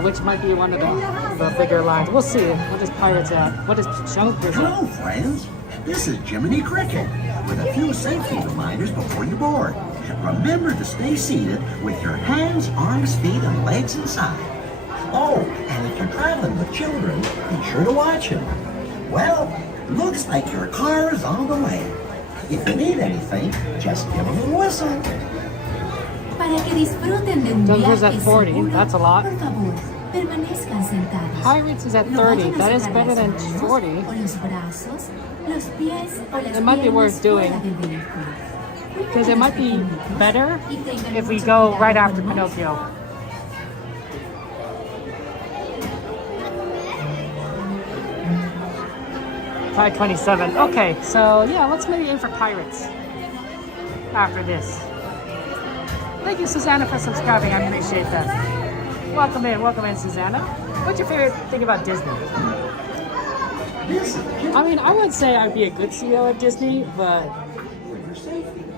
which might be one of the bigger lines. We'll see. What is Pirates at? What is Junkers at? Hello, friends. This is Jiminy Cricket with a few safety reminders before you board. remember to stay seated with your hands, arms, feet, and legs inside. Oh, and if you're traveling with children, be sure to watch them. Well, looks like your car is on the way. If you need anything, just give a little whistle. Para que disfruten de un Denver's at viaje 40. seguro, That's a lot. por favor, permanezcan sentados. Pirates is at No 30. vayan a That is sacar better las than manos 40. o los brazos, los pies o las It might be piernas worth doing. fuera del vehículo. Because it might be Cuiden better y tengan if we mucho go cuidado right con after los Pinocchio. $5.27. Okay, so yeah, let's maybe aim for Pirates after this. Thank you, Susanna, for subscribing. I appreciate that. Welcome in, Susanna. What's your favorite thing about Disney? I mean, I would say I'd be a good CEO at Disney, but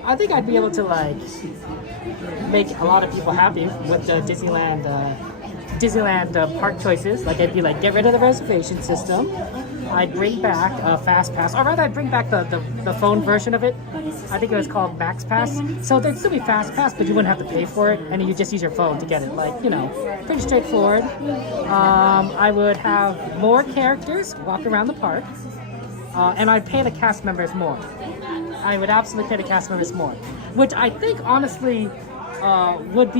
I think I'd be able to like make a lot of people happy with the Disneyland park choices. Like I'd be like, get rid of the reservation system. I'd bring back a Fast Pass, or rather I'd bring back the phone version of it. I think it was called Max Pass. So there'd still be Fast Pass, but you wouldn't have to pay for it, and you just use your phone to get it. Like, you know, pretty straightforward. I would have more characters walk around the park, and I'd pay the cast members more. I would absolutely pay the cast members more, which I think honestly would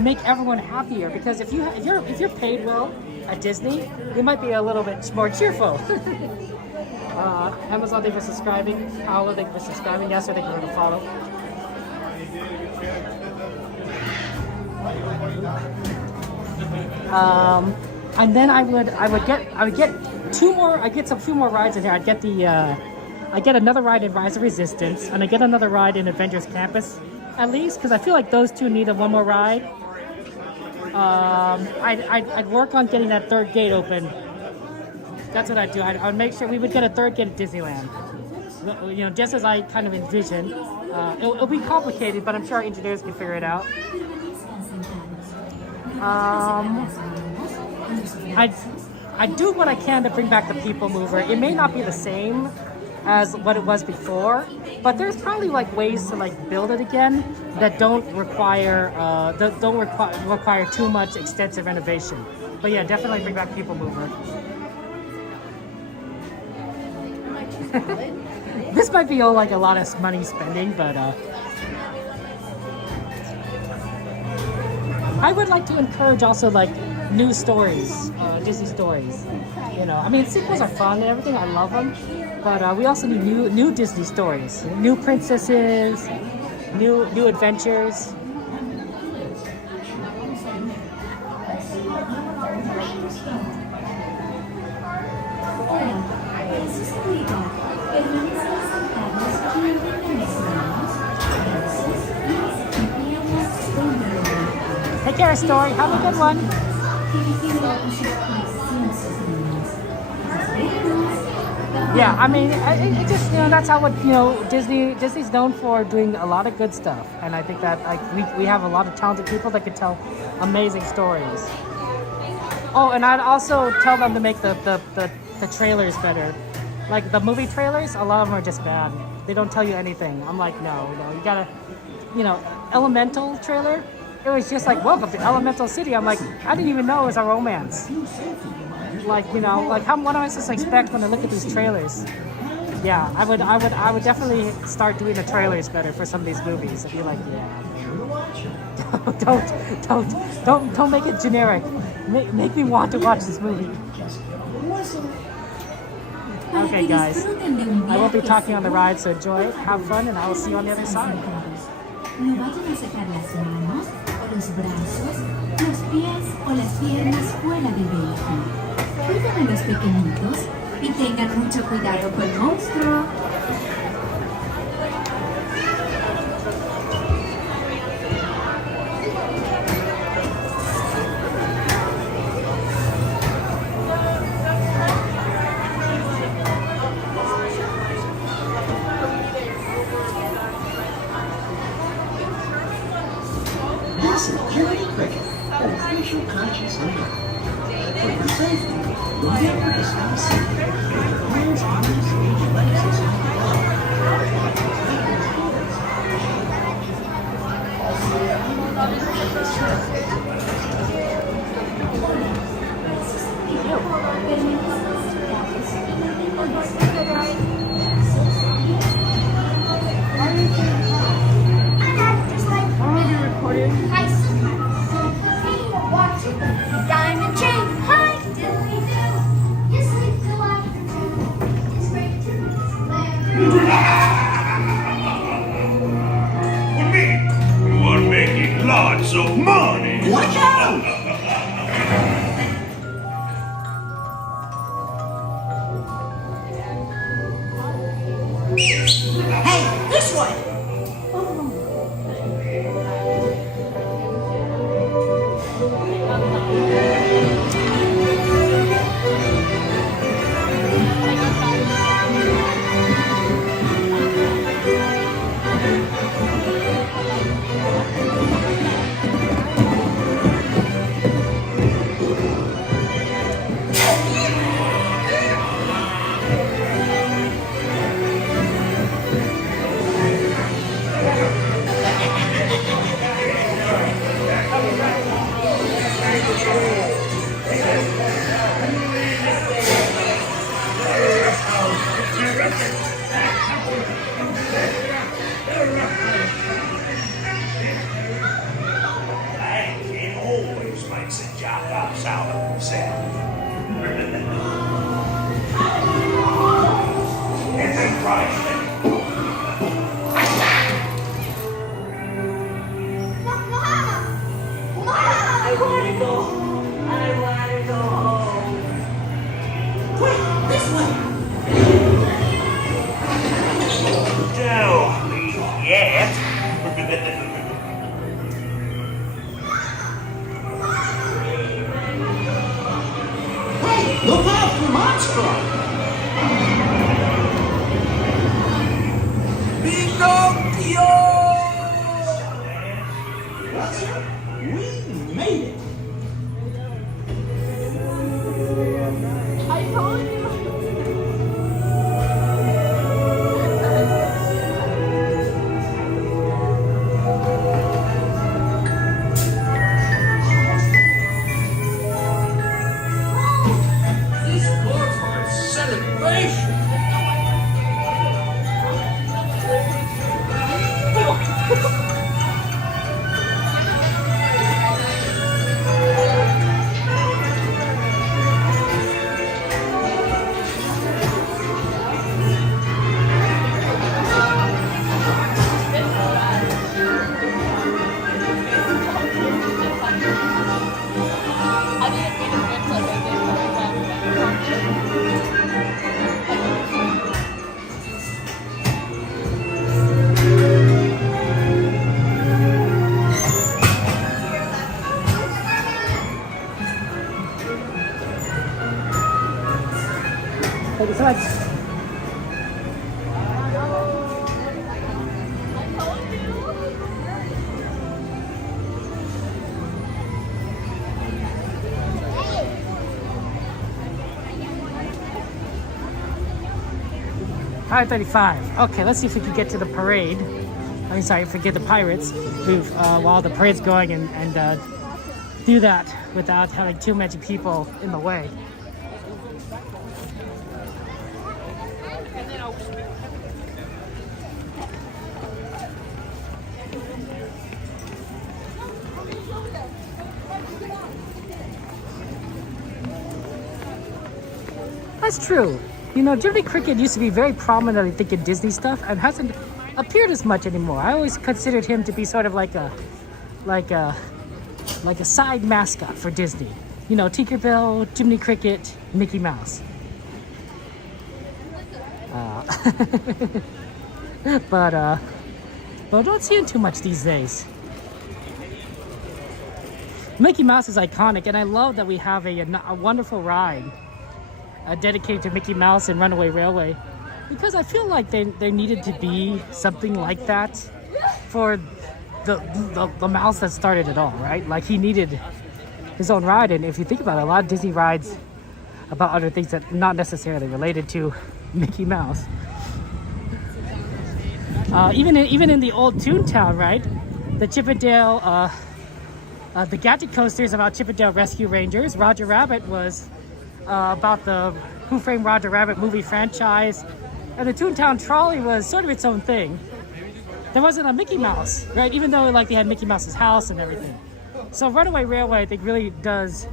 make everyone happier, because if you're paid well at Disney, you might be a little bit more cheerful. Amazon, thank you for subscribing. Paolo, thank you for subscribing. Yes, thank you for the follow. And then I would get two more. I get a few more rides in here. I get another ride in Rise of Resistance, and I get another ride in Avengers Campus, at least, because I feel like those two need one more ride. I'd work on getting that third gate open. That's what I'd do. I would make sure we would get a third gate at Disneyland. You know, just as I kind of envisioned. It'll be complicated, but I'm sure our engineers can figure it out. I'd do what I can to bring back the People Mover. It may not be the same as what it was before, but there's probably like ways to like build it again that don't require too much extensive renovation. But yeah, definitely bring back People Mover. This might be like a lot of money spending, but I would like to encourage also like new stories, Disney stories. You know, I mean, sequels are fun and everything. I love them, but we also need new Disney stories, new princesses, new adventures. Take care, Story. Have a good one. Yeah, I mean, it just, you know, that's how Disney's known for doing a lot of good stuff, and I think that like we have a lot of talented people that can tell amazing stories. Oh, and I'd also tell them to make the trailers better. Like the movie trailers, a lot of them are just bad. They don't tell you anything. I'm like, no, you gotta, you know, Elemental trailer. It was just like, welcome to Elemental City. I'm like, I didn't even know it was a romance. Like, you know, like what am I supposed to expect when I look at these trailers? Yeah, I would definitely start doing the trailers better for some of these movies. I'd be like, yeah, don't make it generic. Make me want to watch this movie. Okay, guys, I won't be talking on the ride, so enjoy it, have fun, and I will see you on the other side. No vayan a sacar las manos o los brazos, los pies o las piernas fuera del vehículo. Cuiden a los pequeñitos y tengan mucho cuidado con el monstruo. This is Jiminy Cricket, official conscious leader. For your safety, remember to stay seated with your hands, arms, feet, legs inside the car. Diamond chain, hi, diddly do. You sleep till after 2. It's great to You are making lots of money. Watch out! Hey, this way! It always makes a jackass out of himself. It ain't right. I want to go home. I want to go home. Quick, this way! Don't leave yet. Hey, look out for monster! Pinocchio! That's it. We made it. I told you. This calls for a celebration. Thank you so much. $5.35. Okay, let's see if we can get to the parade. I'm sorry, forget the pirates. While the parade's going and do that without having too many people in the way. That's true. You know, Jiminy Cricket used to be very prominent, I think, in Disney stuff and hasn't appeared as much anymore. I always considered him to be sort of like a side mascot for Disney. You know, Tinkerbell, Jiminy Cricket, Mickey Mouse. But I don't see him too much these days. Mickey Mouse is iconic, and I love that we have a wonderful ride dedicated to Mickey Mouse and Runaway Railway, because I feel like there needed to be something like that for the mouse that started it all, right? Like, he needed his own ride, and if you think about it, a lot of Disney rides about other things that not necessarily related to Mickey Mouse. Even in the old Toontown, right? The Chippendale The Gadget Coaster is about Chip 'n Dale Rescue Rangers. Roger Rabbit was about the Who Framed Roger Rabbit movie franchise. And the Toontown Trolley was sort of its own thing. There wasn't a Mickey Mouse, right? Even though like they had Mickey Mouse's house and everything. So Runaway Railway, I think, really does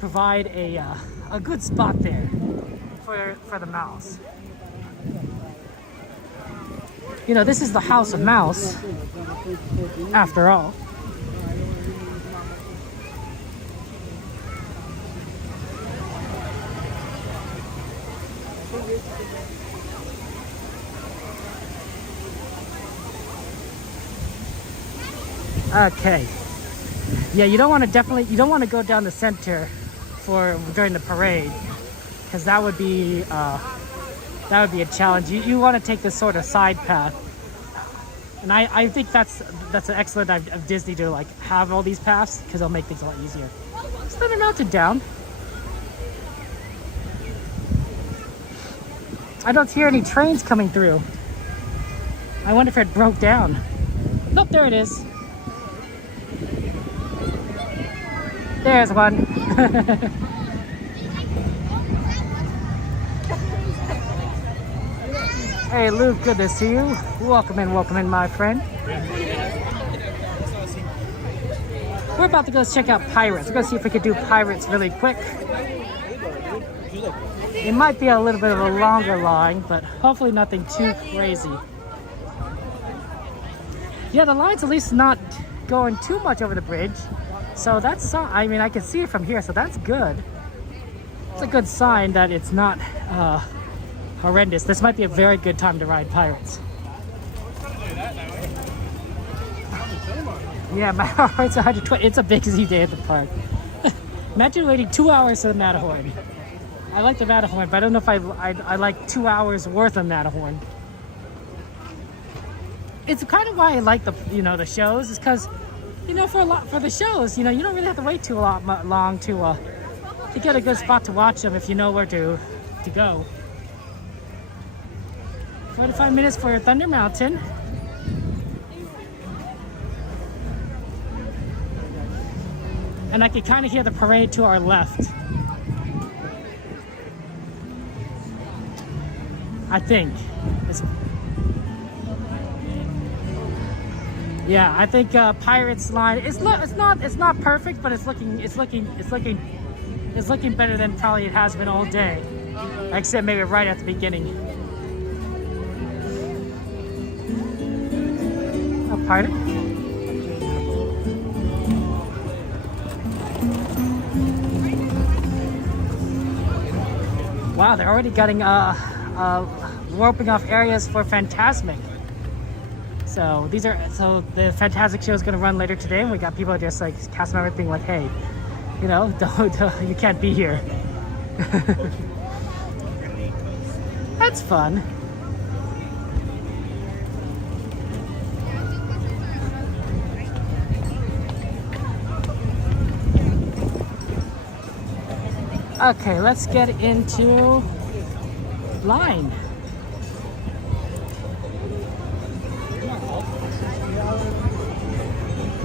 provide a good spot there for the mouse. You know, this is the House of Mouse, after all. Okay. Yeah, you don't want to go down the center during the parade, because that would be a challenge. You want to take this sort of side path, and I think that's an excellent of Disney to like have all these paths, because it'll make things a lot easier. Is Thunder Mountain down? I don't hear any trains coming through. I wonder if it broke down. Nope, there it is. There's one. Hey Luke, good to see you. Welcome in, my friend. We're about to go check out Pirates. We're gonna see if we can do Pirates really quick. It might be a little bit of a longer line, but hopefully nothing too crazy. Yeah, the line's at least not going too much over the bridge. So that's, I mean, I can see it from here, so that's good. It's a good sign that it's not horrendous. This might be a very good time to ride Pirates. Yeah, my heart's 120. It's a busy day at the park. Imagine waiting 2 hours for the Matterhorn. I like the Matterhorn, but I don't know if I like 2 hours worth of Matterhorn. It's kind of why I like the shows, is because for the shows, you don't really have to wait too long to get a good spot to watch them if you know where to go. 45 minutes for Thunder Mountain. And I can kind of hear the parade to our left. I think. Yeah, I think Pirates line it's not perfect, but it's looking better than probably it has been all day, except maybe right at the beginning. Oh, pardon? Wow, they're already getting roping off areas for Fantasmic. So the Fantastic show is going to run later today, and we got people just like casting everything like, hey, don't you can't be here. That's fun. Okay, let's get into line.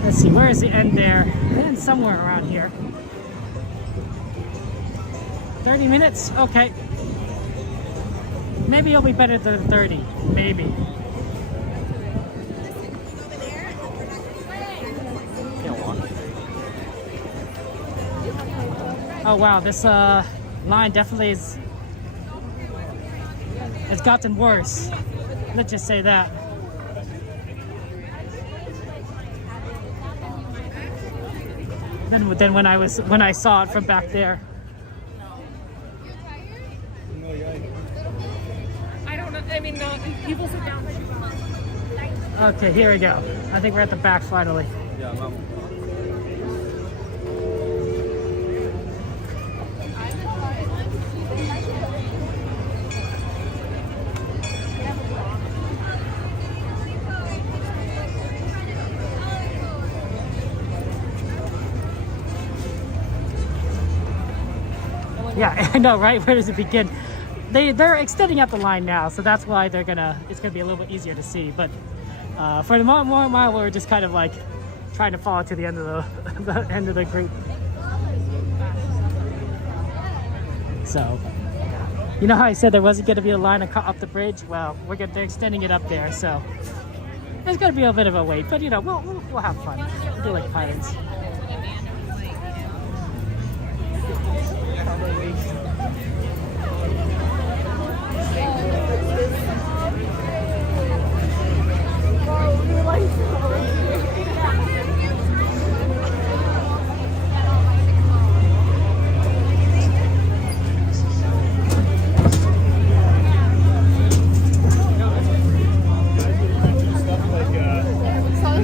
Let's see, where is the end there? And somewhere around here. 30 minutes? Okay. Maybe it'll be better than 30. Maybe. Oh wow, this line definitely has gotten worse. Let's just say that. Than when I saw it from back there. I don't know. I mean, no. People sit down. Okay, here we go. I think we're at the back finally. Yeah, I know, right? Where does it begin? They're extending out the line now, so that's why it's gonna be a little bit easier to see. But for the moment, we're just kind of like trying to follow to the end of the end of the group. So, you know how I said there wasn't going to be a line up the bridge? Well, they're extending it up there, so there's going to be a bit of a wait. But you know, we'll have fun. We'll do like pirates.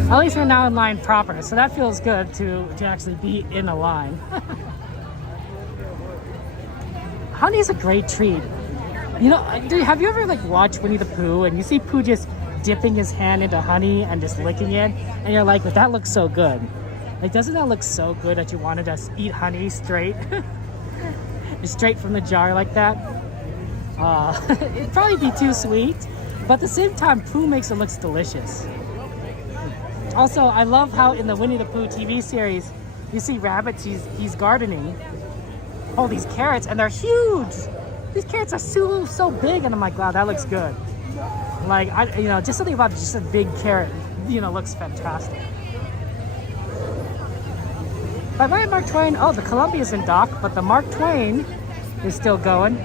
At least we're now in line proper, so that feels good to actually be in a line. Honey is a great treat. You know, have you ever like watched Winnie the Pooh and you see Pooh just dipping his hand into honey and just licking it, and you're like, that looks so good. Like, doesn't that look so good that you wanted to eat honey straight, straight from the jar like that? It'd probably be too sweet, but at the same time, Pooh makes it look delicious. Also, I love how in the Winnie the Pooh TV series, you see Rabbit, he's gardening all these carrots, and they're huge. These carrots are so big, and I'm like, wow, that looks good. Like, just something about just a big carrot, looks fantastic. By the way, Mark Twain, the Columbia's in dock, but the Mark Twain is still going.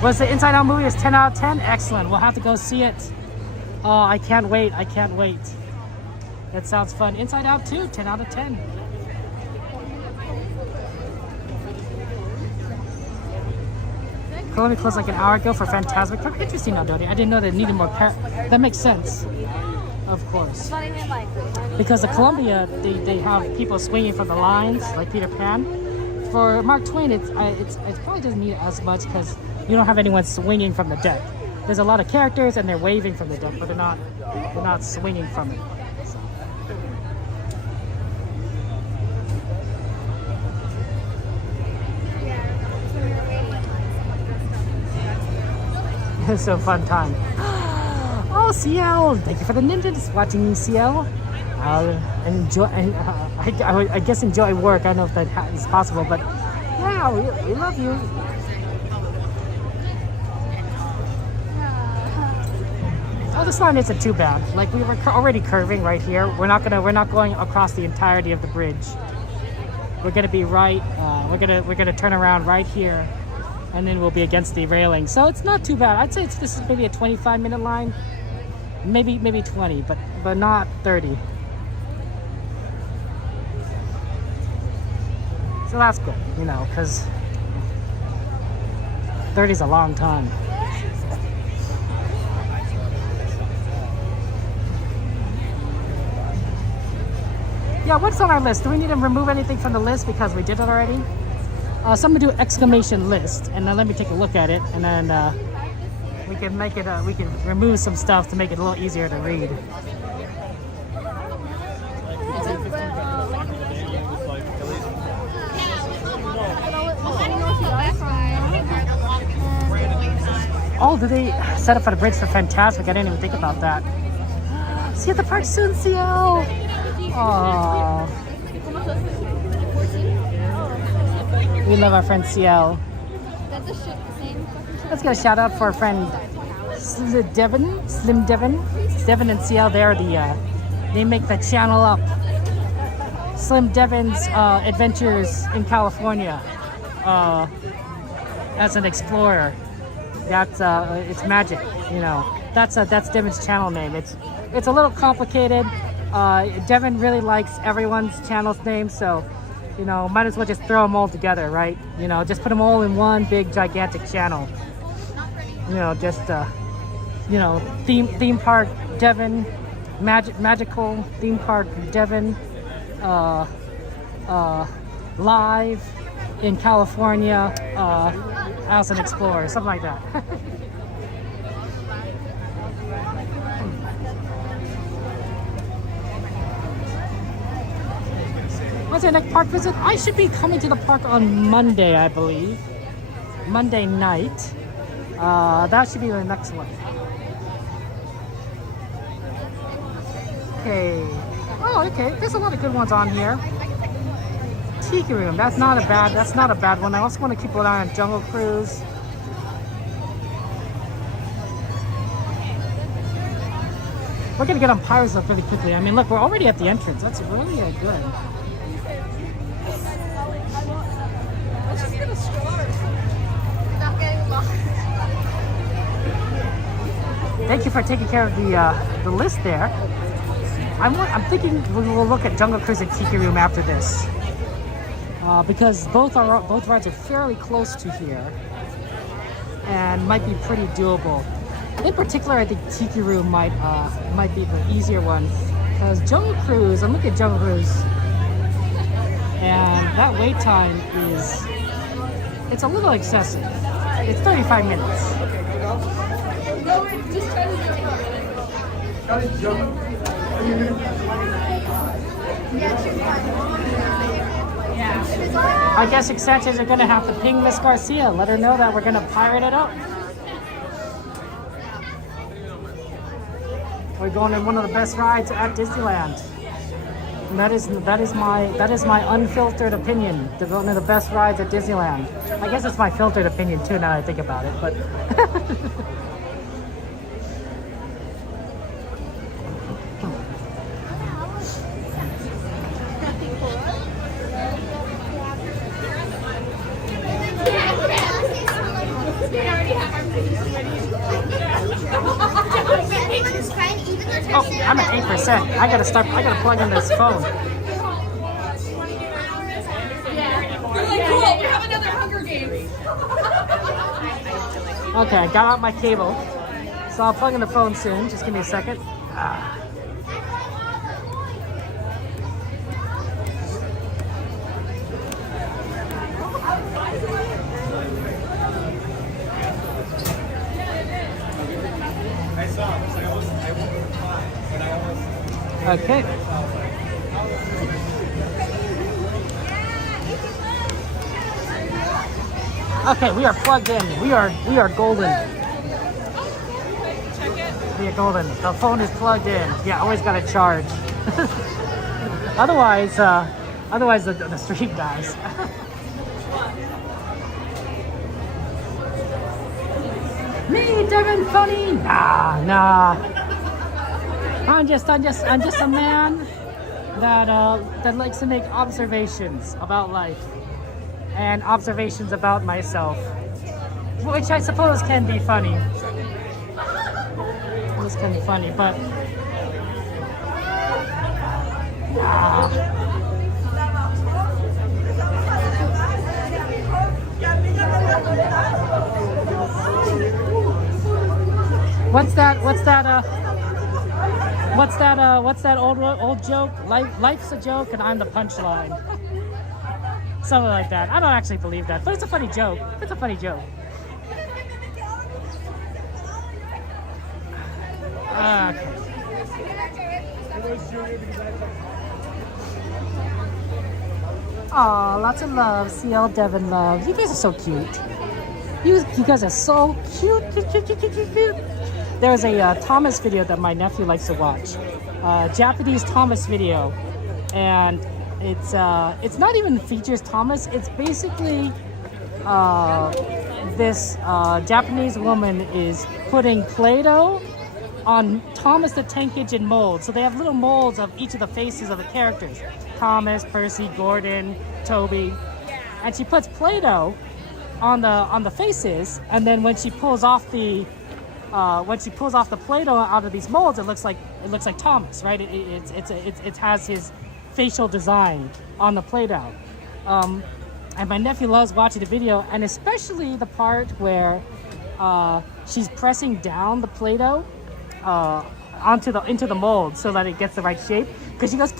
Was the Inside Out movie? Is 10 out of 10? Excellent. We'll have to go see it. Oh, I can't wait. I can't wait. That sounds fun. Inside Out 2, 10 out of 10. Columbia closed like an hour ago for Fantasmic. Interesting now, Dodie. I didn't know they needed more that makes sense. Of course. Because the Columbia, they have people swinging from the lines, like Peter Pan. For Mark Twain, it probably doesn't need as much because you don't have anyone swinging from the deck. There's a lot of characters and they're waving from the deck, but they're not swinging from it. It's a fun time. Oh, CL! Thank you for the ninjas watching CL. Enjoy. I guess enjoy work. I don't know if that is possible, but yeah, we love you. Oh, this line isn't too bad. Like, we were already curving right here. We're not going across the entirety of the bridge. We're gonna be right. We're gonna turn around right here, and then we'll be against the railing. So it's not too bad. I'd say this is maybe a 25-minute line, maybe 20, but not 30. So that's good, because 30 is a long time. Yeah, what's on our list? Do we need to remove anything from the list because we did it already? So I'm gonna do exclamation list, and then let me take a look at it, and then we can make it. We can remove some stuff to make it a little easier to read. Oh, do they set up for the bridge for Fantasmic? I didn't even think about that. See you at the park soon, CL. Aww. We love our friend CL. Let's get a shout out for our friend Slim Devin. Devin and CL, they make the channel up. Slim Devin's Adventures in California as an explorer. That's it's magic, That's Devin's channel name. It's a little complicated. Devin really likes everyone's channel's name, so might as well just throw them all together, right? Just put them all in one big gigantic channel. Theme park Devin, magical theme park Devin, live in California as an explorer, something like that. What's the next park visit? I should be coming to the park on Monday, I believe. Monday night. That should be the next one. Okay. Oh, okay. There's a lot of good ones on here. Tiki Room. That's not a bad one. I also want to keep an eye on Jungle Cruise. We're gonna get on Pirates up really quickly. I mean, look, we're already at the entrance. That's really good. Let's just get a start. Not getting lost. Thank you for taking care of the list there. I'm thinking we'll look at Jungle Cruise and Tiki Room after this, because both rides are fairly close to here and might be pretty doable. In particular, I think Tiki Room might be the easier one, because Jungle Cruise, I'm looking at Jungle Cruise, and that wait time it's a little excessive. It's 35 minutes. I guess extensions are gonna have to ping Miss Garcia, let her know that we're gonna pirate it up. We're going on one of the best rides at Disneyland. And that is my unfiltered opinion. One of the best rides at Disneyland. I guess it's my filtered opinion too now that I think about it, but oh, I'm at 8%. I gotta plug in this phone. Really cool. We have another Hunger Games. Okay, I got out my cable. So I'll plug in the phone soon. Just give me a second. Okay. Okay, we are plugged in. We are golden. We are golden. The phone is plugged in. Yeah, always gotta charge. Otherwise the stream dies. Me, Devin Funny? Nah. I'm just a man that likes to make observations about life and observations about myself, which I suppose can be funny. This can be funny, but what's that old joke? Life's a joke and I'm the punchline. Something like that. I don't actually believe that, but it's a funny joke. It's a funny joke. Okay. Aw, lots of love. CL Devin love. You guys are so cute. You guys are so cute. There's a Thomas video that my nephew likes to watch. Japanese Thomas video. And it's not even features Thomas. It's basically this Japanese woman is putting Play-Doh on Thomas the Tank Engine molds. So they have little molds of each of the faces of the characters. Thomas, Percy, Gordon, Toby. And she puts Play-Doh on the faces, and then when she pulls off the Play-Doh out of these molds, it looks like Thomas, right? It has his facial design on the Play-Doh. And my nephew loves watching the video, and especially the part where she's pressing down the Play-Doh into the mold so that it gets the right shape, because she goes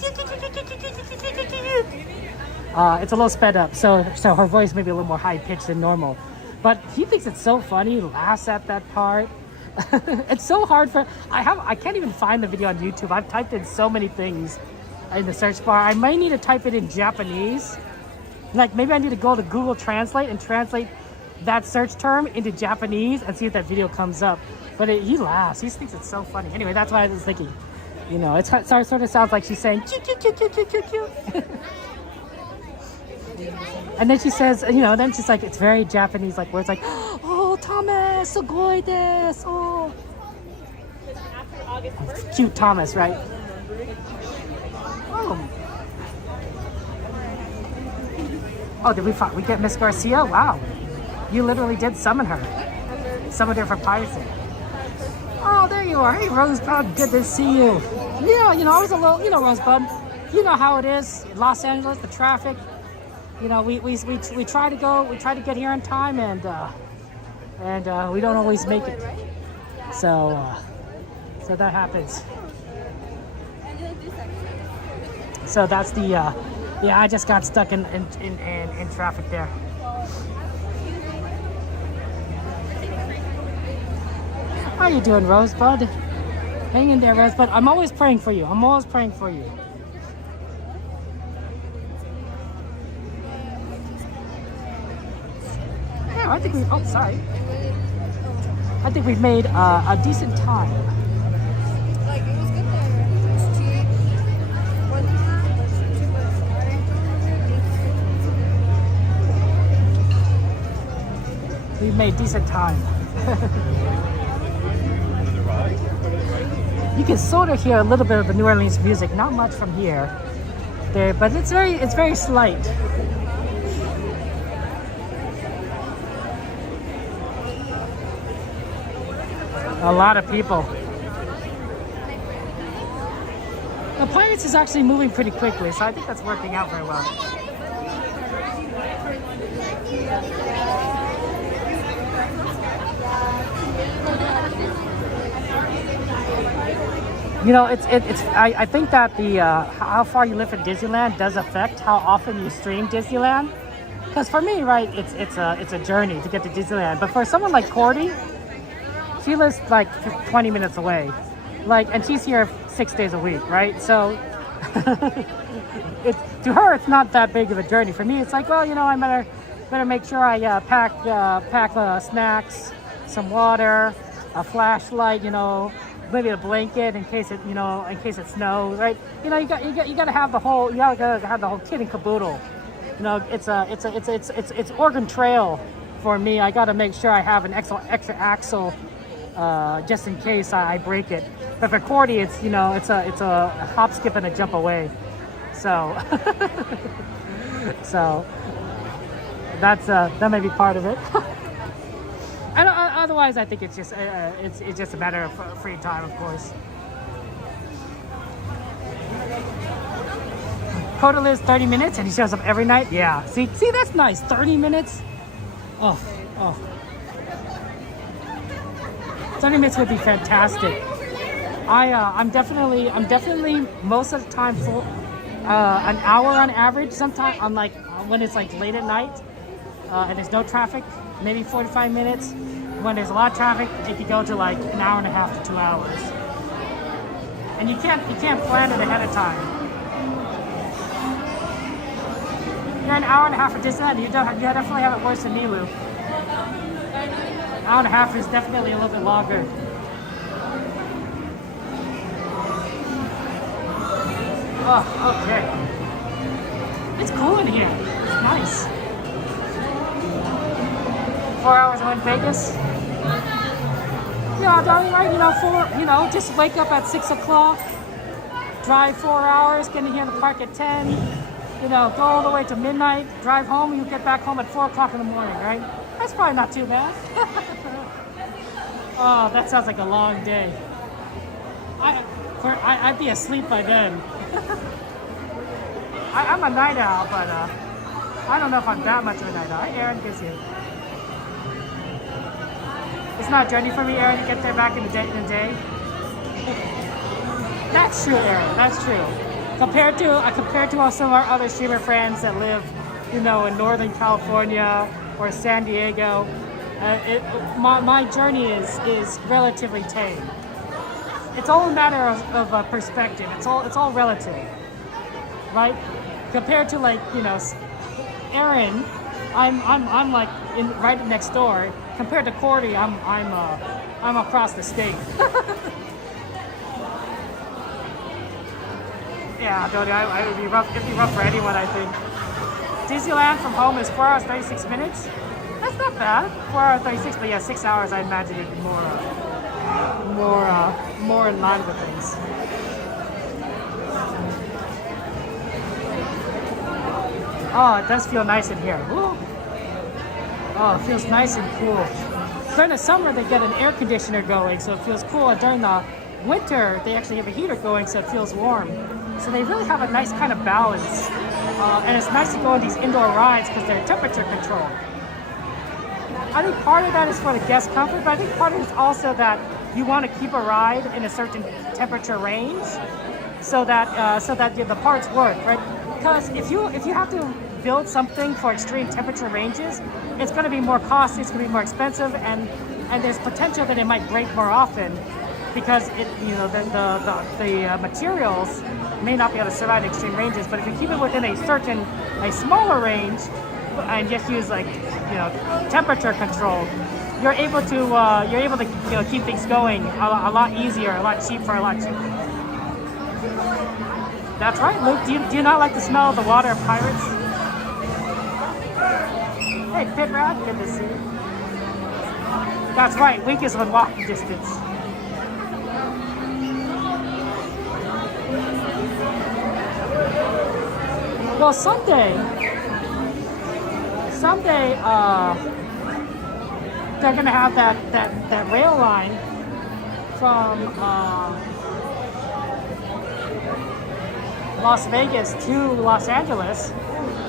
it's a little sped up, so her voice may be a little more high pitched than normal, but he thinks it's so funny. He laughs at that part. It's so hard I can't even find the video on YouTube. I've typed in so many things in the search bar. I might need to type it in Japanese. Like maybe I need to go to Google Translate and translate that search term into Japanese and see if that video comes up. But he laughs. He thinks it's so funny. Anyway, that's why I was thinking, you know, it sort of sounds like she's saying cute, cute, cute, cute, cute, cute, cute. And then she says, you know, then she's like, it's very Japanese, like words like, oh, Thomas, sugoi desu. Oh. Cute Thomas, right? Oh, did we get Miss Garcia? Wow. You literally did summon her. Summoned her for piracy. Oh, there you are. Hey, Rosebud, good to see you. Yeah, you know, I was a little, you know, Rosebud, you know how it is in Los Angeles, the traffic. You know, we try to get here on time, and we don't always make it. So that happens. So that's the, yeah, I just got stuck in traffic there. How you doing, Rosebud? Hang in there, Rosebud. I'm always praying for you. I'm always praying for you. Yeah, I think we, oh, sorry. I think we've made a decent time. Like, it was good there. It's cheap. We've made decent time. You can sort of hear a little bit of the New Orleans music, not much from here, there, but it's very slight. A lot of people. The Pirates is actually moving pretty quickly, so I think that's working out very well. You know, I think that the how far you live in Disneyland does affect how often you stream Disneyland. Because for me, right, it's a journey to get to Disneyland. But for someone like Cordy, she lives like 20 minutes away, like, and she's here 6 days a week, right? So to her, it's not that big of a journey. For me, it's like, well, you know, I better make sure I pack snacks, some water, a flashlight, you know, maybe a blanket in case it snows, right? You know, you gotta have the whole kit and caboodle. You know, it's Oregon Trail for me. I gotta make sure I have an extra axle just in case I break it. But for Cordy, it's a hop, skip, and a jump away. So so that may be part of it. Otherwise, I think it's just a matter of free time, of course. Coda lives 30 minutes and he shows up every night. Yeah, see, that's nice. 30 minutes. Oh. 30 minutes would be fantastic. I'm definitely most of the time full. An hour on average. Sometimes I'm like when it's like late at night and there's no traffic, maybe 45 minutes. When there's a lot of traffic, it could go to like an hour and a half to 2 hours. And you can't plan it ahead of time. You're an hour and a half for Disneyland, you definitely have it worse than Nilu. An hour and a half is definitely a little bit longer. Oh, okay. It's cool in here. It's nice. 4 hours in Vegas. Yeah, darling, right? Just wake up at 6 o'clock, drive 4 hours, get in here to the park at 10. Go all the way to midnight, drive home, and you get back home at 4 o'clock in the morning, right? That's probably not too bad. Oh, that sounds like a long day. I'd be asleep by then. I'm a night owl, but I don't know if I'm that much of a night owl. Hi, Aaron, good to see you. It's not a journey for me, Aaron, to get there back in the day. That's true, Aaron. That's true. Compared to some of our other streamer friends that live, in Northern California or San Diego, my journey is relatively tame. It's all a matter of perspective. It's all relative. right? Compared to like, you know, Aaron, I'm like right next door. Compared to Cordy, I'm across the state. Yeah, Dodie, I would be rough. It'd be rough for anyone, I think. Disneyland from home is 4 hours 36 minutes. That's not bad. 4 hours 36, but yeah, 6 hours. I imagine it'd be more in line with things. Oh, it does feel nice in here. Woo. Oh, it feels nice and cool. During the summer, they get an air conditioner going, so it feels cool. And during the winter, they actually have a heater going, so it feels warm. So they really have a nice kind of balance. And it's nice to go on these indoor rides because they're temperature controlled. I think part of that is for the guest comfort, but I think part of it is also that you want to keep a ride in a certain temperature range so that the parts work, right? Because if you have to build something for extreme temperature ranges, it's going to be more costly, it's going to be more expensive, and there's potential that it might break more often because the materials may not be able to survive extreme ranges. But if you keep it within a smaller range and just use like, you know, temperature control, you're able to keep things going a lot easier, a lot cheaper. That's right, Luke. Do you not like the smell of the water of pirates? Hey, Pit Rat, good to see you. That's right, Wink is within walking distance. Well, someday, they're gonna have that rail line from Las Vegas to Los Angeles.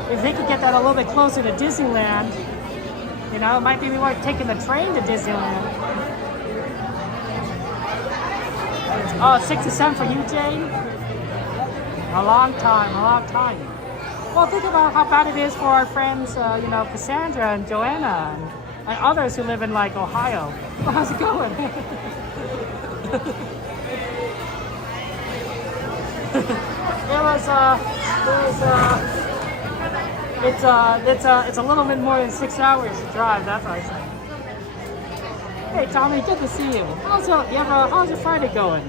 If they could get that a little bit closer to Disneyland, you know, it might be like taking the train to Disneyland. Oh, 6 to 7 for you, Jane? A long time. Well, think about how bad it is for our friends, Cassandra and Joanna and others who live in like Ohio. Well, how's it going? It's a little bit more than 6 hours to drive. That's what I said. Hey, Tommy, good to see you. How's your Friday going?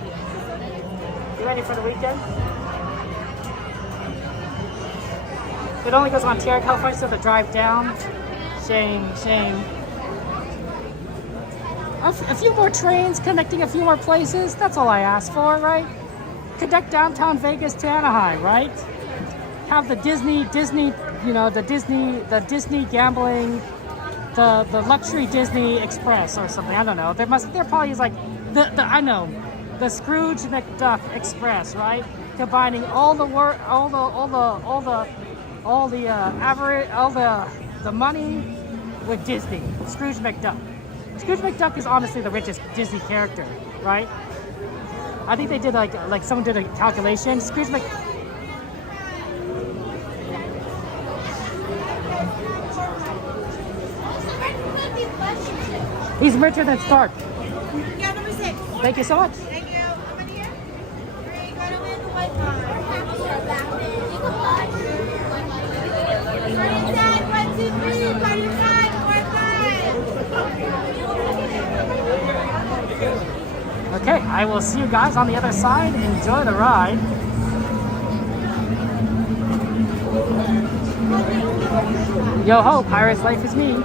You ready for the weekend? It only goes on Tierra, California, so the drive down. Shame. A few more trains connecting a few more places. That's all I asked for, right? Connect downtown Vegas to Anaheim, right? Have the Disney, you know, the Disney gambling, the luxury Disney Express or something. I don't know. There probably is like the Scrooge McDuck Express, right? Combining all the money with Disney. Scrooge McDuck. Scrooge McDuck is honestly the richest Disney character, right? I think they did like someone did a calculation. Scrooge McDuck. He's richer than Stark. Yeah, number 6. Thank you so much. Thank you. How many here? 3. Got to win the white card. 1, 2, 3. Party time. 4, 5. Okay, I will see you guys on the other side. Enjoy the ride. Yo ho, Pirates Life is me.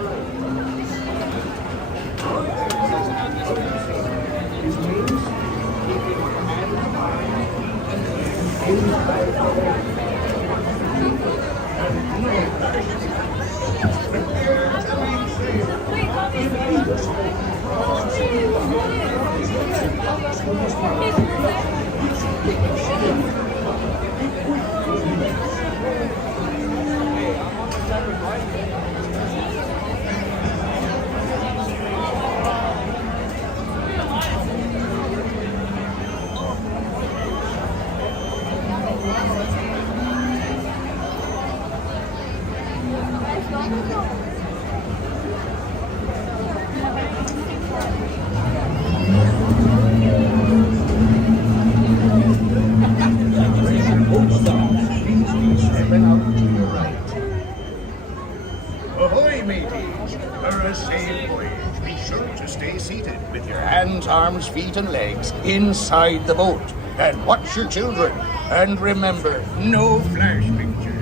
seas. For a safe voyage, be sure to stay seated with your hands, arms, feet, and legs inside the boat. And watch your children. And remember, no flash pictures.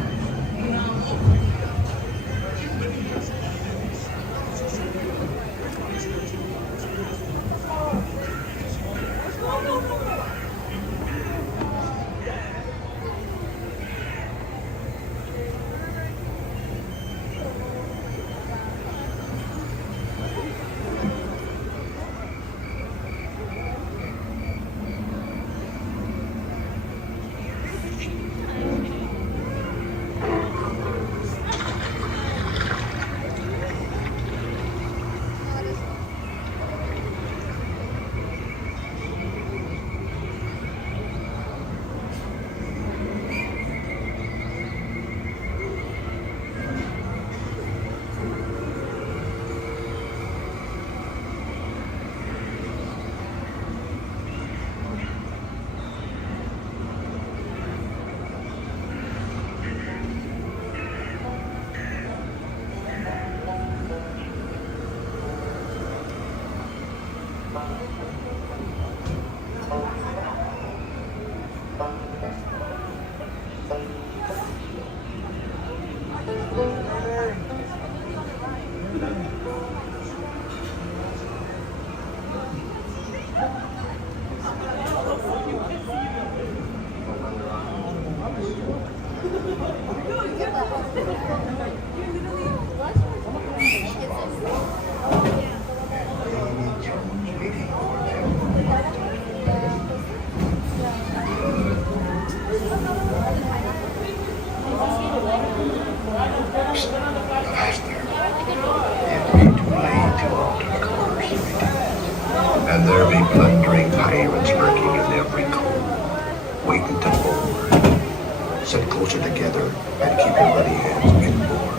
And there be plundering pirates lurking in every cove, waiting to board. Sit closer together and keep your muddy hands inboard.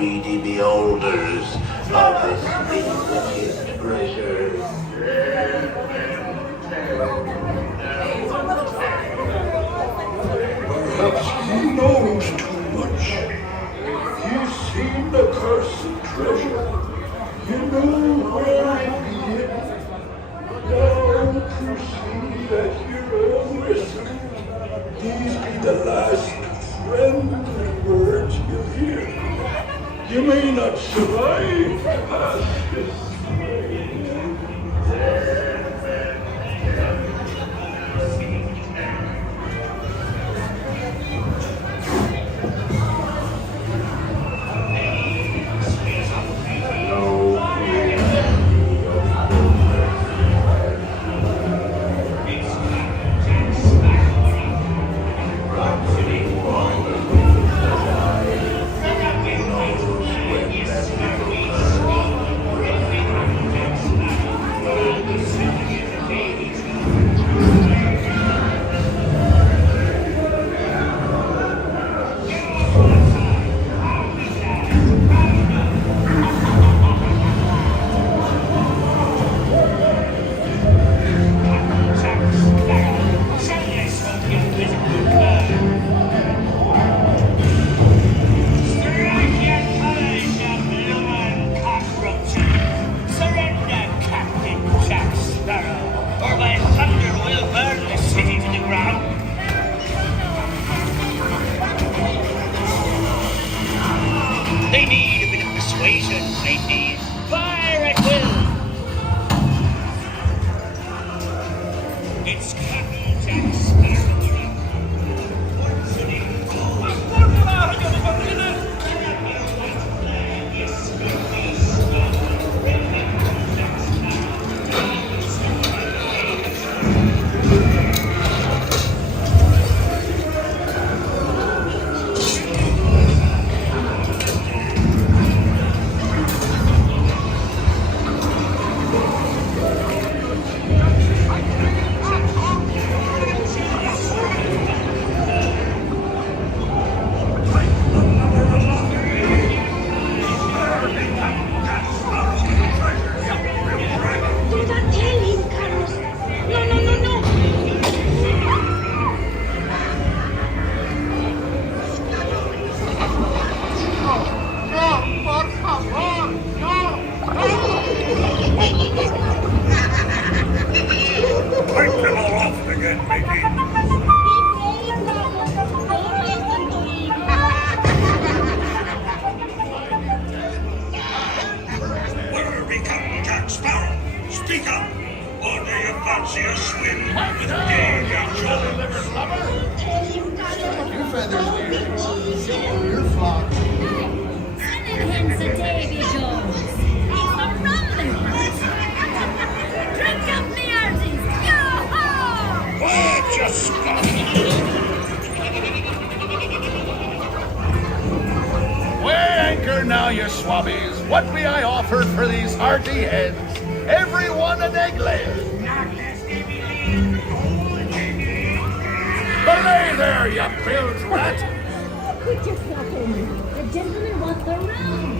greedy beholders of this bewitched treasure. Perhaps he knows too much. He's seen the cursed treasure. You know where it begins. Now to see at your own risk. These be the last friendly words you'll hear. You may not survive past this. They need a bit of persuasion, mateys. Fire at will! It's Captain Jack Sparrow. What be I offered for these hearty heads? Every one an egg layer. Belay there, you bilge rat! Put yourself in. The gentleman wants the round.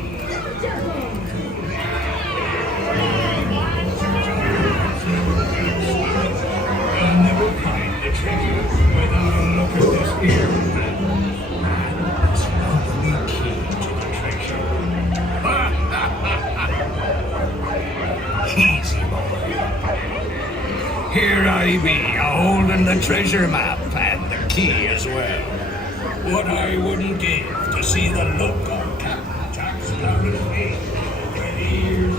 I'll never find the treasure without a look at this here man. It's not the key to the treasure. Easy, boy. Here I be, a-holding the treasure map and the key as well. What I wouldn't give to see the look on Captain Jack Sparrow's face when he hears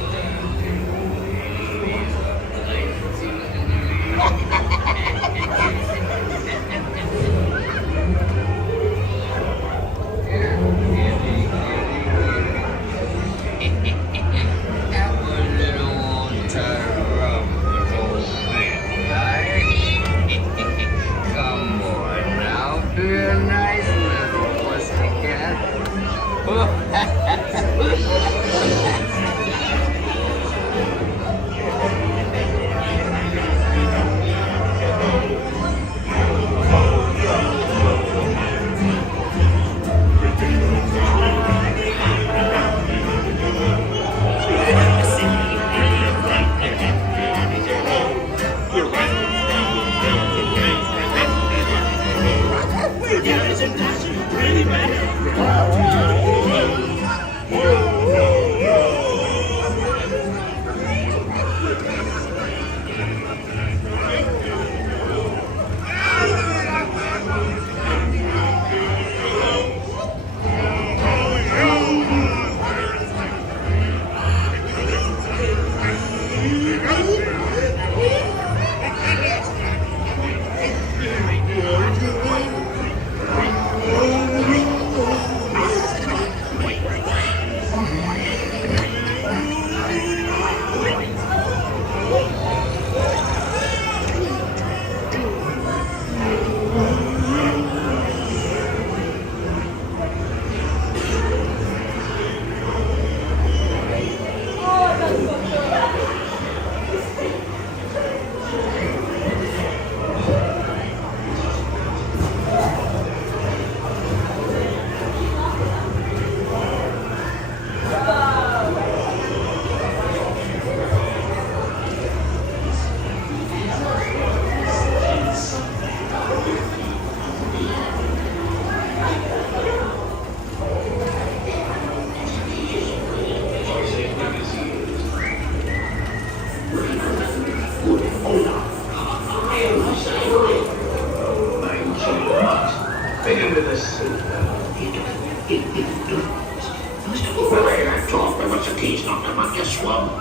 Relay that talk, but what's the keys not come up your swamp?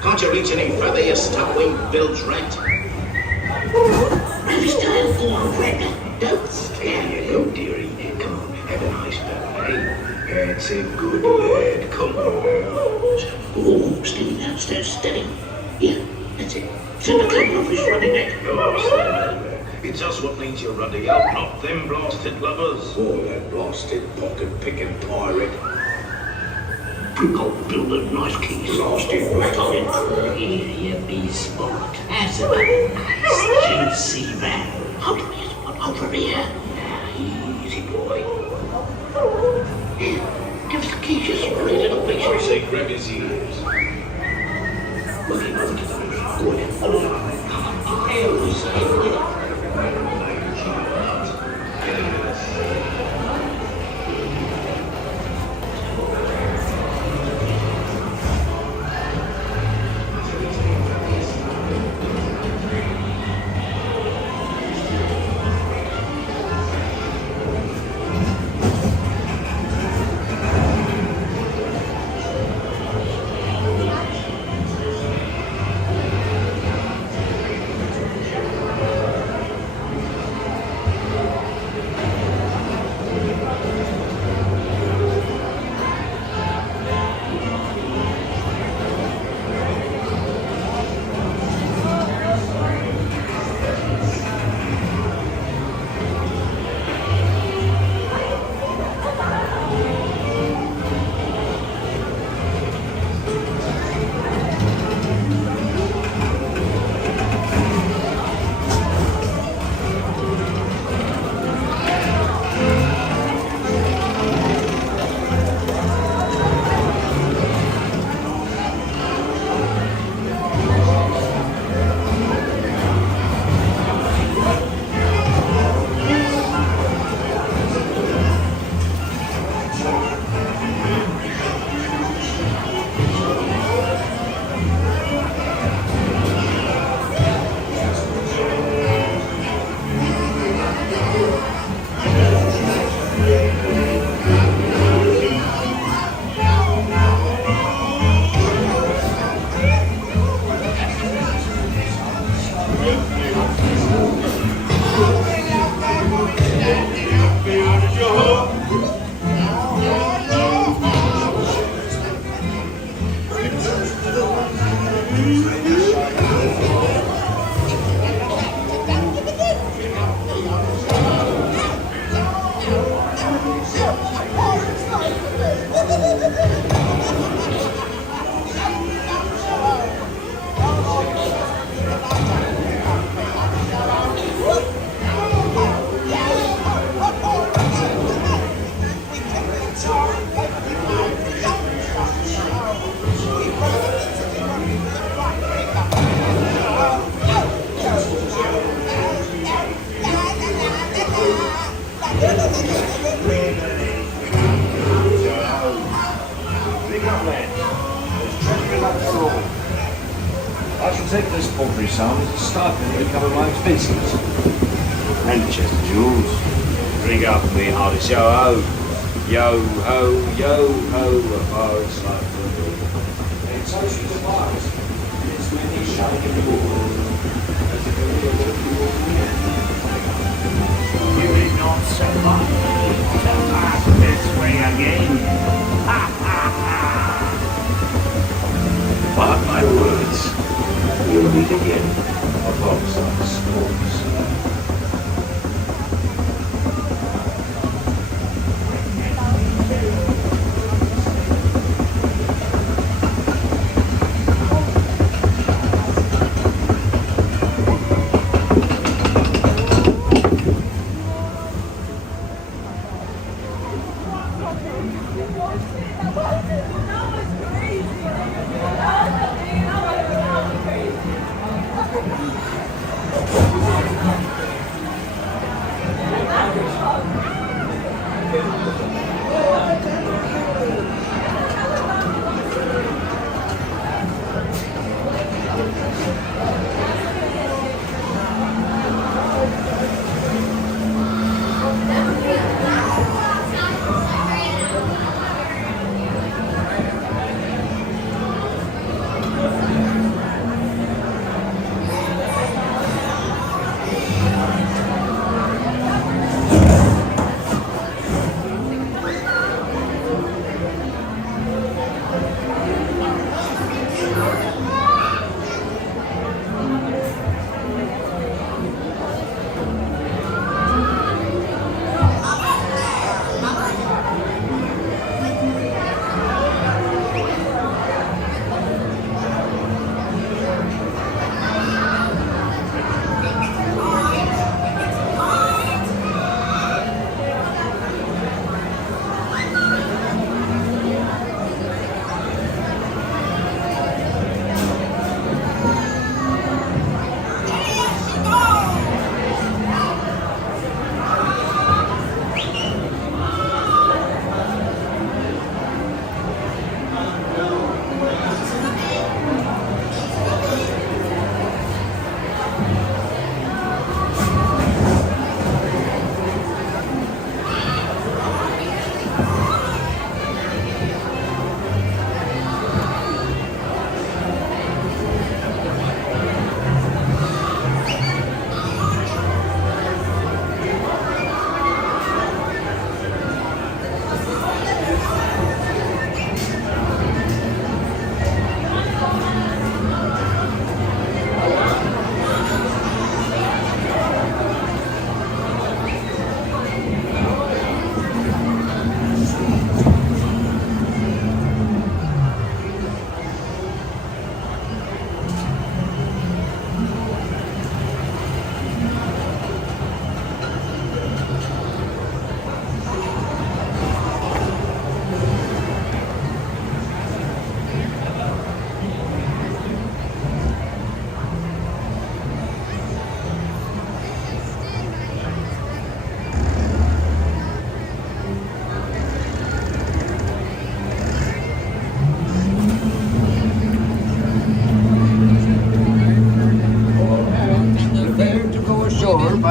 Can't you reach any further, you stuck-winged bilge rat? Maybe still in form, Red. Don't scare you, go, dearie. Come on, have a nice birthday. That's a good lad. Come on. Oh, steady now, steady. Yeah, that's it. Send the cable off his ruddy neck. Oh, it's us what needs your ruddy out, not them blasted lovers. Oh, that blasted pocket-picking pirate. Go build a nice key, blasted rat on it. Here, you be smart. That's a nice juicy man. Hold on, yes, over here. Now, easy boy. Here, give us the keys, you sorry little bitch. I say grab his ears. Look him over to the roof. Go ahead. I shall take this paltry sum as a stipend to cover my expenses. And the chest of jewels. Bring up me hardest yo-ho. Yo-ho, yo-ho, a far as life will be. And so she departs. It's many shining the wall. You may not survive to pass this way again. Ha ha ha! Mark my words. We'll meet again alongside storms.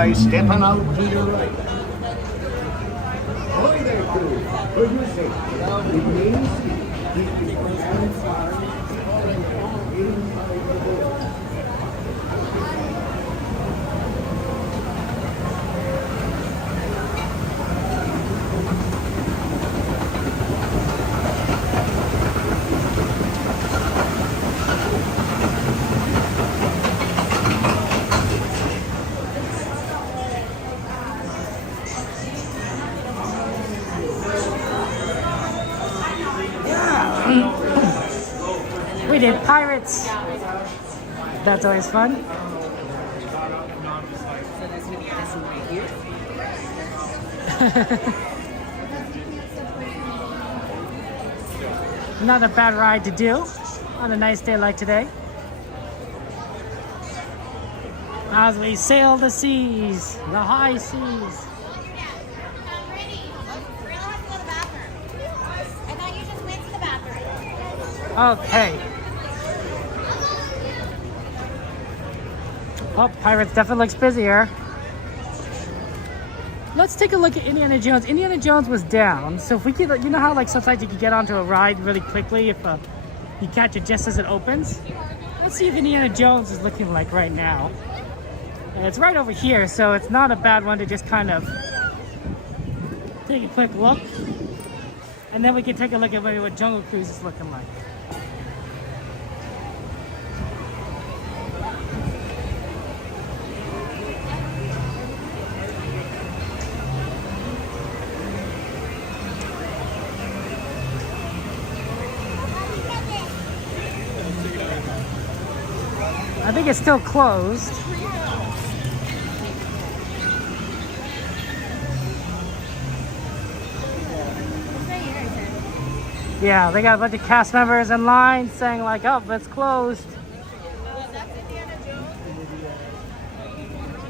by stepping out to your right. Ahoy there, crew. For your safety, it means keep your hands arms inside the boat. We did pirates. That's always fun. Not a bad ride to do on a nice day like today. As we sail the seas, the high seas. Okay. Oh, Pirates definitely looks busier. Let's take a look at Indiana Jones. Indiana Jones was down, so if we could, you know how like sometimes you can get onto a ride really quickly if you catch it just as it opens? Let's see if Indiana Jones is looking like right now. And it's right over here, so it's not a bad one to just kind of take a quick look. And then we can take a look at maybe what Jungle Cruise is looking like. I think it's still closed. Yeah, they got a bunch of cast members in line saying like, oh, it's closed.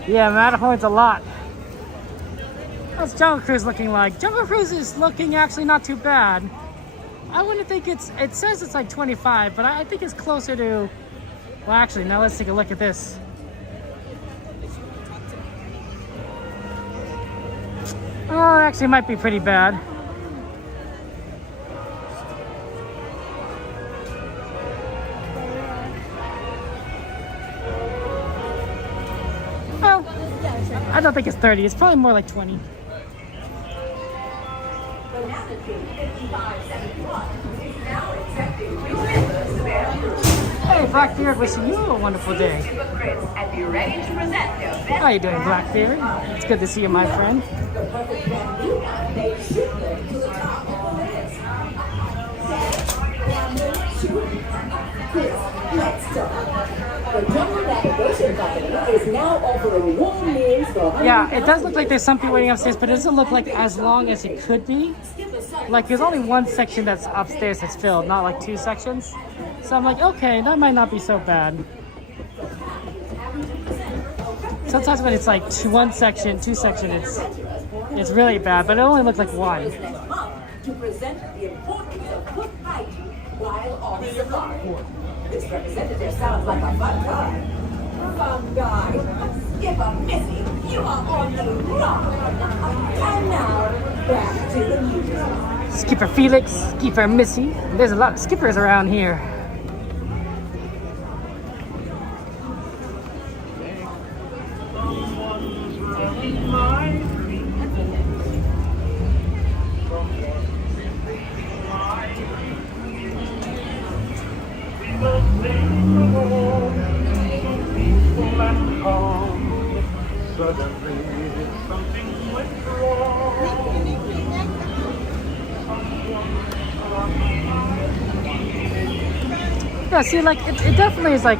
Yeah, Matterhorn's a lot. What's Jungle Cruise looking like? Jungle Cruise is looking actually not too bad. I wouldn't think it says it's like 25, but I think it's closer to, well actually, now let's take a look at this. Oh, actually it might be pretty bad. Well, I don't think it's 30, it's probably more like 20. Hey, Blackbeard, wishing you a wonderful day. How you doing, Blackbeard? It's good to see you, my friend. Yeah, it does look like there's some people waiting upstairs, but it doesn't look like as long as it could be. Like there's only one section that's upstairs that's filled, not like two sections. So I'm like, okay, that might not be so bad. Sometimes when it's like one section, two section, it's really bad, but it only looks like one. To present the importance of good hygiene while on safari. This representative sounds like a fun guy. Fun guy. Skipper Missy, you are on the rock. And now, back to the music. Skipper Felix, Skipper Missy. There's a lot of skippers around here. Yeah, see, like, it definitely is like...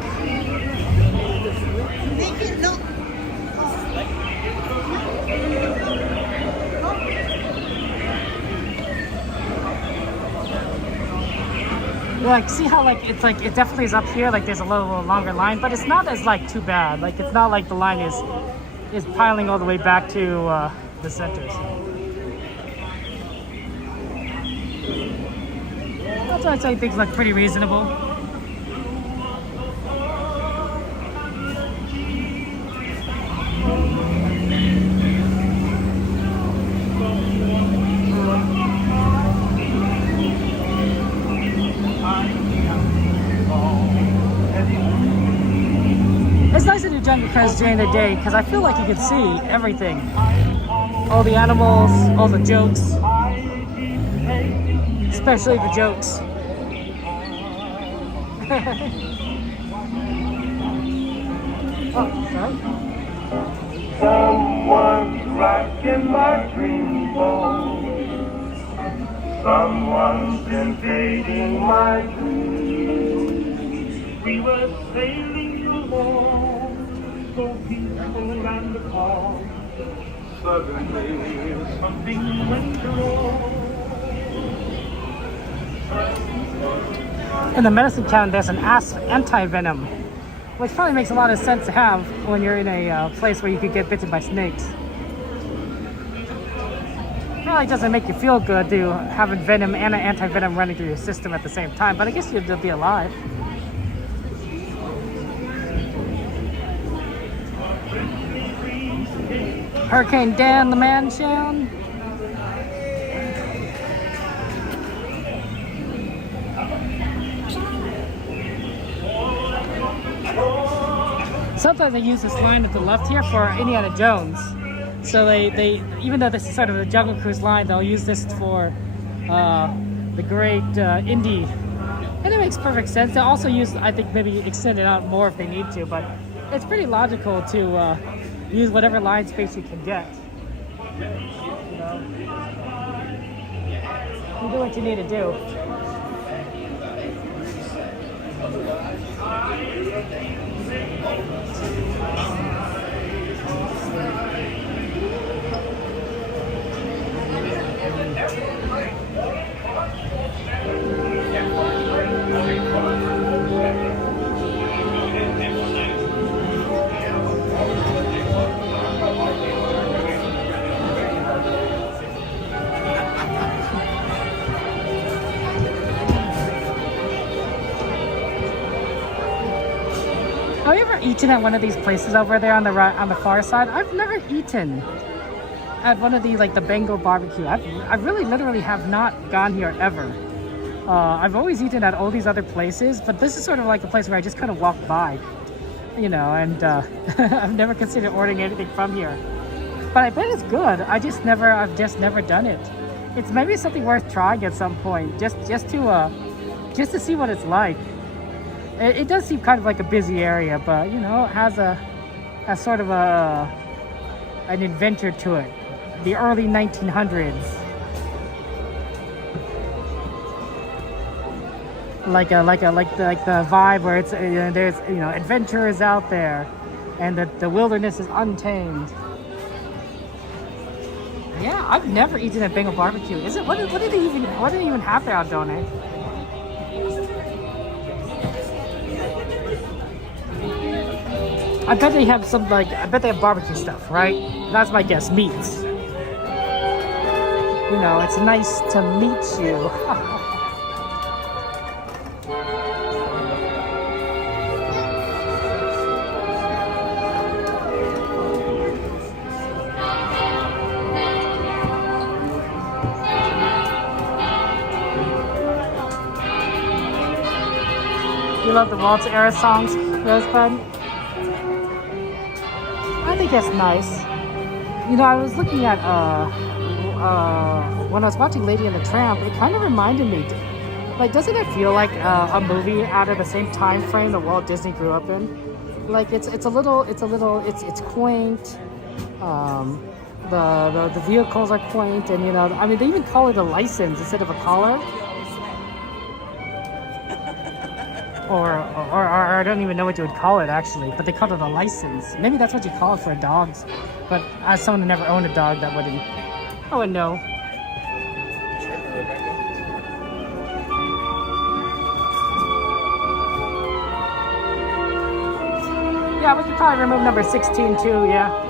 Like, see how, like, it's like, it definitely is up here, like, there's a little longer line, but it's not as, like, too bad. Like, it's not like the line is piling all the way back to the centers. That's why I say things look pretty reasonable. jungle cruise during the day because I feel like you can see everything. All the animals, all the jokes. Especially the jokes. Oh, sorry. Someone's rocking my dreamboat. Someone's invading my dreams. We were sailing along, so peaceful and calm. Suddenly, something went wrong. In the medicine cabinet, there's an anti-venom, which probably makes a lot of sense to have when you're in a place where you could get bitten by snakes. Probably doesn't make you feel good to having venom and an anti-venom running through your system at the same time, but I guess you'd be alive. Hurricane Dan the Mansion. Sometimes they use this line at the left here for Indiana Jones. So they even though this is sort of a Jungle Cruise line, they'll use this for the great Indy. And it makes perfect sense. They'll also use, I think, maybe extend it out more if they need to, but it's pretty logical to use whatever line space you can get. You know? You do what you need to do. Have you ever eaten at one of these places over there on the far side? I've never eaten at one of these, like the Bengal barbecue. I really literally have not gone here ever. I've always eaten at all these other places, but this is sort of like a place where I just kind of walk by, you know, and I've never considered ordering anything from here. But I bet it's good. I've just never done it. It's maybe something worth trying at some point, just to see what it's like. It does seem kind of like a busy area, but you know, it has sort of an adventure to it. The early 1900s, like the vibe where it's there's adventurers out there, and the wilderness is untamed. Yeah, I've never eaten at Bengal barbecue. Is it what do they even have there, Aldone? I bet they have I bet they have barbecue stuff, right? That's my guess, meats. You know, it's nice to meet you. You love the Waltz era songs, Rosebud? I think that's nice. You know, I was looking at when I was watching Lady and the Tramp, it kind of reminded me, like, doesn't it feel like a movie out of the same time frame that Walt Disney grew up in? Like, it's quaint. The vehicles are quaint, and you know, I mean, they even call it a license instead of a collar. Or I don't even know what you would call it actually, but they call it a license. Maybe that's what you call it for dogs. But as someone who never owned a dog, I wouldn't know. Yeah, we could probably remove number 16 too, yeah.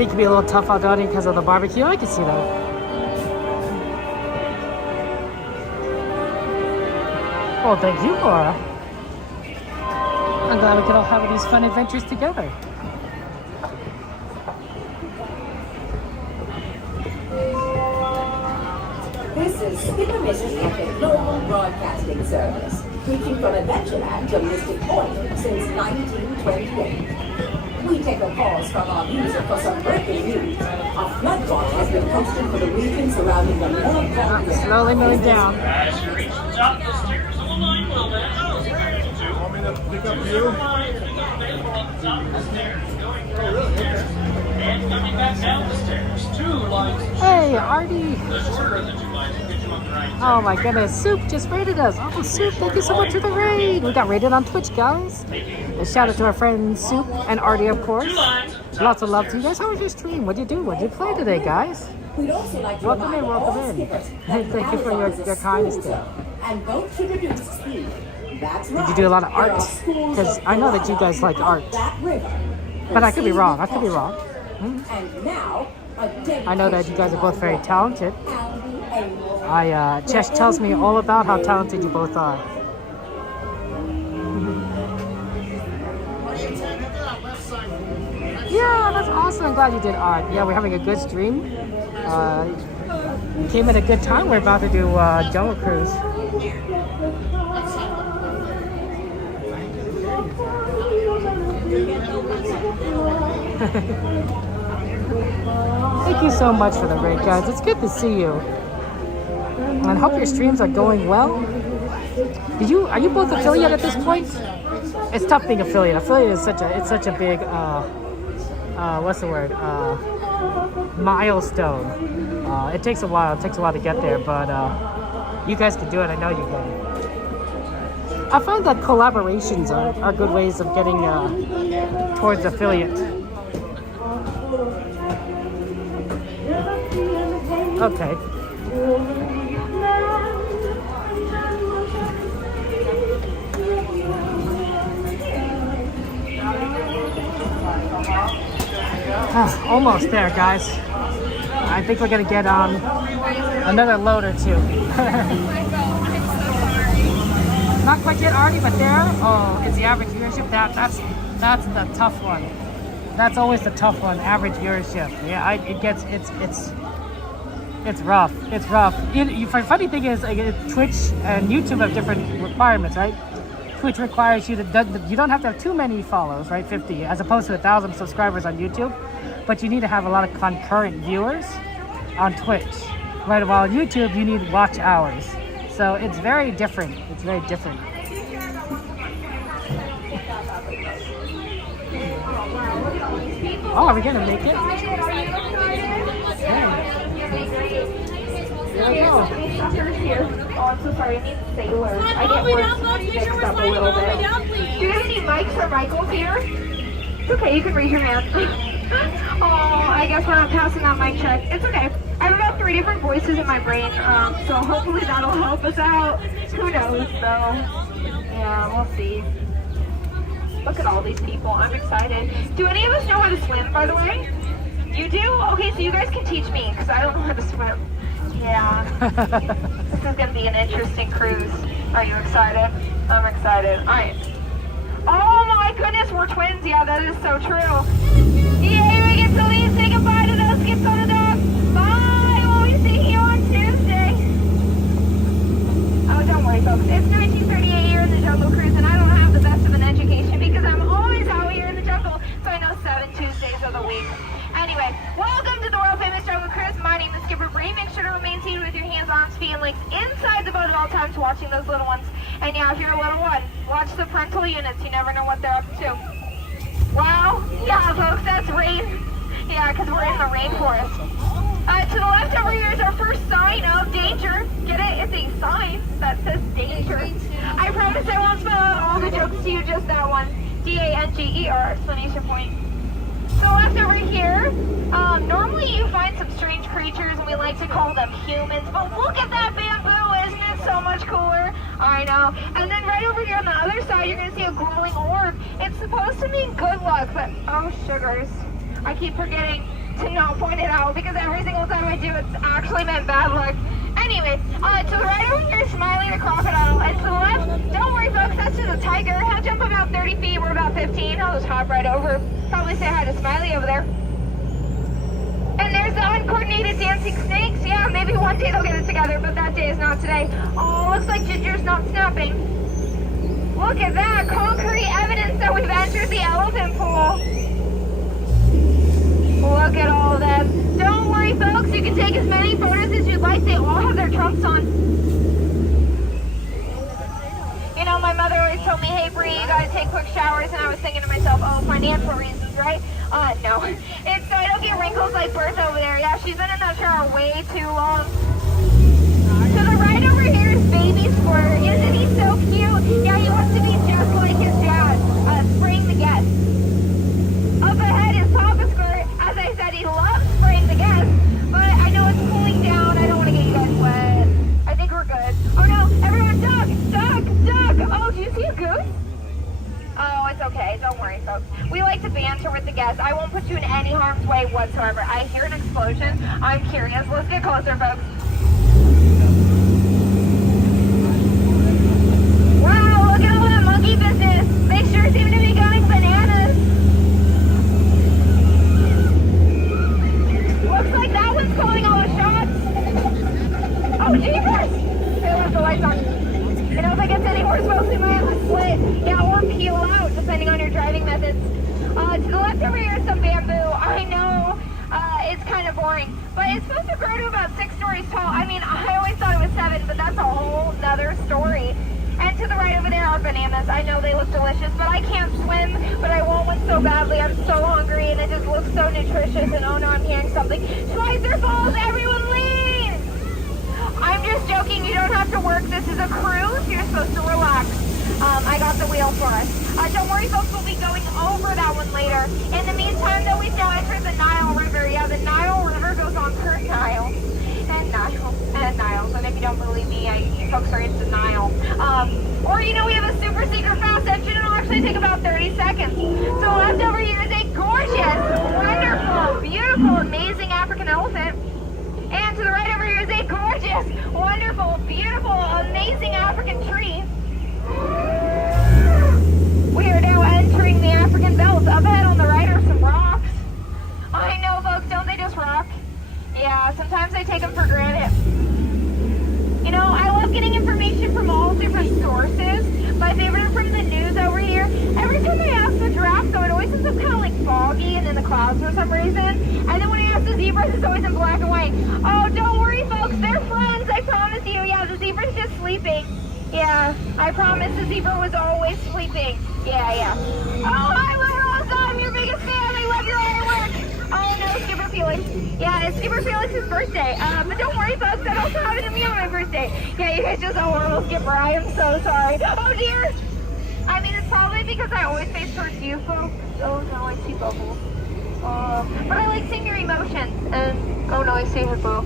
It can be a little tough out there because of the barbecue. I can see that. Well, thank you, Laura. I'm glad we could all have these fun adventures together. This is intermittent global broadcasting service, reaching from Adventureland to Mystic Point since 1928. We take a pause from our music for some breaking news. A flood watch has been posted for the region surrounding the North. Slowly moving down. As you reach the top of the stairs on the line, well then, do you want me to pick up you? Available on the top of the stairs, going down the stairs, and coming back down the stairs. 2 lines. Hey, Artie. The shorter of the 2 lines will get you on the right. Oh my goodness, Soup just rated us. Oh, Soup, thank you so much for the raid. We got rated on Twitch, guys. A shout out to our friends Soup and Artie, of course. Lots of love to you guys. How was your stream? What'd you do? What'd you play today, guys? Welcome in, welcome in. Thank you for your kindness there. And vote to reduce speed. That's Did you do a lot of art? Because I know that you guys like art. But I could be wrong. I could be wrong. And now, I know that you guys are both very talented. Chesh tells me all about how talented you both are. Yeah, that's awesome. I'm glad you did art. Yeah, we're having a good stream. Came at a good time. We're about to do Jungle Cruise. Thank you so much for the raid, guys. It's good to see you. And I hope your streams are going well. Are you both affiliate at this point? It's tough being affiliate. Affiliate is such a big what's the word? Milestone. It takes a while. It takes a while to get there, but you guys can do it. I know you can. I find that collaborations are good ways of getting towards affiliate. Okay. Almost there, guys. I think we're gonna get another load or two. Not quite yet, Artie, but there. Oh, it's the average viewership. That's the tough one. That's always the tough one. Average viewership. Yeah, it's rough. It's rough. The funny thing is, Twitch and YouTube have different requirements, right? Twitch requires you you don't have to have too many follows, right? 50, as opposed to 1,000 subscribers on YouTube. But you need to have a lot of concurrent viewers on Twitch, right? While on YouTube, you need watch hours. So it's very different. It's very different. Oh, are we gonna make it? Oh, I'm so sorry. I need sailors. I get words mixed up a little bit. Do you have any mics or Michaels here? It's okay. You can raise your hand. Oh, I guess we're not passing that mic check. It's okay. I have about 3 different voices in my brain, so hopefully that'll help us out. Who knows, though? Yeah, we'll see. Look at all these people. I'm excited. Do any of us know how to swim, by the way? You do? Okay, so you guys can teach me, because I don't know how to swim. Yeah. This is going to be an interesting cruise. Are you excited? I'm excited. All right. Oh my goodness, we're twins. Yeah, that is so true. Yay, we get to leave. Say goodbye to those skips on the dock. Bye. We'll be seeing you on Tuesday. Oh, don't worry, folks. It's 1938 here in the Jungle Cruise, and I don't have the best of an education because I'm always out here in the jungle, so I know 7 Tuesdays of the week. Anyway, welcome to the world famous Jungle Cruise. My name is Skipper Bree. Make sure to remain seated with your hands, arms, feet, and legs inside the boat at all times, watching those little ones. And yeah, if you're a little one, watch the parental units. You never know what they're up to. Wow. Yeah, folks, that's rain. Yeah, because we're in the rainforest. To the left over here is our first sign of danger. Get it? It's a sign that says danger. I promise I won't spell out all the jokes to you, just that one. D-A-N-G-E-R, exclamation point. To the left over here, normally you find some strange creatures and we like to call them humans, but look at that bamboo, isn't it so much cooler? I know. And then right over here on the other side, you're going to see a glowing orb. It's supposed to mean good luck, but oh sugars. I keep forgetting to not point it out because every single time I do, it's actually meant bad luck. Anyway, to the right over here is Smiley the crocodile, and to the left, don't worry folks, that's just a tiger. He'll jump about 30 feet, we're about 15. I'll just hop right over, probably say hi to Smiley over there. And there's the uncoordinated dancing snakes. Yeah, maybe one day they'll get it together, but that day is not today. Oh, looks like Ginger's not snapping. Look at that, concrete evidence that we've entered the elephant pool. Look at all of them. Don't worry, folks. You can take as many photos as you'd like. They all have their trunks on. You know, my mother always told me, hey, Bree, you gotta take quick showers. And I was thinking to myself, oh, financial reasons, right? No. It's so I don't get wrinkles like Bertha over there. Yeah, she's been in that shower way too long. To the right over here is Baby Squirt. Isn't he so cute? Yeah, he wants to be just like his dad. Spraying the guests. Up ahead is Papa Squirt. As I said, he loves spraying the guests, but I know it's cooling down. I don't want to get you guys wet. I think we're good. Oh no, everyone duck! Duck! Duck! Oh, do you see a goose? Oh, it's okay. Don't worry, folks. We like to banter with the guests. I won't put you in any harm's way whatsoever. I hear an explosion. I'm curious. Let's get closer, folks. Wow, look at all that monkey business. They sure seem to be going bananas. Looks like that one's calling all the shots. Oh, jeepers! They left the lights on. You know, if it gets any worse, folks, we might have to split. Yeah, or peel out, depending on your driving methods. To the left over here is some bamboo. I know it's kind of boring, but it's supposed to grow to about 6 stories tall. I mean, I always thought it was 7, but that's a whole nother story. And to the right over there are bananas. I know they look delicious, but I can't swim, but I want one so badly. I'm so hungry, and it just looks so nutritious. And oh no, I'm hearing something. Schweitzer Falls, everyone leave! I'm just joking. You don't have to work. This is a cruise. You're supposed to relax. I got the wheel for us. Don't worry, folks. We'll be going over that one later. In the meantime, though, we've now entered the Nile River. Yeah, the Nile River goes on per Nile. And Niles. And if you don't believe me, you folks are into Nile. Or, you know, we have a super secret fast engine. It'll actually take about 30 seconds. So left over here is a gorgeous, wonderful, beautiful, amazing African elephant. And to the right over here is a gorgeous, wonderful, beautiful, amazing African tree. We are now entering the African belt. Up ahead on the right are some rocks. I know, folks, don't they just rock? Yeah, sometimes I take them for granted. You know, I love getting information from all different sources. My favorite are from the news over here. Every time I ask the giraffe, though, it always ends up kind of like foggy and in the clouds for some reason. And then when I ask the zebras, it's always in black and white. Oh, don't worry, folks. They're friends. I promise you. Yeah, the zebra's just sleeping. Yeah, I promise the zebra was always sleeping. Yeah. Oh, hi, Little. I'm your biggest fan. I love your artwork. Oh, no, Skipper Felix. Yeah, it's Skipper Felix's birthday. But don't worry, folks. That also happened to me on my birthday. Yeah, you guys just a horrible Skipper. I am so sorry. Oh, dear. I mean, it's probably because I always face towards you, folks. Oh, no, I see bubbles. But I like seeing your emotions. And, oh, no, I see hippo.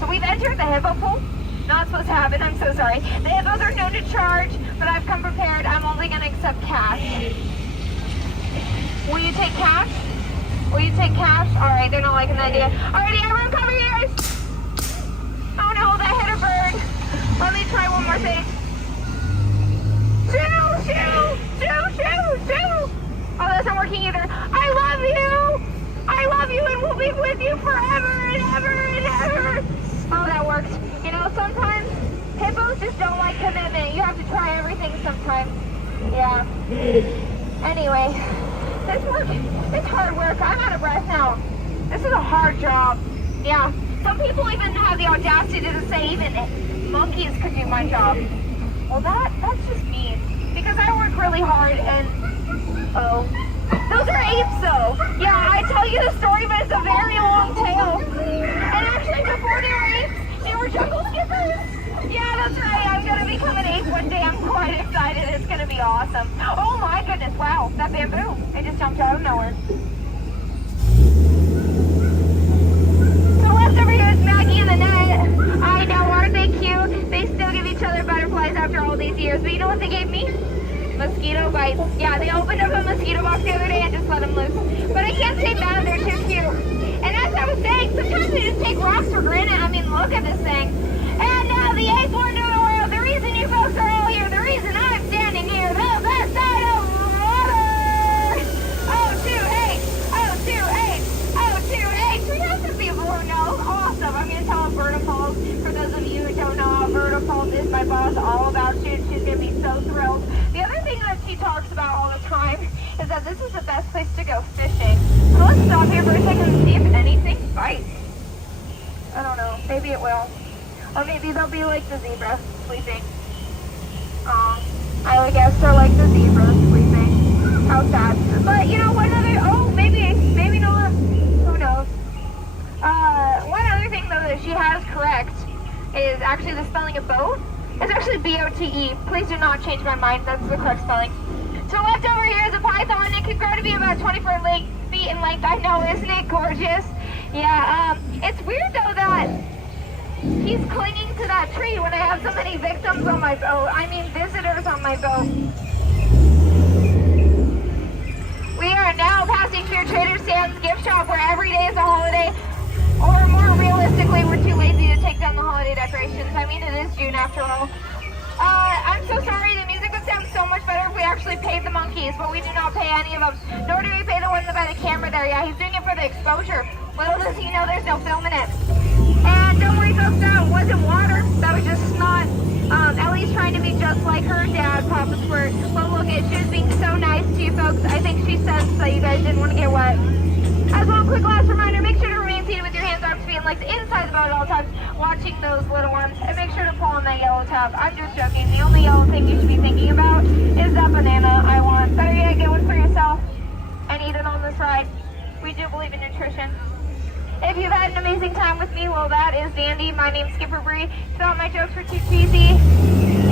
So we've entered the hippo pool. Not supposed to happen. I'm so sorry. The hippos are known to charge, but I've come prepared. I'm only going to accept cash. Will you take cash? Will you take cash? Alright, they're not liking the idea. Alrighty, everyone cover ears! Oh no, that hit a bird. Let me try one more thing. Shoo! Oh, that's not working either. I love you, and we'll be with you forever and ever and ever. Oh, that worked. You know, sometimes hippos just don't like commitment. You have to try everything sometimes. Yeah. Anyway, this work, it's hard work. I'm out of breath now. This is a hard job. Yeah. Some people even have the audacity to say even monkeys could do my job. Well, that's just mean. Because I work really hard and... Oh. Those are apes, though. Yeah, I tell you the story, but it's a very long tale. And actually, before they were apes, they were jungle skippers. Yeah, that's right. I'm going to become an ape one day. I'm quite excited. It's going to be awesome. Oh, my goodness. Wow, that bamboo. It just jumped out of nowhere. So left over here is Maggie and the net. I know, aren't they cute? They still give each other butterflies after all these years. But you know what they gave me? Mosquito bites. Yeah, they opened up a mosquito box the other day and just let them loose. But I can't say bad, they're too cute. And as I was saying, sometimes we just take rocks for granted. I mean, look at this thing. And the eighth wonder of the world, the reason you folks are all here, the reason I'm standing here, the best side of water. 028, 028, 028. 300 people who know. Awesome. I'm going to tell Berta Falls, for those of you who don't know, Berta Falls is my boss, all about you. She's going to be so thrilled. The other thing that she talks about all the time is that this is the best place to go fishing. So let's stop here for a second and see if anything bites. I don't know. Maybe it will. Or maybe they'll be like the zebra sleeping. I guess they're like the zebra sleeping. How sad. But you know, one other, maybe not. Who knows? One other thing though that she has correct is actually the spelling of boat. It's actually B-O-T-E. Please do not change my mind. That's the correct spelling. So left over here is a python. It can grow to be about 24 feet in length. I know, isn't it gorgeous? Yeah, it's weird though that he's clinging to that tree when I have so many victims on my boat. I mean, visitors on my boat. We are now passing through Trader Sam's gift shop where every day is a holiday. Or more realistically, we're too lazy to take down the holiday decorations. I mean, it is June after all. I'm so sorry, the music would sound so much better if we actually paid the monkeys, but we do not pay any of them. Nor do we pay the one by the camera there. Yeah, he's doing it for the exposure. Little does he know there's no film in it. And don't worry folks, that wasn't water. That was just snot. Ellie's trying to be just like her dad, Papa Squirt. But look, she was being so nice to you folks. I think she sensed that you guys didn't want to get wet. As well, quick last reminder, make sure to remain seated with your hands, arms, feet, and legs inside the boat at all times, watching those little ones, and make sure to pull on that yellow tab. I'm just joking. The only yellow thing you should be thinking about is that banana I want. Better yet, get one for yourself and eat it on this ride. We do believe in nutrition. If you've had an amazing time with me, well, that is dandy. My name's Skipper Bree. Thought my jokes were too cheesy.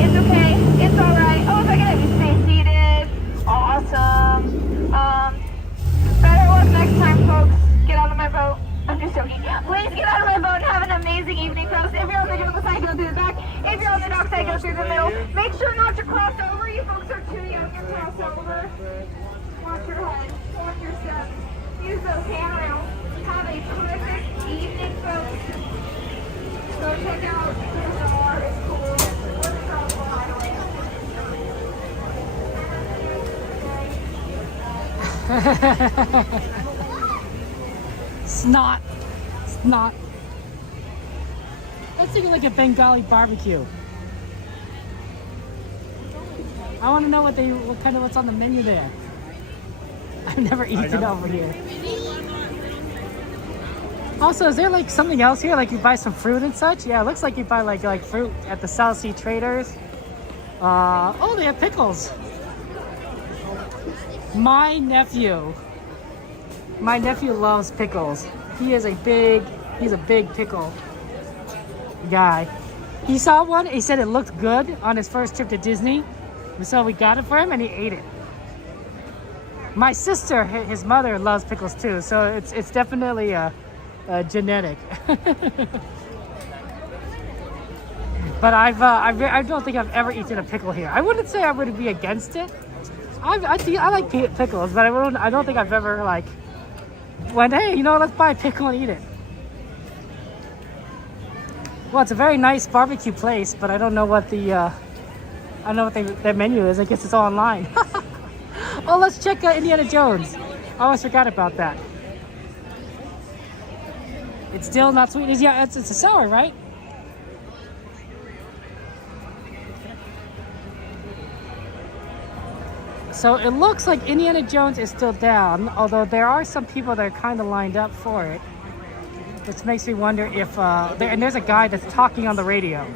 It's okay. It's all right. Oh, if I can have you stay seated. Awesome. Better luck next time, folks. Get out of my boat. I'm just joking. Please get out of my boat and have an amazing evening, folks. If you're on the jungle side, go through the back. If you're on the dock side, go through the middle. Make sure not to cross over. You folks are too young to cross over. Watch your head. Watch your steps. Use those handrails. Have a terrific evening, folks. Go check out the bar. It's cool. We're from Snot. Snot. Let's take a look at Bengali barbecue. I want to know what's on the menu there. I've never eaten over here. Also, is there like something else here? Like you buy some fruit and such? Yeah, it looks like you buy like fruit at the South Sea Traders. Oh, they have pickles. My nephew loves pickles. He's a big pickle guy. He saw one, he said it looked good on his first trip to Disney. So we got it for him and he ate it. My sister, his mother, loves pickles too, so it's definitely genetic. But I don't think I've ever eaten a pickle here. I wouldn't say I would be against it. I like pickles, but I don't think I've ever went, hey, let's buy a pickle and eat it. Well, it's a very nice barbecue place, but I don't know what their menu is. I guess it's all online. Oh, let's check Indiana Jones. I almost forgot about that. It's still not sweet. Yeah, it's a sour, right? So it looks like Indiana Jones is still down, although there are some people that are kind of lined up for it, which makes me wonder if and there's a guy that's talking on the radio.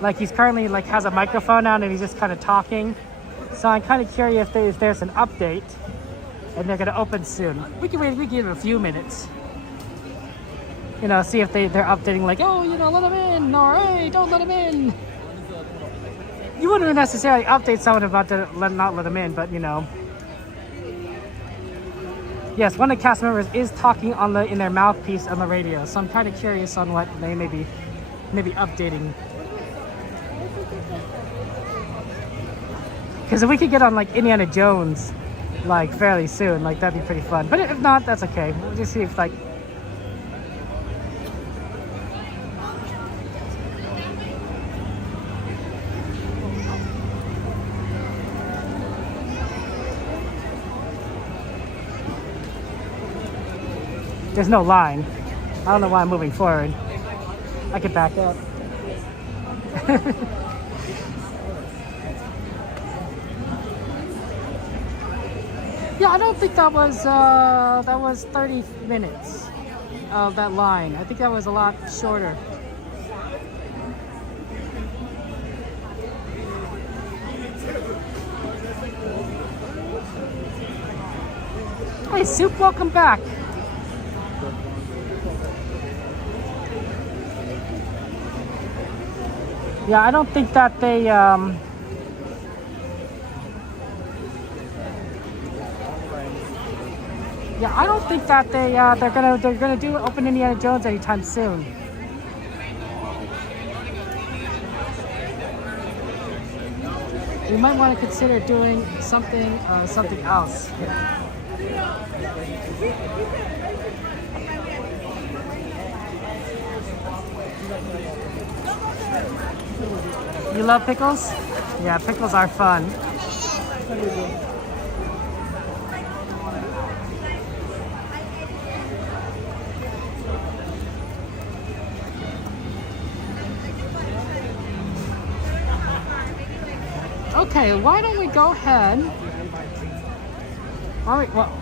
Like he's currently has a microphone on and he's just kind of talking. So I'm kind of curious if there's an update and they're going to open soon. We can give it a few minutes. See if they're updating oh, let them in, or hey, don't let them in. You wouldn't necessarily update someone about not let them in, but yes, one of the cast members is talking in their mouthpiece on the radio. So I'm kind of curious on what they may be updating. Because if we could get on like Indiana Jones like fairly soon, like that'd be pretty fun. But if not, that's okay. We'll just see if like there's no line. I don't know why I'm moving forward. I could back up. Yeah, I don't think that was 30 minutes of that line. I think that was a lot shorter. Hey, Soup, welcome back. Yeah, I don't think that they yeah, I don't think that they're gonna do Open Indiana Jones anytime soon. We might want to consider doing something else. You love pickles? Yeah, pickles are fun. Okay, why don't we go ahead? All right, well,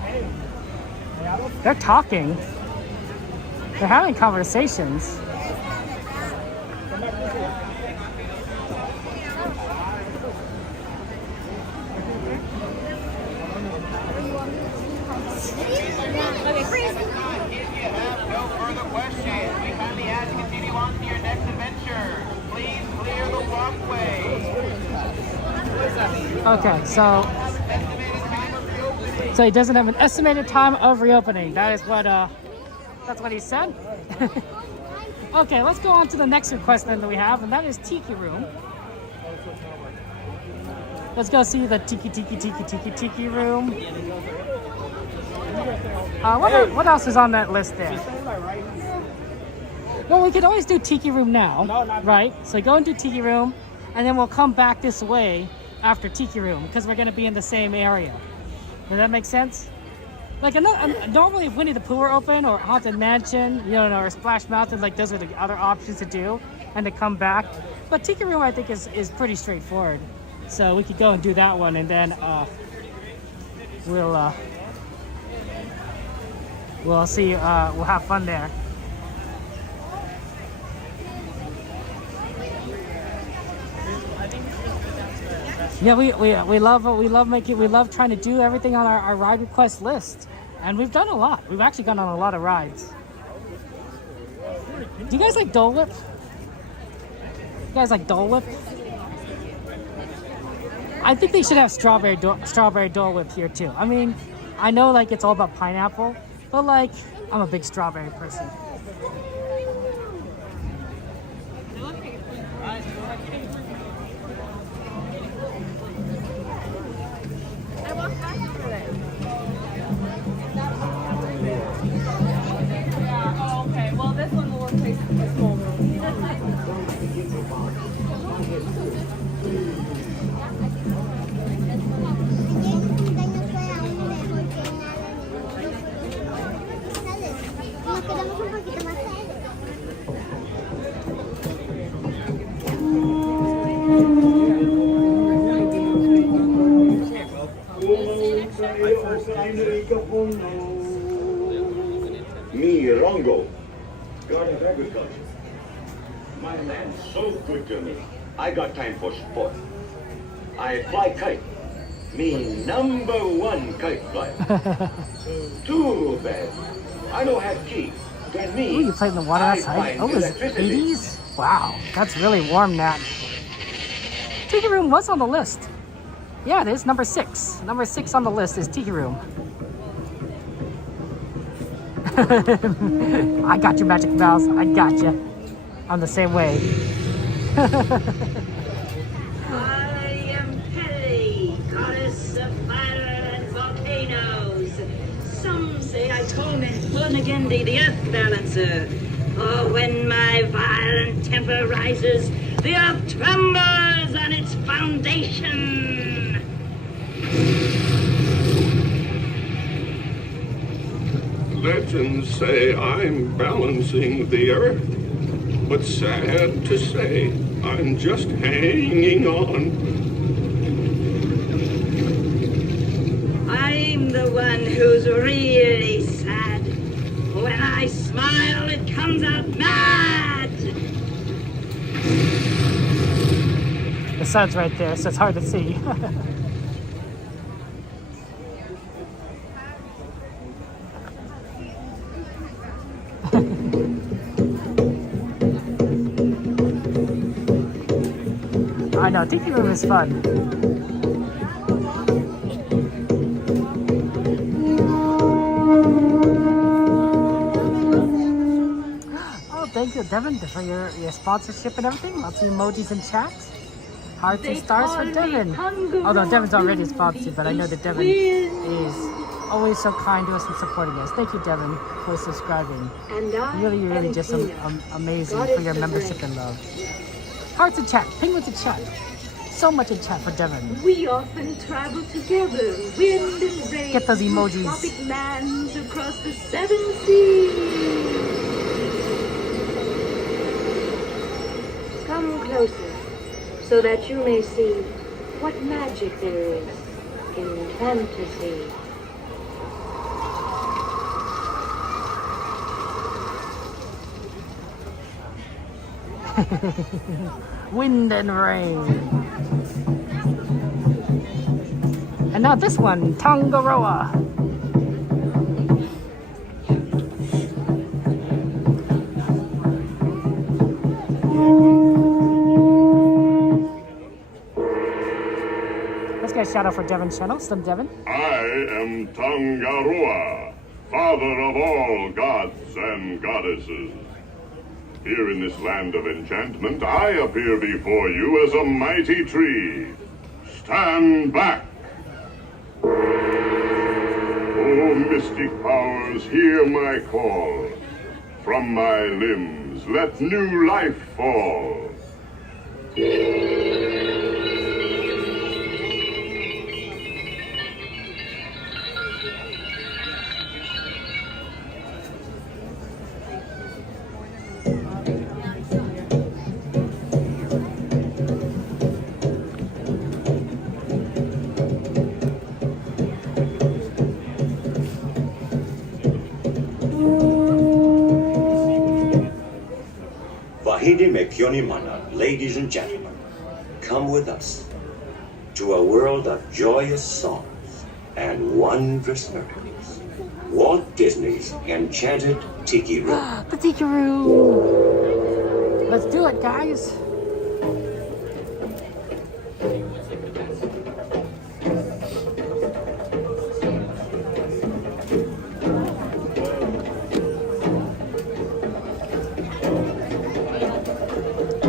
they're talking. They're having conversations. Okay, so he doesn't have an estimated time of reopening. That is what that's what he said. Okay, let's go on to the next request then that we have, and that is Tiki Room. Let's go see the Tiki Room. What else is on that list there? Well, we could always do Tiki Room now, right? So go and do Tiki Room, and then we'll come back this way after Tiki Room, because we're going to be in the same area. Does that make sense? Like, normally if Winnie the Pooh were open, or Haunted Mansion, you know, or Splash Mountain, like those are the other options to do, and to come back. But Tiki Room, I think, is pretty straightforward. So we could go and do that one, and then we'll see, we'll have fun there. Yeah, we love trying to do everything on our ride request list, and we've done a lot. We've actually gone on a lot of rides. Do you guys like Dole Whip? You guys like Dole Whip? I think they should have strawberry Dole Whip here too. I mean, I know like it's all about pineapple, but like I'm a big strawberry person. Me, Rongo, God of Agriculture. My land's so good to me. I got time for sport. I fly kite. Me #1 kite flyer. Too bad. I don't have key. Then me. Ooh, you played in the water outside? Oh, is it 80s? Wow, that's really warm, Nat. Tiki Room was on the list. Yeah, it is number 6. Number 6 on the list is Tiki Room. I got you, Magic Mouse. I got you. I'm the same way. I am Kennedy. say I turn again the earth balancer. Oh, when my violent temper rises, the earth trembles on its foundation. Legends say I'm balancing the earth, but sad to say, I'm just hanging on. I'm the one who's really sad. When I smile, it comes out mad. The sun's right there, so it's hard to see. I know, Tiki Room is fun. Oh, thank you, Devin, for your sponsorship and everything. Lots of emojis in chat. Hearts and stars for Devin. Although Devin's already sponsored, but I know that Devin is always so kind to us and supporting us. Thank you, Devin, for subscribing. Really just amazing for your membership and love. Hearts in chat, penguins in chat. So much in chat for Devin. We often travel together, wind and rain. Get those emojis. Tropic lands across the 7 seas. Come closer, so that you may see what magic there is in fantasy. Wind and rain. And now this one, Tongaroa. Let's get a shout out for Devin's channel. Slim Devin. I am Tongaroa, father of all gods and goddesses. Here in this land of enchantment, I appear before you as a mighty tree. Stand back! Oh, mystic powers, hear my call. From my limbs, let new life fall. Ladies and gentlemen, come with us to a world of joyous songs and wondrous miracles. Walt Disney's Enchanted Tiki Room. The Tiki Room. Let's do it, guys.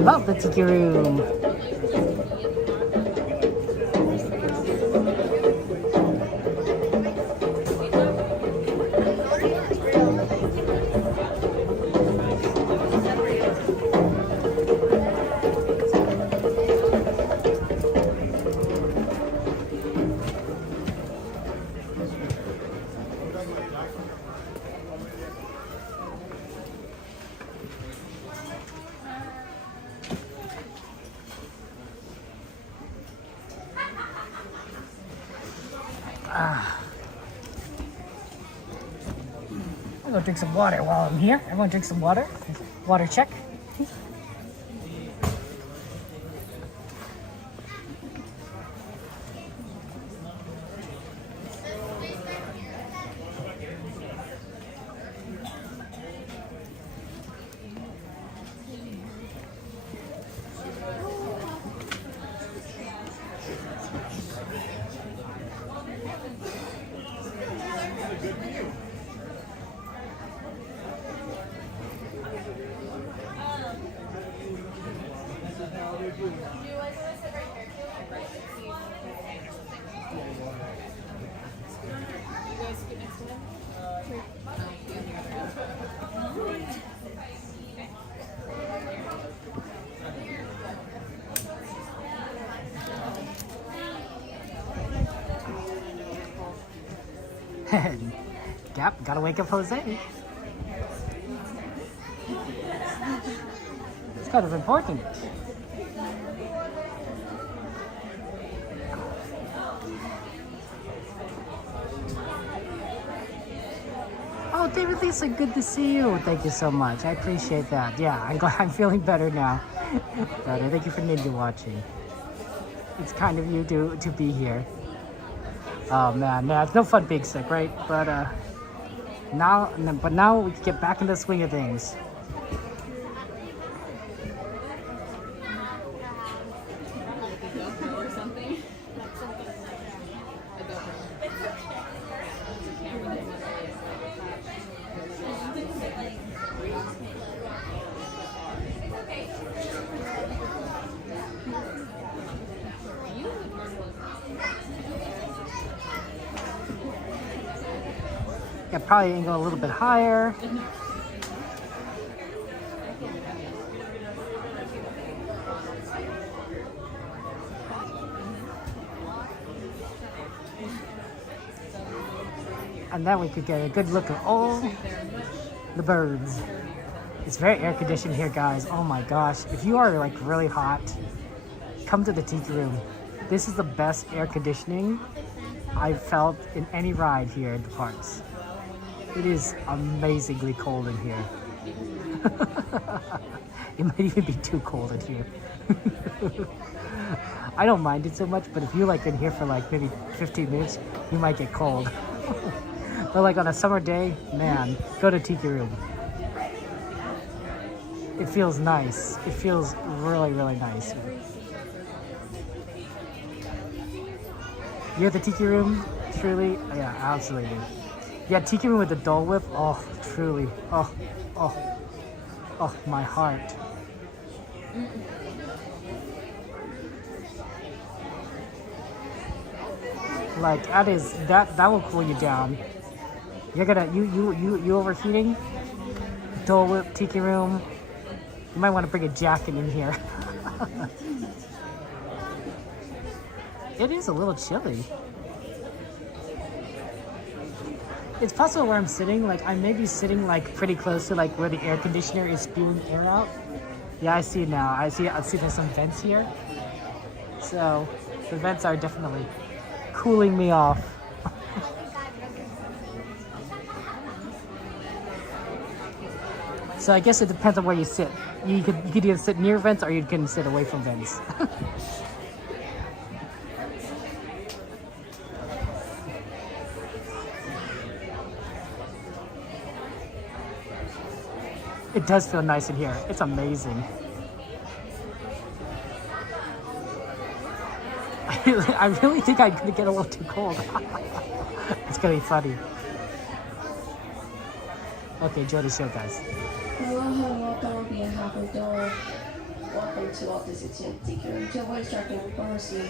Love the Tiki Room. I'm gonna drink some water while I'm here. Everyone drink some water. Water check. Yep, gotta wake up Jose. It's kind of important. Oh, David Lisa, good to see you. Thank you so much. I appreciate that. Yeah, I'm glad I'm feeling better now. Better. Thank you for Ninja watching. It's kind of you to be here. Oh man, it's no fun being sick, right? But now we can get back in the swing of things. Yeah, probably angle a little bit higher. And then we could get a good look at all the birds. It's very air conditioned here, guys. Oh my gosh. If you are like really hot, come to the Tiki Room. This is the best air conditioning I've felt in any ride here at the parks. It is amazingly cold in here. It might even be too cold in here. I don't mind it so much, but if you like in here for like maybe 15 minutes, you might get cold. But like on a summer day, man, go to Tiki Room. It feels nice. It feels really, really nice. You at the Tiki Room? Truly? Yeah, absolutely. Yeah, Tiki Room with the Dole Whip. Oh, truly. Oh, my heart. Like that will cool you down. You're gonna you overheating? Dole Whip, Tiki Room. You might want to bring a jacket in here. It is a little chilly. It's possible where I'm sitting, like I may be sitting like pretty close to like where the air conditioner is spewing air out. Yeah, I see it now. I see there's some vents here. So the vents are definitely cooling me off. So I guess it depends on where you sit. You could either sit near vents or you can sit away from vents. It does feel nice in here. It's amazing. I really think I'm gonna get a little too cold. It's gonna be funny. Okay, enjoy the show, guys. Aloha, welcome on behalf of Dole. Welcome to Walt Disney Tiki Room. To avoid distracting pharmacy,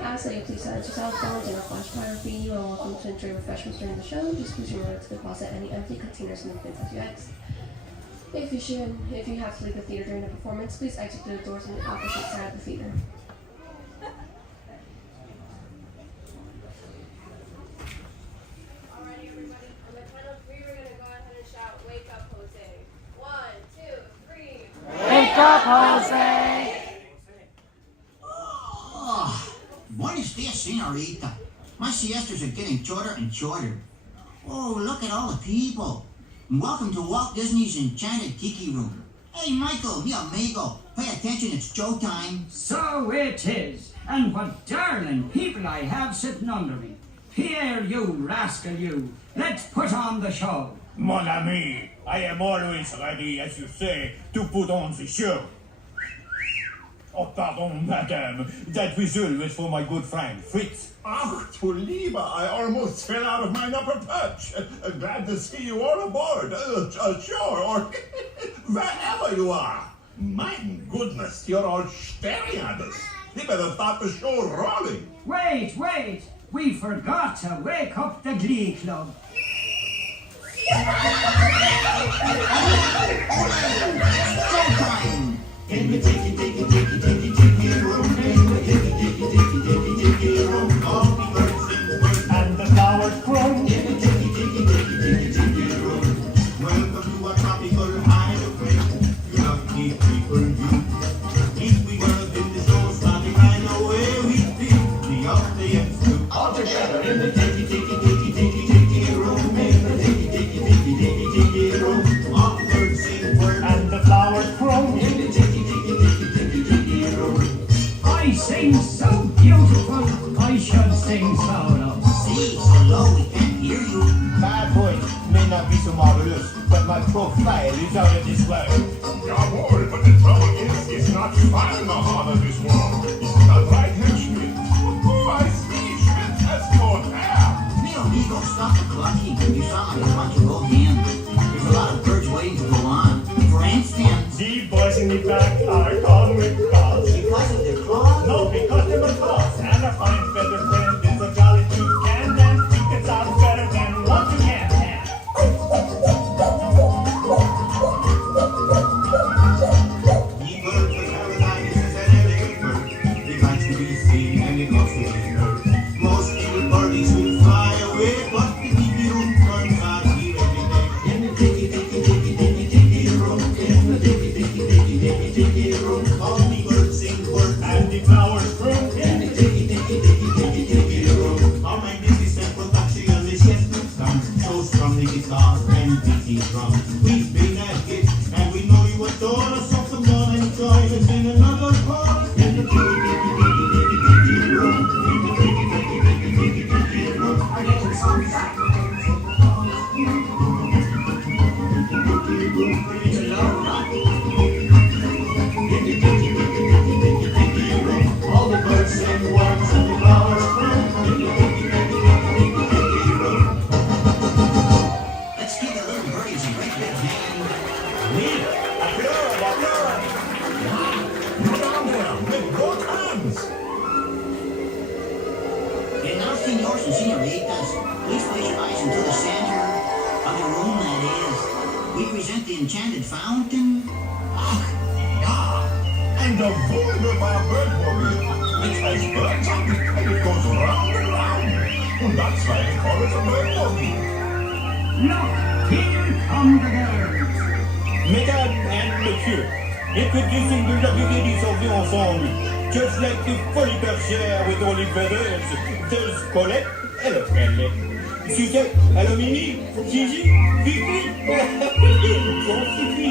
ask that you please silence your cell phones and flash photography. You are welcome to enjoy refreshments during the show. Just please remember to deposit any empty containers in the bins as you exit. If you have to leave the theater during the performance, please exit through the doors on the opposite side of the theater. Alrighty, everybody. On the count of three, we're gonna go ahead and shout, "Wake up, Jose!" 1, 2, 3. Wake up, Jose! Oh, buenos dias, senorita. My siestas are getting shorter and shorter. Oh, look at all the people. Welcome to Walt Disney's Enchanted Tiki Room. Hey, Michael, mi amigo, pay attention, it's showtime. So it is. And what darling people I have sitting under me. Here, you rascal, you. Let's put on the show. Mon ami, I am always ready, as you say, to put on the show. Oh, pardon, madame. That whistle was for my good friend, Fritz. Ach, du Lieber, I almost fell out of my upper perch. Glad to see you all aboard. Sure, or wherever you are. My goodness, you're all staring at us. You better start the show rolling. Wait. We forgot to wake up the Glee Club. Showtime! In the ticky room, in the ticky room, all the birds sing and the flowers grow. In the ticky room, welcome to a tropical hideaway. Lucky people, you. If we were in the show, starting right away, we'd be the audience too. All together in the ticky room, in the ticky room, all the birds sing words and the flowers grow. In the ticky room. I sing so beautiful, I should sing so low. See, so low we can't hear you. My voice may not be so marvelous, but my profile is out of this world. Yeah, boy, but the trouble is, it's not fun in the heart of this world. It's not right, Henchman. My speech has no hair. Mio amigo, stop the clucking. You sound like a bunch of old hands. There's a lot of birds waiting to go on. For instance, The boys in the back are called with claws. because of their claws. No, because they were claws. And a fine feather friend is a jolly toucan. And toucans are better than what you can have. The bird of paradise is an elegant bird. It likes to be seen and it loves to be heard. Most little birdies will fly away, but the ticky room turns out here every day. In the ticky room, in the ticky room, all the birds sing words And the flowers grow. in the ticky room. All my Disneyland production is yet to come. So strum the guitar and beat the drum. We've been at it, and we know you adore us. So come on and join us in another chorus. In the ticky room, in the ticky room. I get your song back. Bring it along. In the ticky room, all the birds sing words and the flowers bloom. In the ticky room. Let's give the little birdies a great big hand. You down there with both hands. And now, senors and senoritas, please place your eyes into the center of the room, that is. We present the enchanted fountain. Yeah, and the wunderbar bird movie. It has birds on it, and it goes round and round. And that's why they call it a bird movie. Look, here come the girls. Mesdames and messieurs, introducing the lovely ladies of the ensemble. Just like the funny bergère with all the feathers, there's Colette, hello Colette. Suzette, hello Mimi, Gigi, Fifi, bon Fifi.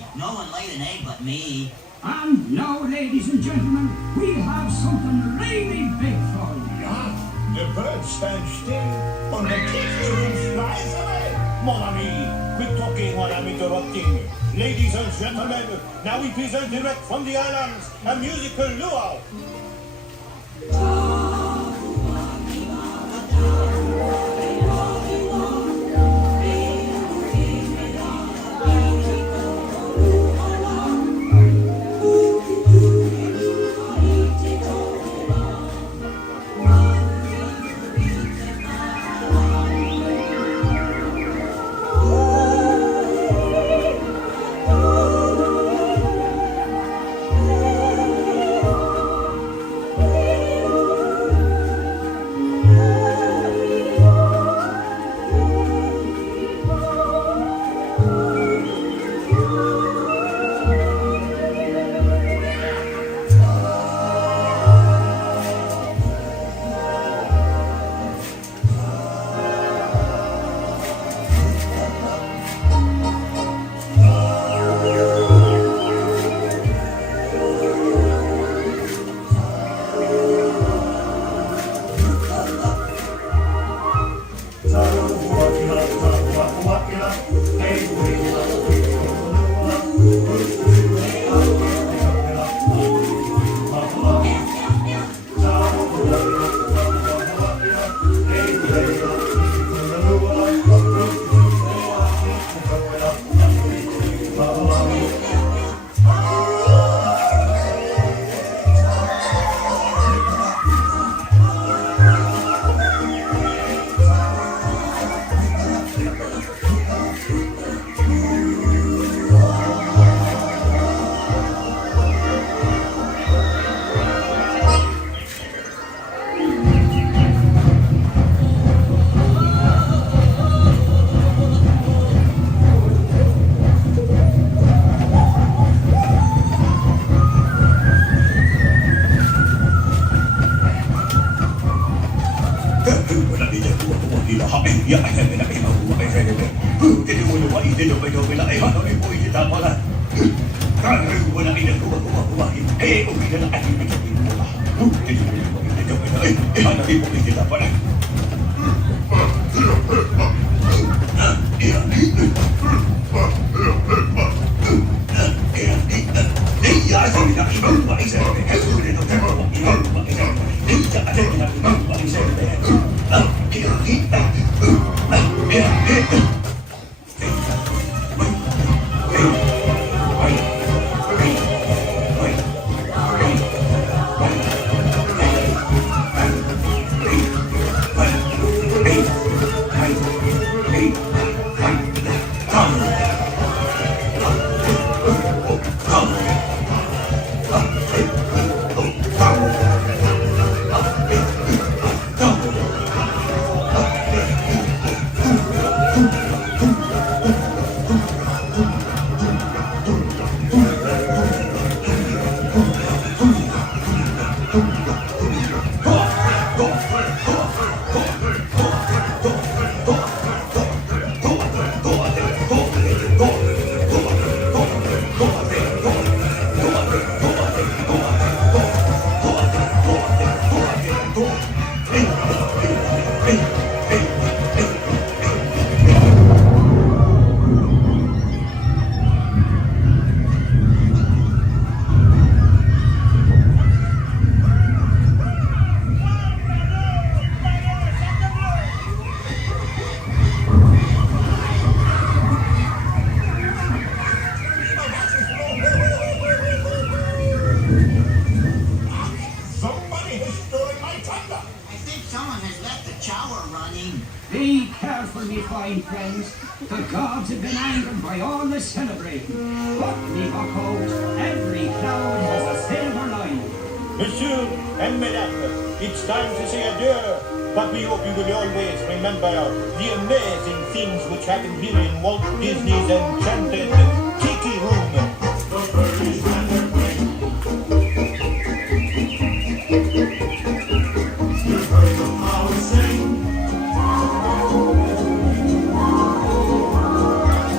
Hey, no one laid an egg but me. And now, ladies and gentlemen, we have something really big for you. Yeah, the bird stands still, and the tiki room flies away. Mon ami, quit talking while I'm interrupting. Ladies and gentlemen, now we present direct from the islands a musical luau. Be careful, me fine friends. The gods have been angered by all this celebrating. But me bucko, every cloud has a silver lining. Monsieur and Mesdames, it's time to say adieu. But we hope you will always remember the amazing things which happen here in Walt Disney's enchanted Tiki Room. The birdies and their wings. You've heard the flowers sing.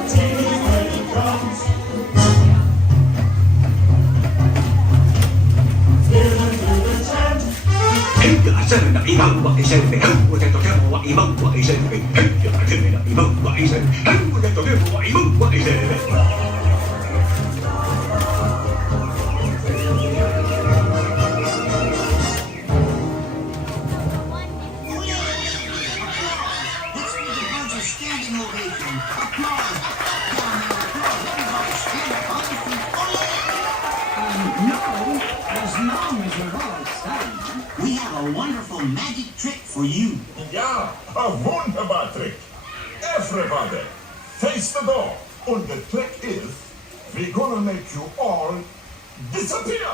Tiki when it comes. We have a wonderful magic trick for you. Yeah, a wunderbar trick. Everybody, face the door. And the trick is, we're gonna make you all disappear.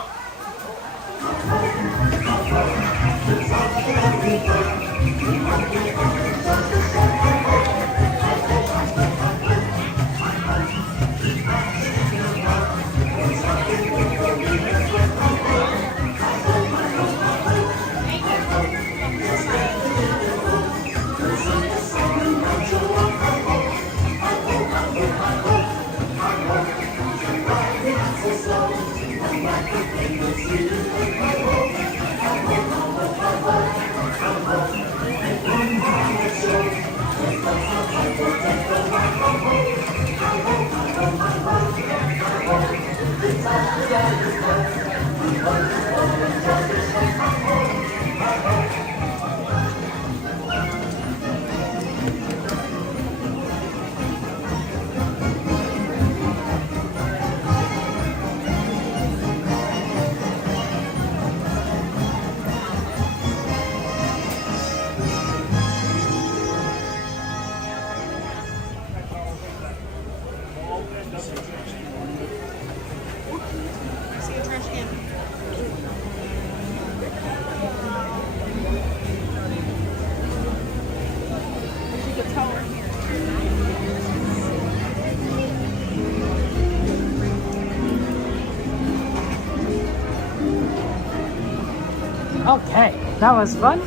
Okay, that was fun.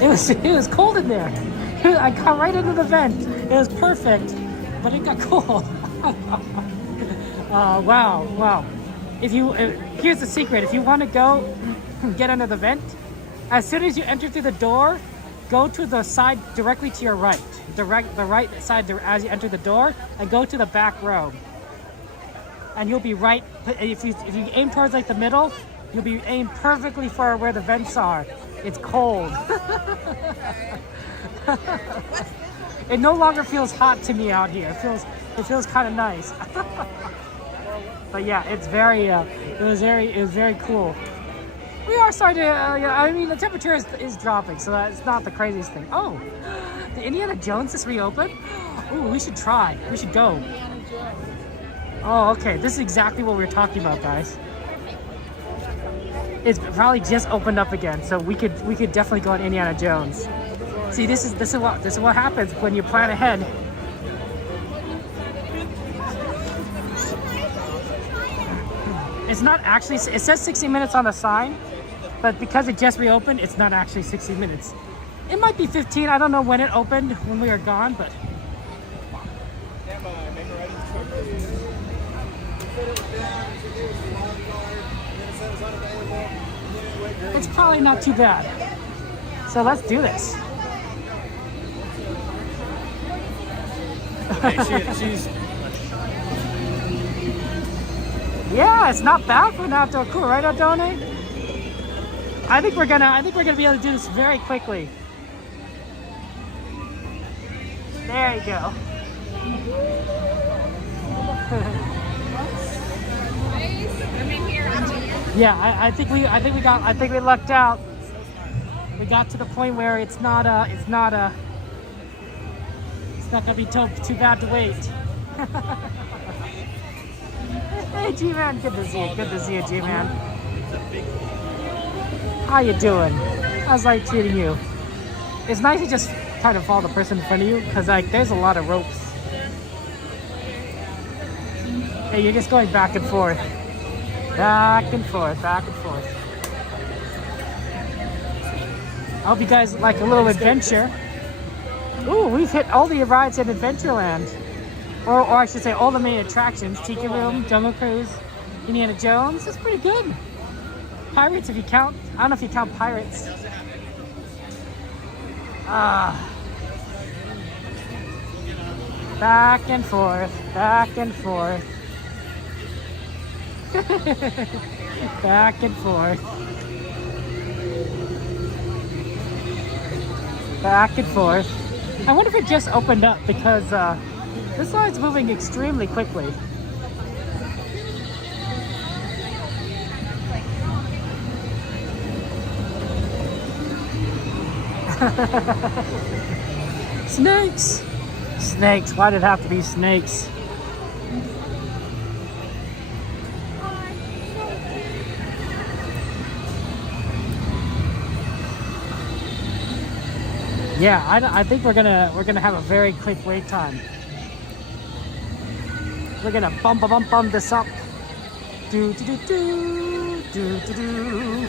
It was cold in there. I got right into the vent. It was perfect, but it got cold. Wow. Here's the secret. If you want to go get under the vent, as soon as you enter through the door, go to the side directly to your right. The right side as you enter the door, and go to the back row. And you'll be right. If you aim towards like the middle, you'll be aimed perfectly for where the vents are. It's cold. It no longer feels hot to me out here. It feels kind of nice. But yeah, it's very it was very cool. We are starting to. I mean, the temperature is dropping, so that's not the craziest thing. Oh, the Indiana Jones is reopened. Oh, we should try. We should go. Oh, okay. This is exactly what we were talking about, guys. It's probably just opened up again, so we could definitely go on Indiana Jones. See, this is what happens when you plan ahead. It's not actually. It says 60 minutes on the sign, but because it just reopened, it's not actually 60 minutes. It might be 15. I don't know when it opened, when we were gone, but. It's probably not too bad. So let's do this. Yeah, it's not bad for an outdoor tour, right, Adone? I think we're gonna be able to do this very quickly. There you go. Yeah, I think we lucked out. We got to the point where it's not gonna be too bad to wait. Hey, G-Man, good to see you, G-Man. How you doing? How's life treating you? It's nice to just kind of follow the person in front of you, because like there's a lot of ropes. Hey, you're just going back and forth. Back and forth. I hope you guys like a little adventure. Ooh, we've hit all the rides at Adventureland. Or I should say all the main attractions. Tiki Room, Jungle Cruise, Indiana Jones. That's pretty good. Pirates, if you count. I don't know if you count Pirates. Back and forth, back and forth. Back and forth. Back and forth. I wonder if it just opened up because this line's moving extremely quickly. Snakes! Snakes, why did it have to be snakes? Yeah, I think we're gonna have a very quick wait time. We're gonna bump this up. Do do do do do do do.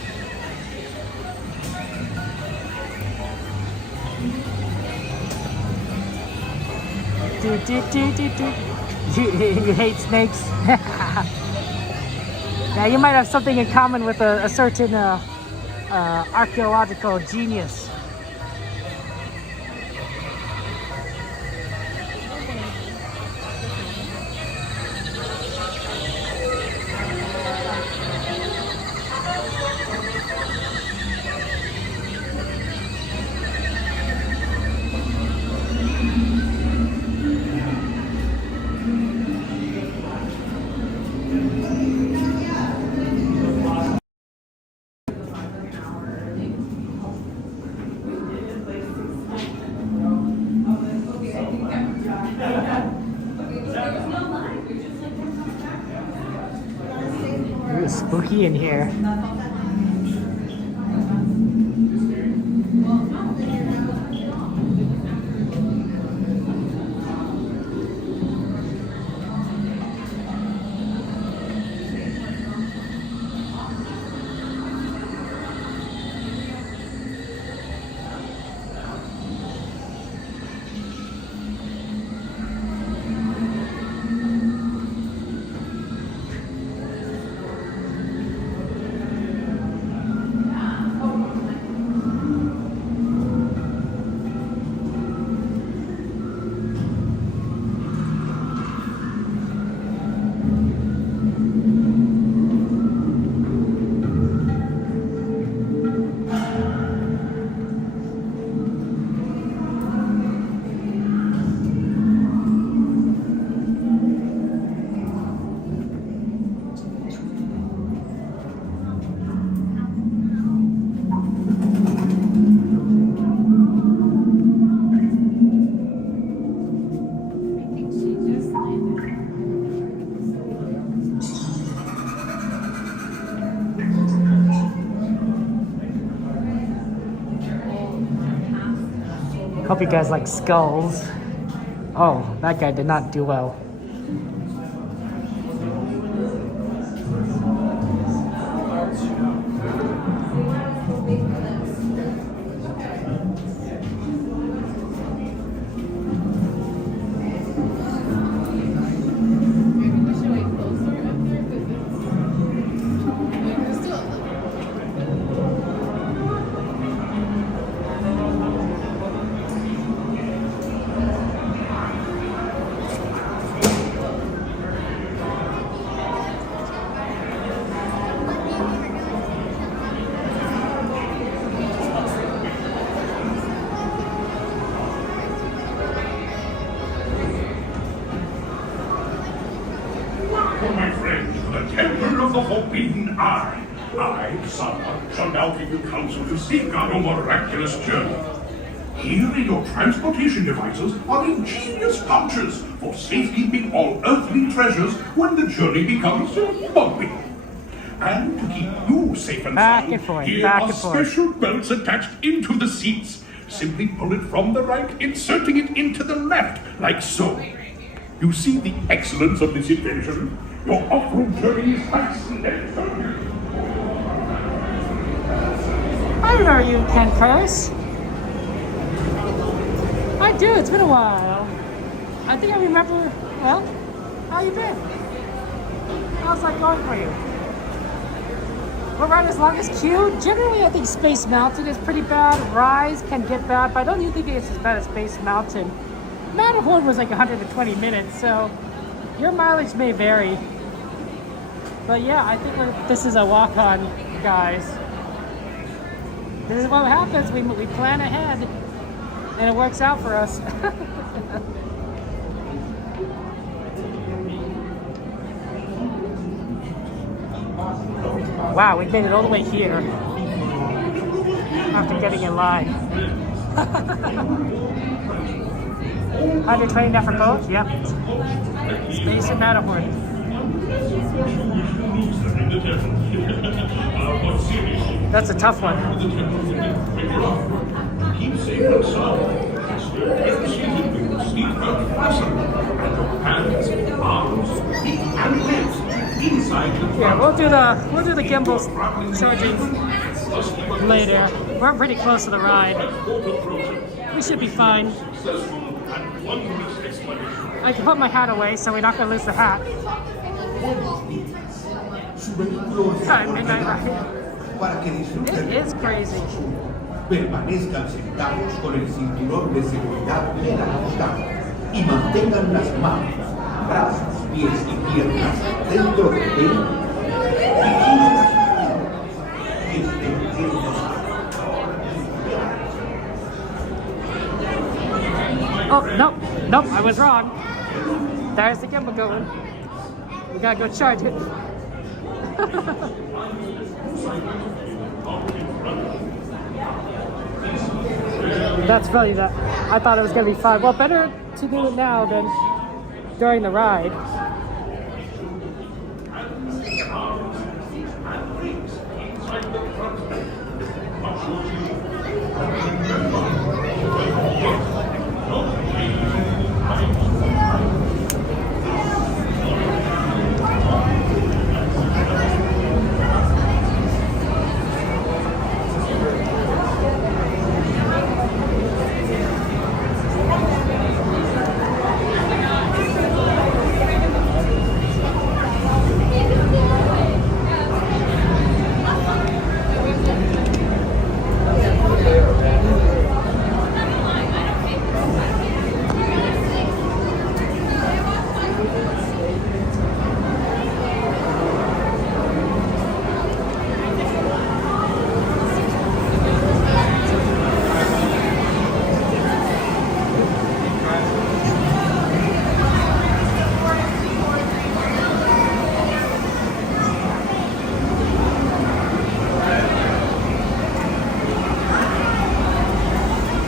Do, do, do, do, do. You hate snakes? Yeah, you might have something in common with a certain archaeological genius. Ooh, spooky in here. Hope you guys like skulls. Oh, that guy did not do well. Forbidden Eye. I, Summer, shall now give you counsel to seek on your miraculous journey. Here in your transportation devices are ingenious pouches for safekeeping all earthly treasures when the journey becomes bumpy. And to keep you safe and sound, here are special belts attached into the seats. Simply pull it from the right, inserting it into the left, like so. You see the excellence of this invention? Your off-road journey is fascinating. I remember you, Ken Curse. I do, it's been a while. I think I remember, well, how you been? How's that going for you? we're running as long as queue. Generally, I think Space Mountain is pretty bad. Rise can get bad, but I don't even think it's as bad as Space Mountain. Matterhorn was like 120 minutes, so your mileage may vary. But yeah, I think this is a walk-on, guys. This is what happens. We plan ahead, and it works out for us. Wow, we made it all the way here after getting in line. 120 now for both? Yep. Space and Matterhorn. That's a tough one. Yeah, we'll do the gimbal charging later. We're pretty close to the ride. We should be fine. I can put my hat away so we're not going to lose the hat. Midnight ride. It is crazy. Permanezcan sentados con el cinturón de seguridad bien ajustado y mantengan las manos, brazos, pies y piernas dentro de él. Oh, nope, I was wrong. There's the gimbal going. We gotta go charge it. That's funny that I thought it was gonna be fun. Well, better to do it now than during the ride.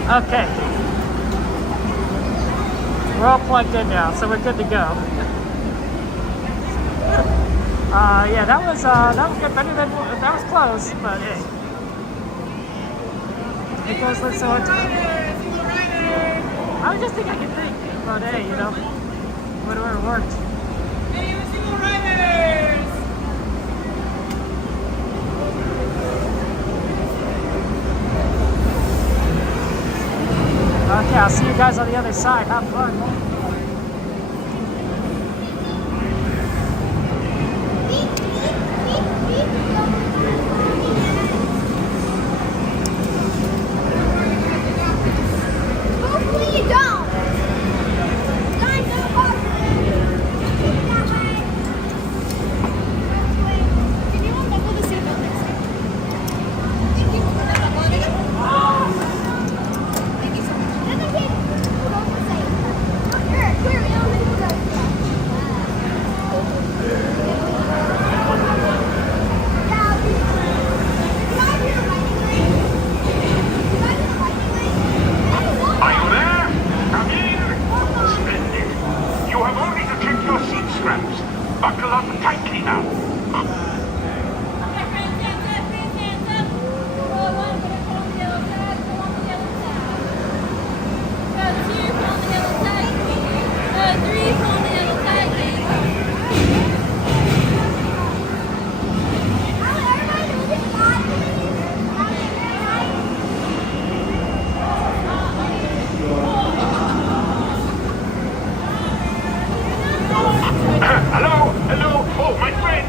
Okay, we're all plugged in now, so we're good to go. Yeah, that was good, better than that was close, but hey, it goes with so much. I was just thinking I could think, but hey, you know, whatever worked. Okay, I'll see you guys on the other side. Have fun. Hopefully you don't. Can you unbuckle the seatbelt next time? Thank you. Thank you so much. Are you there? Come in. Splendid. You have only to check your seat straps. Buckle up tightly now. Hello? Oh, my friend.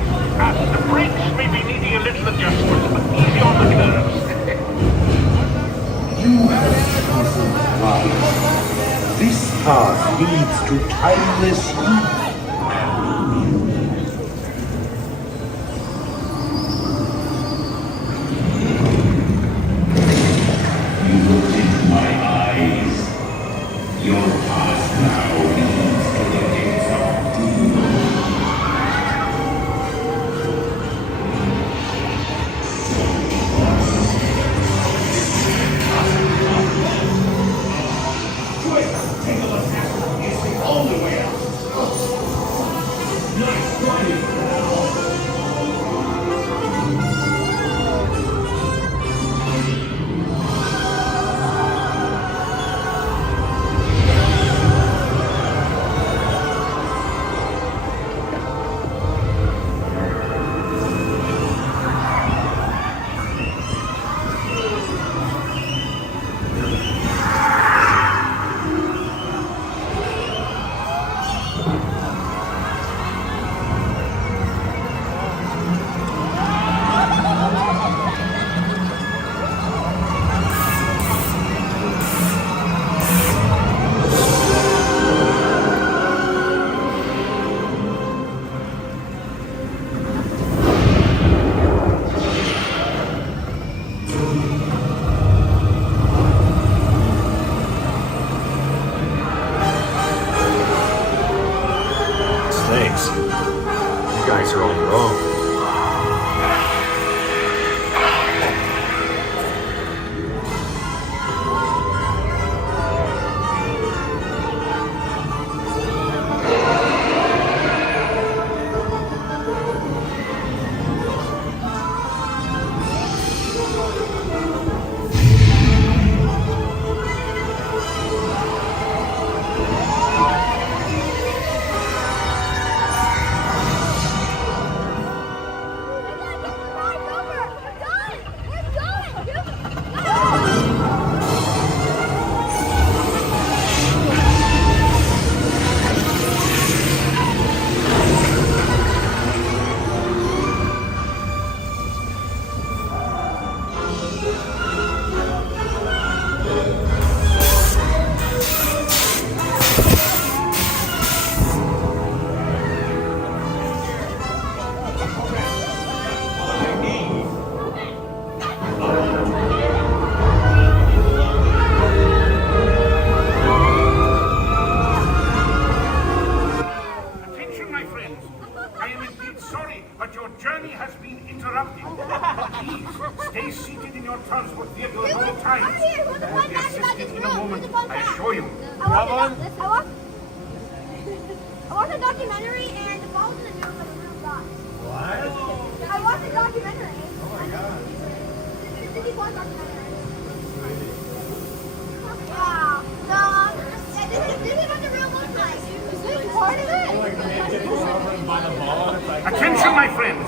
Attention, my friends.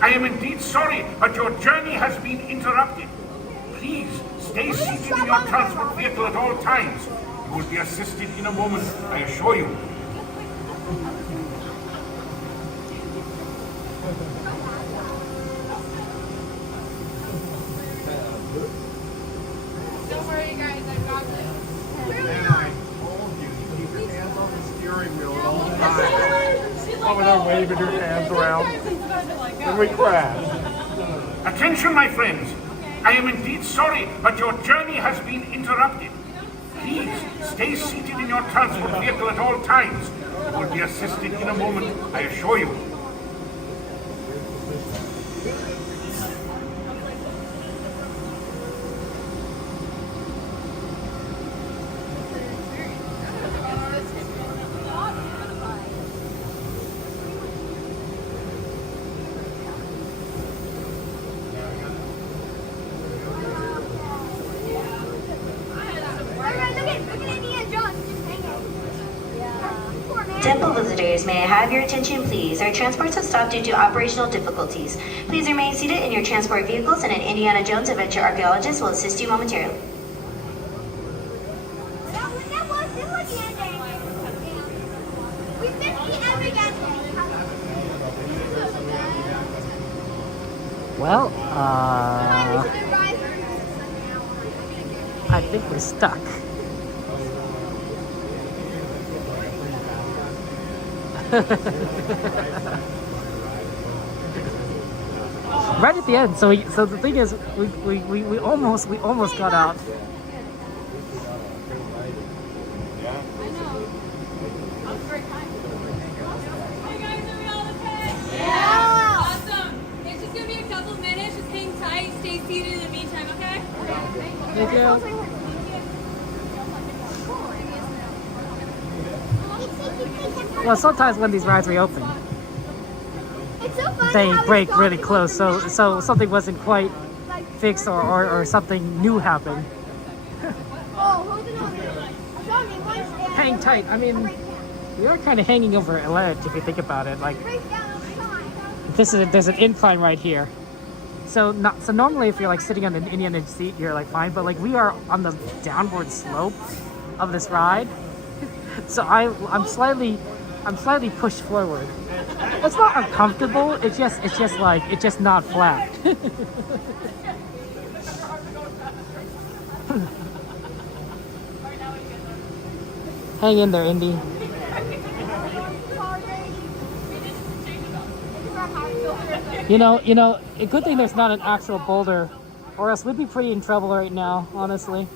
I am indeed sorry, but your journey has been interrupted. Please stay seated in your transport vehicle at all times. You will be assisted in a moment, I assure you. Don't worry, guys, I got this. Over there waving her hands around. And we crash. Attention, my friends. I am indeed sorry, but your journey has been interrupted. Please stay seated in your transport vehicle at all times. You will be assisted in a moment, I assure you. Temple visitors, may I have your attention please? Our transports have stopped due to operational difficulties. Please remain seated in your transport vehicles and an Indiana Jones Adventure Archaeologist will assist you momentarily. Well, I think we're stuck. Right at the end. So the thing is, we almost got out. Awesome. It's just gonna be a couple minutes. Just hang tight. Stay seated in the meantime, okay? Thank you. Well, sometimes when these rides reopen, they break really close, so something wasn't quite fixed or something new happened. Hang tight. I mean, we are kind of hanging over a ledge if you think about it. Like, there's an incline right here. So normally if you're like sitting on an Indian seat, you're like fine, but like we are on the downward slope of this ride. So I'm slightly pushed forward. It's not uncomfortable. It's just not flat. Hang in there, Indy. You know, a good thing there's not an actual boulder, or else we'd be pretty in trouble right now, honestly.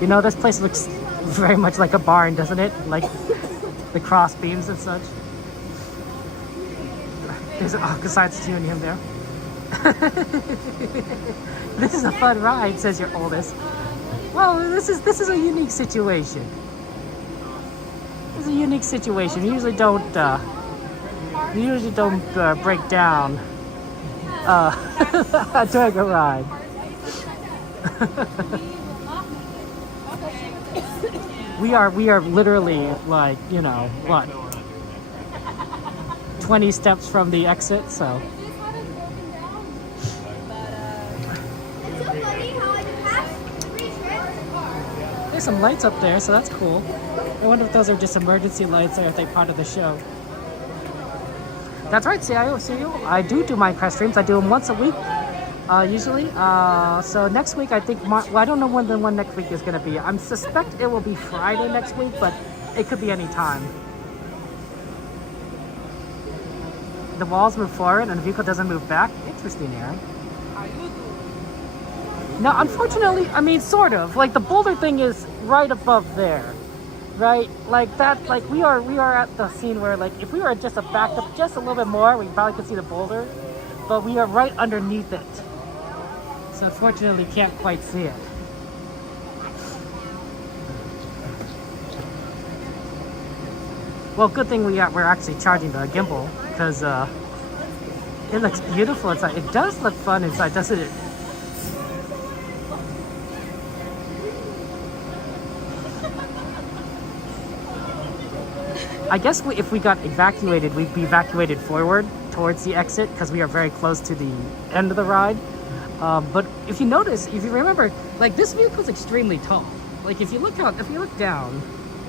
You know, this place looks very much like a barn, doesn't it? Like the cross beams and such. There's besides you and him there. This is a fun ride, says your oldest. Well, this is a unique situation. It's a unique situation. You usually don't break down during a ride. We are literally like, you know, what, 20 steps from the exit, so. There's some lights up there, so that's cool. I wonder if those are just emergency lights or if they're part of the show. That's right, CIO. I do Minecraft streams. I do them once a week, usually. So next week, I think, well, I don't know when the one next week is going to be. I suspect it will be Friday next week, but it could be any time. The walls move forward and the vehicle doesn't move back. Interesting, Aaron. No, unfortunately, I mean, sort of. Like, the boulder thing is right above there, right? Like, that, like, we are at the scene where, like, if we were just backed up just a little bit more, we probably could see the boulder, but we are right underneath it. So, unfortunately, can't quite see it. Well, good thing we're actually charging the gimbal, because it looks beautiful inside. It does look fun inside, doesn't it? I guess if we got evacuated, we'd be evacuated forward towards the exit because we are very close to the end of the ride. But if you notice, if you remember, like, this vehicle is extremely tall. Like, if you look down,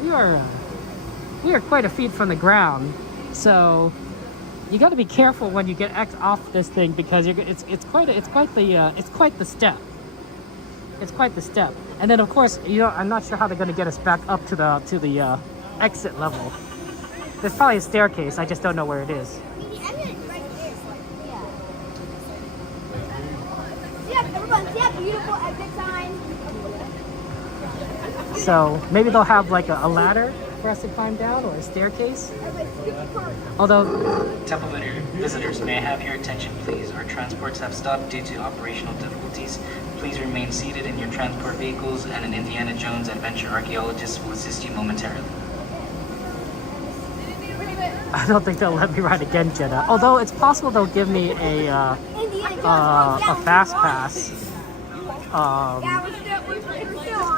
we are quite a feet from the ground. So you got to be careful when you get off this thing because it's quite the step. It's quite the step. And then of course, you know, I'm not sure how they're going to get us back up to the exit level. There's probably a staircase. I just don't know where it is. So maybe they'll have like a ladder for us to climb down or a staircase. Although, Temple visitors, may I have your attention, please? Our transports have stopped due to operational difficulties. Please remain seated in your transport vehicles, and an Indiana Jones adventure archaeologist will assist you momentarily. I don't think they'll let me ride again, Jenna. Although it's possible they'll give me a fast pass.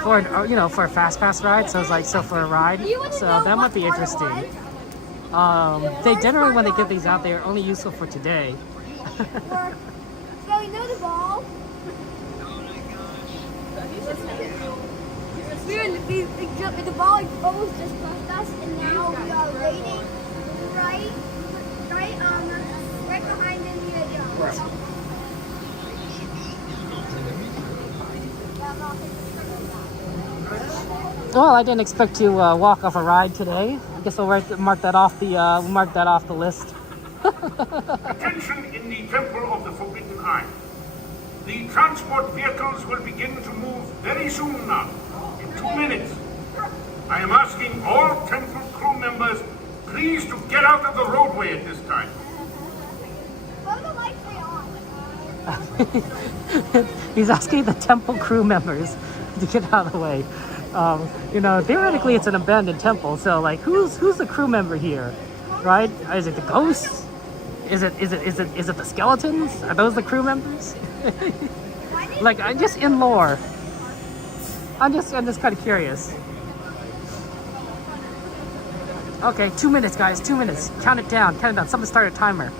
For a fast pass ride. So it's like for a ride. So that might be interesting. They generally, when they give these out, they are only useful for today. So you know the ball? The ball almost just left us, and now we are waiting right behind Indiana Jones. Well, I didn't expect to walk off a ride today. I guess we'll mark that off the list. Attention in the Temple of the Forbidden Eye. The transport vehicles will begin to move very soon now, in 2 minutes. I am asking all temple crew members please to get out of the roadway at this time. He's asking the temple crew members to get out of the way. You know, theoretically it's an abandoned temple, so like who's the crew member here, right? Is it the ghosts? Is it the skeletons? Are those the crew members? Like, I'm just in lore. I'm just kind of curious. Okay, 2 minutes, guys. 2 minutes. Count it down. Someone start a timer.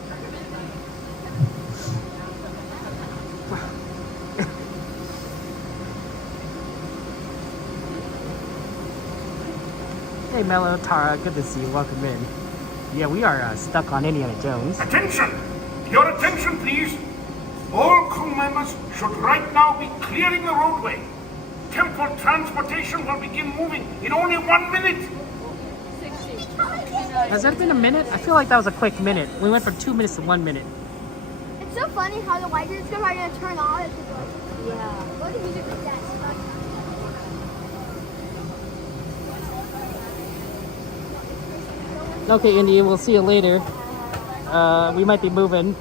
Hey, Mello, Tara, good to see you. Welcome in. Yeah, we are stuck on Indiana Jones. Attention! Your attention, please. All crew members should right now be clearing the roadway. Temple transportation will begin moving in only 1 minute. Has that been a minute? I feel like that was a quick minute. We went from 2 minutes to 1 minute. It's so funny how the lights are going to turn on. Yeah. What the music is that? Okay, Indy, we'll see you later. We might be moving.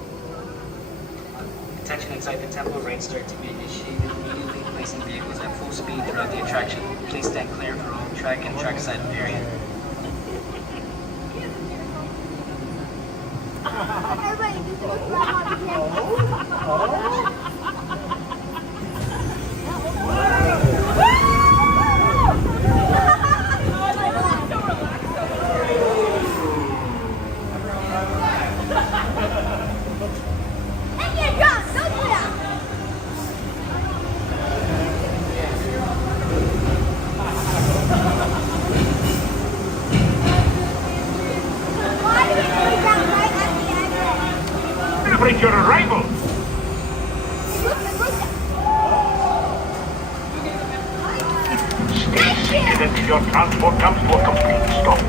Attention inside the temple, right start to be initiated immediately, placing vehicles at full speed throughout the attraction. Please stand clear for all track and trackside area. Celebrate your arrival! Stay seated until your transport comes to a complete stop.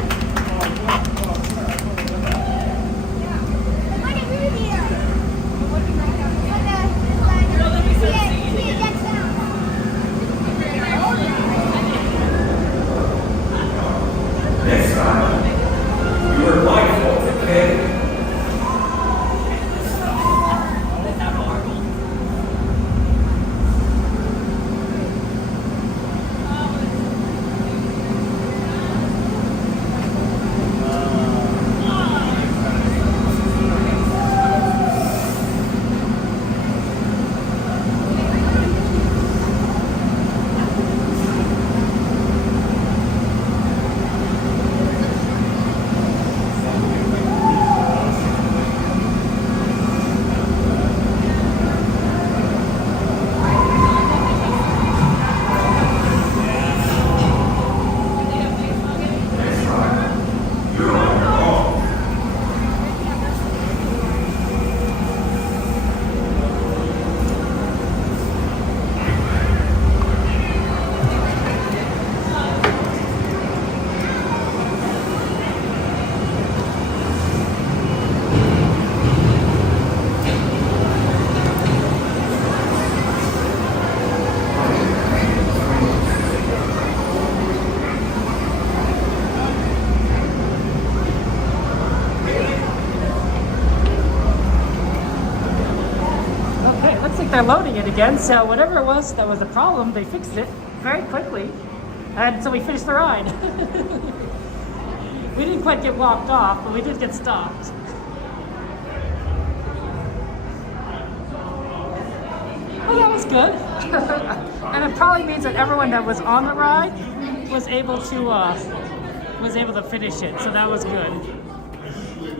Next time, you are my fault, okay? They're loading it again, so whatever it was that was the problem, they fixed it very quickly, and so we finished the ride. We didn't quite get walked off, but we did get stopped. Well, that was good. And it probably means that everyone that was on the ride was able to finish it, so that was good.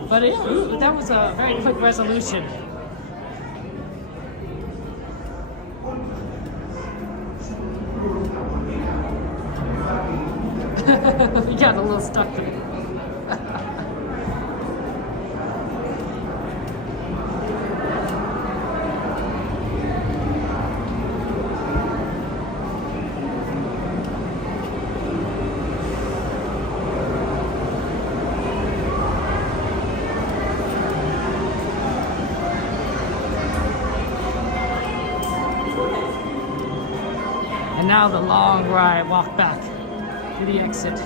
But yeah, that was a very quick resolution. We got a little stuck there. And now the long ride walk back to the exit.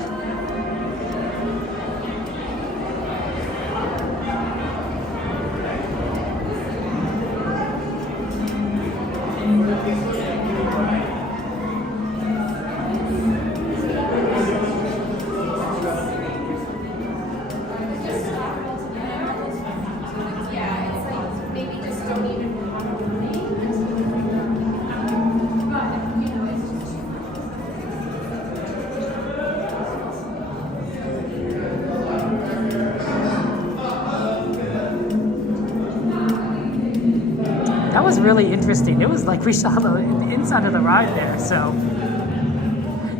That was really interesting. It was like we saw the inside of the ride there, so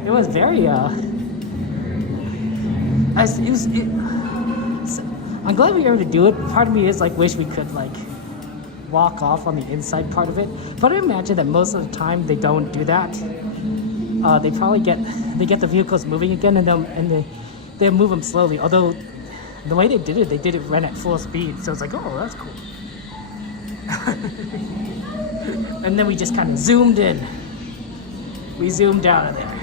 it was very I'm glad we were able to do it. Part of me is like wish we could like walk off on the inside part of it, but I imagine that most of the time they don't do that. They probably get the vehicles moving again, and they move them slowly. Although the way they did it run at full speed, so it's like, oh, that's cool. And then we just kind of zoomed in. We zoomed out of there.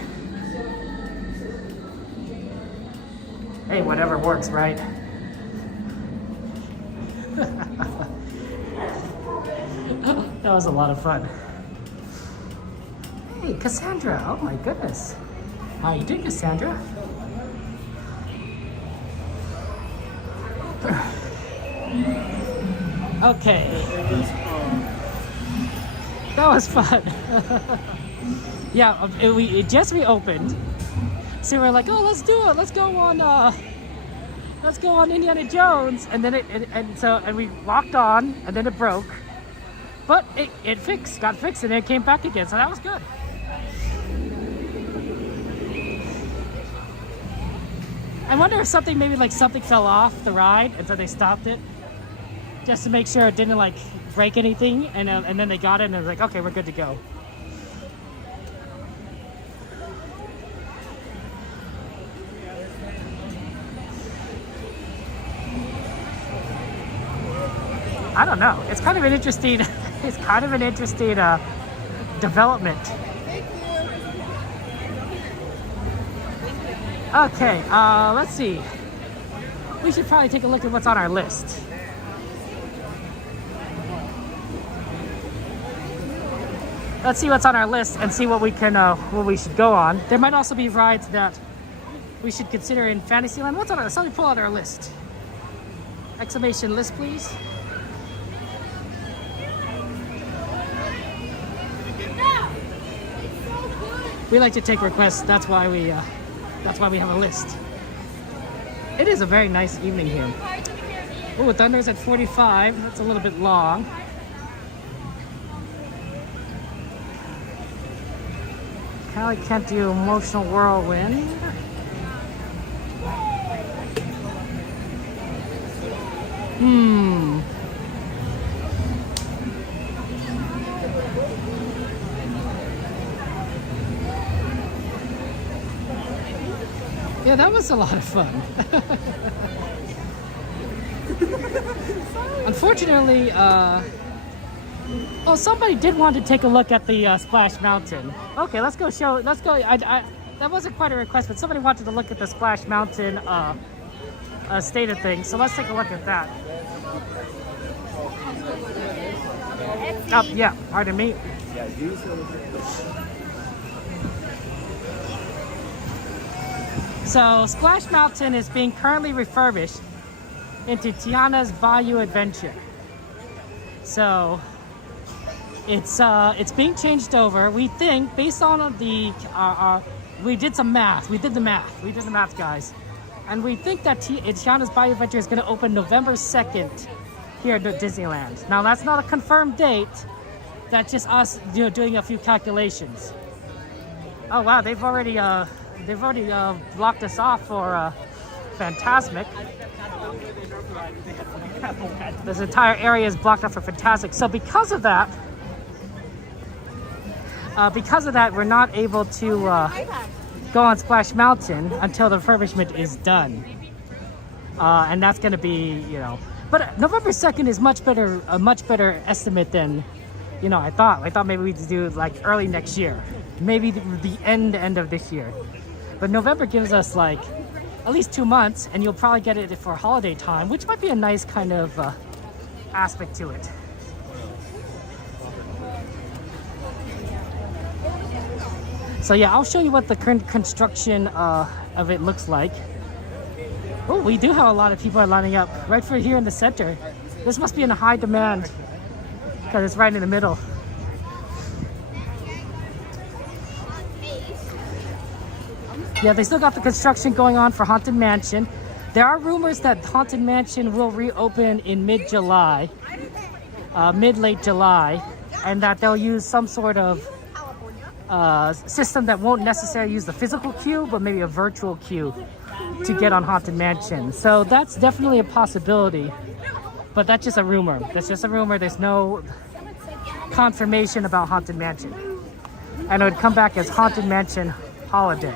Hey, whatever works, right? That was a lot of fun. Hey, Cassandra. Oh my goodness. How you doing, Cassandra? Okay. That was fun. Yeah, it just reopened. So we're like, oh, let's do it. Let's go on Indiana Jones. And then and we locked on, and then it broke. But it got fixed, and it came back again. So that was good. I wonder if something fell off the ride, and so they stopped it, just to make sure it didn't like break anything. And then they got it, and they're like, okay, we're good to go. I don't know. It's kind of an interesting. It's kind of an interesting development. Okay, let's see. We should probably take a look at what's on our list. Let's see what's on our list and see what we can, what we should go on. There might also be rides that we should consider in Fantasyland. What's on our? Somebody pull out our list. Exclamation list, please. We like to take requests. That's why we have a list. It is a very nice evening here. Oh, Thunder's at 45. That's a little bit long. Probably can't do Emotional Whirlwind. Yeah, that was a lot of fun. Unfortunately, oh, somebody did want to take a look at the Splash Mountain. Okay, let's go. That wasn't quite a request, but somebody wanted to look at the Splash Mountain state of things. So let's take a look at that. Oh, yeah, pardon me. So Splash Mountain is being currently refurbished into Tiana's Bayou Adventure. So it's being changed over. We think, based on we did some math. We did the math, guys. And we think that Tiana's Bayou Adventure is going to open November 2nd here at Disneyland. Now, that's not a confirmed date. That's just us doing a few calculations. Oh, wow, they've already blocked us off for Fantasmic. This entire area is blocked off for Fantasmic. So because of that, we're not able to go on Splash Mountain until the refurbishment is done. And that's going to be, but November 2nd is a much better estimate than, I thought. I thought maybe we'd do like early next year, maybe the end of this year. But November gives us like at least 2 months, and you'll probably get it for holiday time, which might be a nice kind of aspect to it. So yeah, I'll show you what the current construction of it looks like. Oh, we do have a lot of people are lining up right for here in the center. This must be in high demand because it's right in the middle. Yeah, they still got the construction going on for Haunted Mansion. There are rumors that Haunted Mansion will reopen in late July, and that they'll use some sort of system that won't necessarily use the physical queue, but maybe a virtual queue to get on Haunted Mansion. So that's definitely a possibility, but that's just a rumor. That's just a rumor. There's no confirmation about Haunted Mansion. And it would come back as Haunted Mansion Holiday.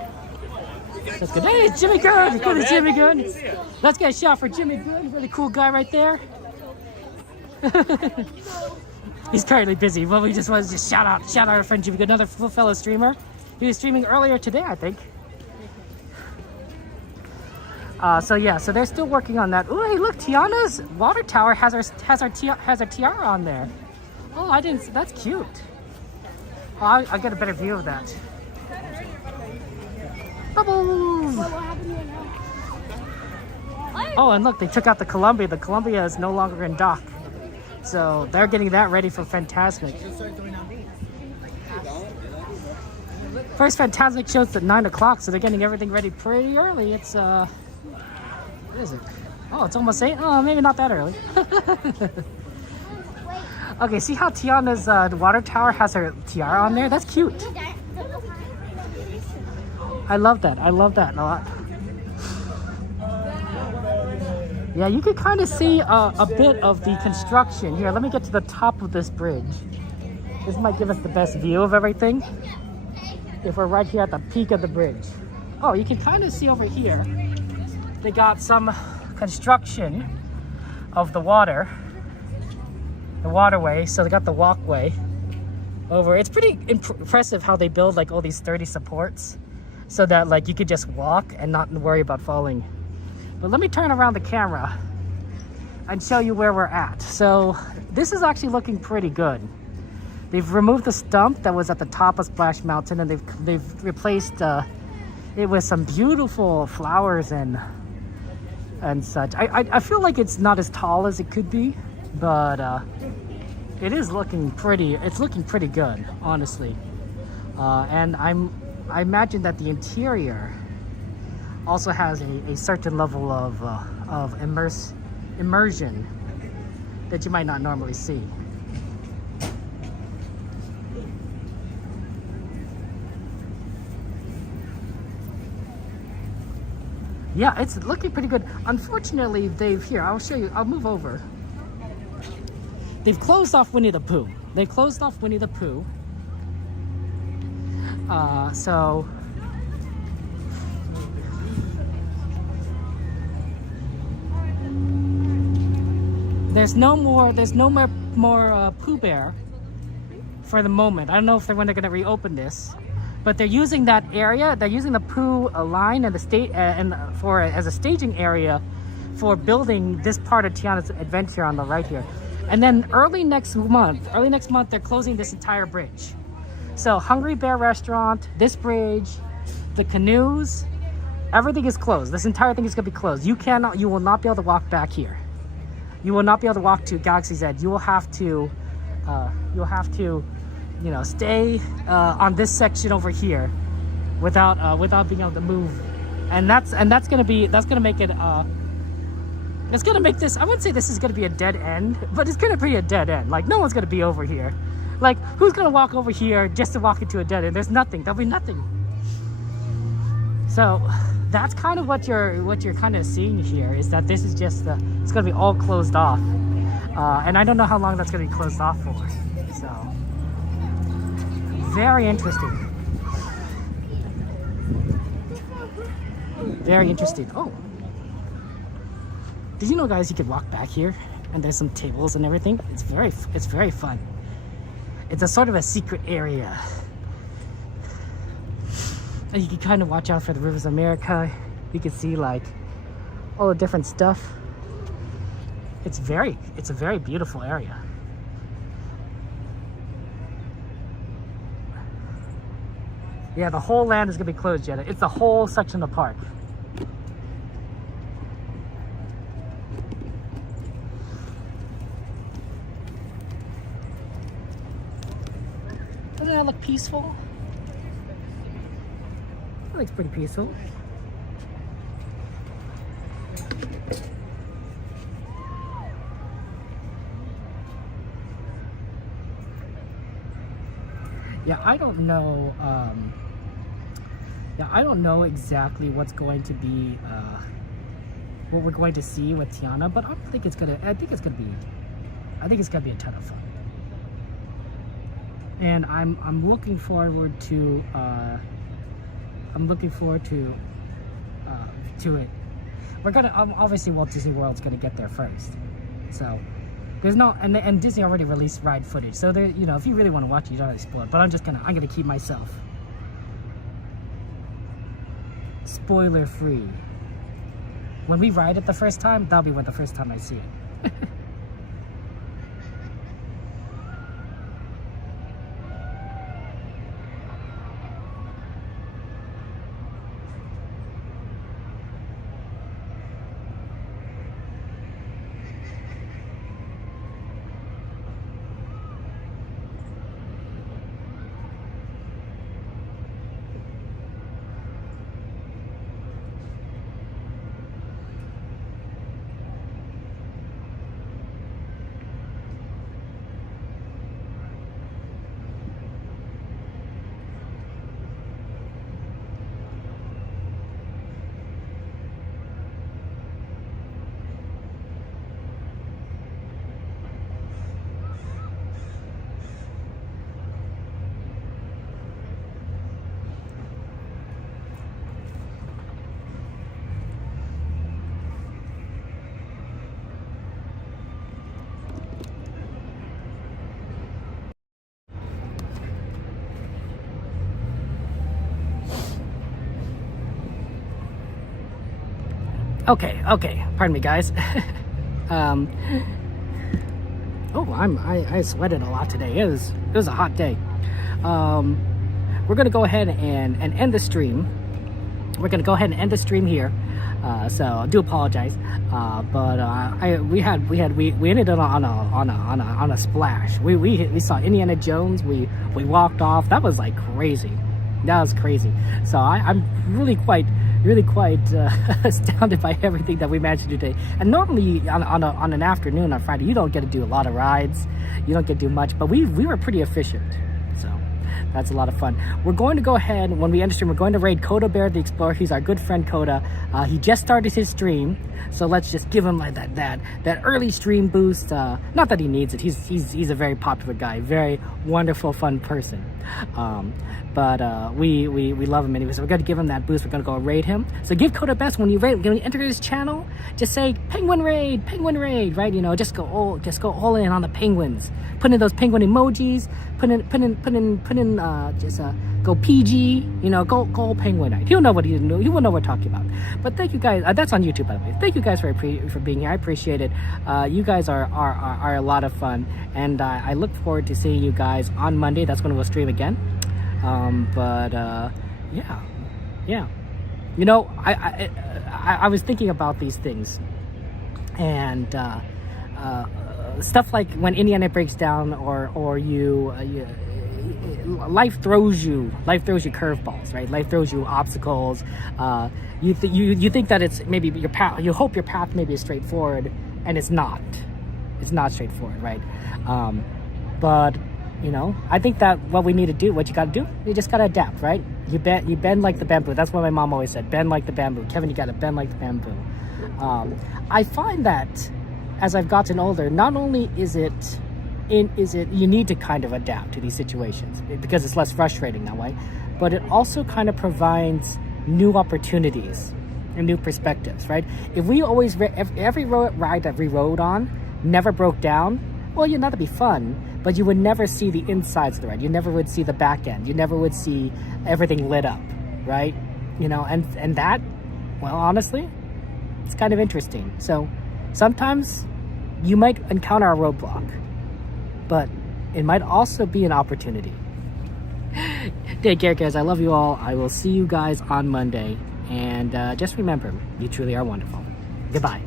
That's good. Hey, it's Jimmy Good. Good, it's Jimmy Good. Let's get a shot for Jimmy Good. Really cool guy right there. He's currently busy, but we just wanted to shout out our friend Jimmy Good, another fellow streamer. He was streaming earlier today, I think. So yeah, so they're still working on that. Oh, hey, look, Tiana's water tower has her tiara on there. Oh, I didn't. That's cute. Oh, I get a better view of that. Bubbles. Oh, and look, they took out the Columbia. The Columbia is no longer in dock, so they're getting that ready for Fantasmic. First Fantasmic show's at 9 o'clock, so they're getting everything ready pretty early. It's what is it? Oh, it's almost 8. Oh, maybe not that early. Okay, see how Tiana's water tower has her tiara on there? That's cute. I love that. I love that a lot. Yeah, you can kind of see a bit of the construction. Here, let me get to the top of this bridge. This might give us the best view of everything if we're right here at the peak of the bridge. Oh, you can kind of see over here. They got some construction of the waterway. So they got the walkway over. It's pretty impressive how they build like all these sturdy supports so that like you could just walk and not worry about falling. But let me turn around the camera and show you where we're at. So this is actually looking pretty good. They've removed the stump that was at the top of Splash Mountain, and they've replaced it with some beautiful flowers and such. I feel like it's not as tall as it could be, but it is looking pretty. It's looking pretty good, honestly. And I imagine that the interior also has a certain level of immersion that you might not normally see. Yeah, it's looking pretty good. Unfortunately, I'll show you, I'll move over. They've closed off Winnie the Pooh. They closed off Winnie the Pooh. So there's no more Pooh Bear for the moment. I don't know if when they're gonna reopen this. But they're using that area. They're using the Pooh line and the as a staging area for building this part of Tiana's adventure on the right here. And then early next month, they're closing this entire bridge. So Hungry Bear Restaurant, this bridge, the canoes, everything is closed. This entire thing is gonna be closed. You will not be able to walk back here. You will not be able to walk to Galaxy's Edge. You will have to, you know, stay on this section over here without being able to move, and that's gonna make it it's gonna make this, I wouldn't say this is gonna be a dead end, but it's gonna be a dead end. Like, no one's gonna be over here. Like, who's gonna walk over here just to walk into a dead end? There's nothing. There'll be nothing. So that's kind of what you're kind of seeing here, is that this is just it's gonna be all closed off, and I don't know how long that's gonna be closed off for. So very interesting. Very interesting. Oh, did you know, guys, you could walk back here and there's some tables and everything? It's very fun. It's a sort of a secret area. And you can kind of watch out for the rivers of America. You can see like all the different stuff. It's a very beautiful area. Yeah, the whole land is gonna be closed, Jetta. It's the whole section of the park. Doesn't that look peaceful? That looks pretty peaceful. Yeah, I don't know. I don't know exactly what's going to be, what we're going to see with Tiana, but I think it's gonna be a ton of fun. And I'm looking forward to it. We're gonna obviously Walt Disney World's gonna get there first, so there's no, and Disney already released ride footage, so there, you know, if you really want to watch it, you don't have to spoil it. But I'm gonna keep myself spoiler free. when we ride it the first time, that'll be the first time I see it. Okay, pardon me guys. I sweated a lot today. It was a hot day. We're gonna go ahead and end the stream. We're gonna go ahead and end the stream here. So I do apologize. We ended up on a splash. We saw Indiana Jones. We walked off. That was like crazy. That was crazy. So I'm really quite astounded by everything that we managed to do today. And normally on an afternoon on Friday, you don't get to do a lot of rides. You don't get to do much, but we were pretty efficient. So that's a lot of fun. We're going to go ahead, when we end the stream, we're going to raid Coda Bear the Explorer. He's our good friend Coda. He just started his stream, so let's just give him like that early stream boost. Not that he needs it. He's a very popular guy, very wonderful, fun person. But we love him anyway, so we're going to give him that boost. We're going to go raid him. So give Coda best when you enter his channel. Just say penguin raid, right? You know, just go all in on the penguins. Put in those penguin emojis. Go PG. You know, go penguin night. He'll know what he will know what we're talking about. But thank you guys. That's on YouTube, by the way. Thank you guys for being here. I appreciate it. You guys are a lot of fun, and I look forward to seeing you guys on Monday. That's when we'll stream again. Yeah. You know, I was thinking about these things, and stuff like when Indiana breaks down, or life throws you curveballs, right? Life throws you obstacles. You think that it's maybe your path. You hope your path maybe is straightforward, and it's not. It's not straightforward, right? But you know, I think that what we need to do, what you got to do, you just got to adapt, right? You bend like the bamboo. That's what my mom always said. Bend like the bamboo. Kevin, you got to bend like the bamboo. I find that as I've gotten older, not only is it you need to kind of adapt to these situations because it's less frustrating that way, but it also kind of provides new opportunities and new perspectives, right? If we always every ride that we rode on never broke down, well, yeah, that'd be fun, but you would never see the insides of the ride. You never would see the back end. You never would see everything lit up, right? You know, and that, well, honestly, it's kind of interesting. So sometimes you might encounter a roadblock, but it might also be an opportunity. Take care, guys. I love you all. I will see you guys on Monday. And just remember, you truly are wonderful. Goodbye.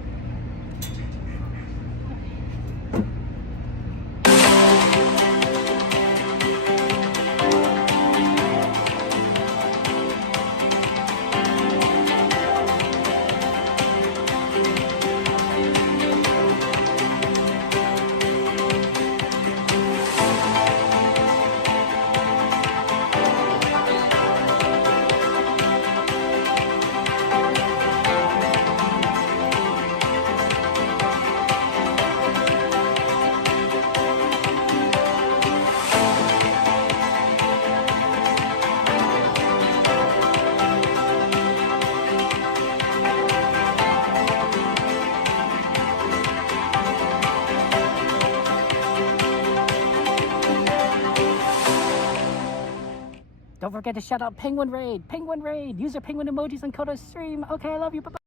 Don't forget to shout out Penguin Raid. Use your penguin emojis on Coda's stream. Okay, I love you. Bye-bye.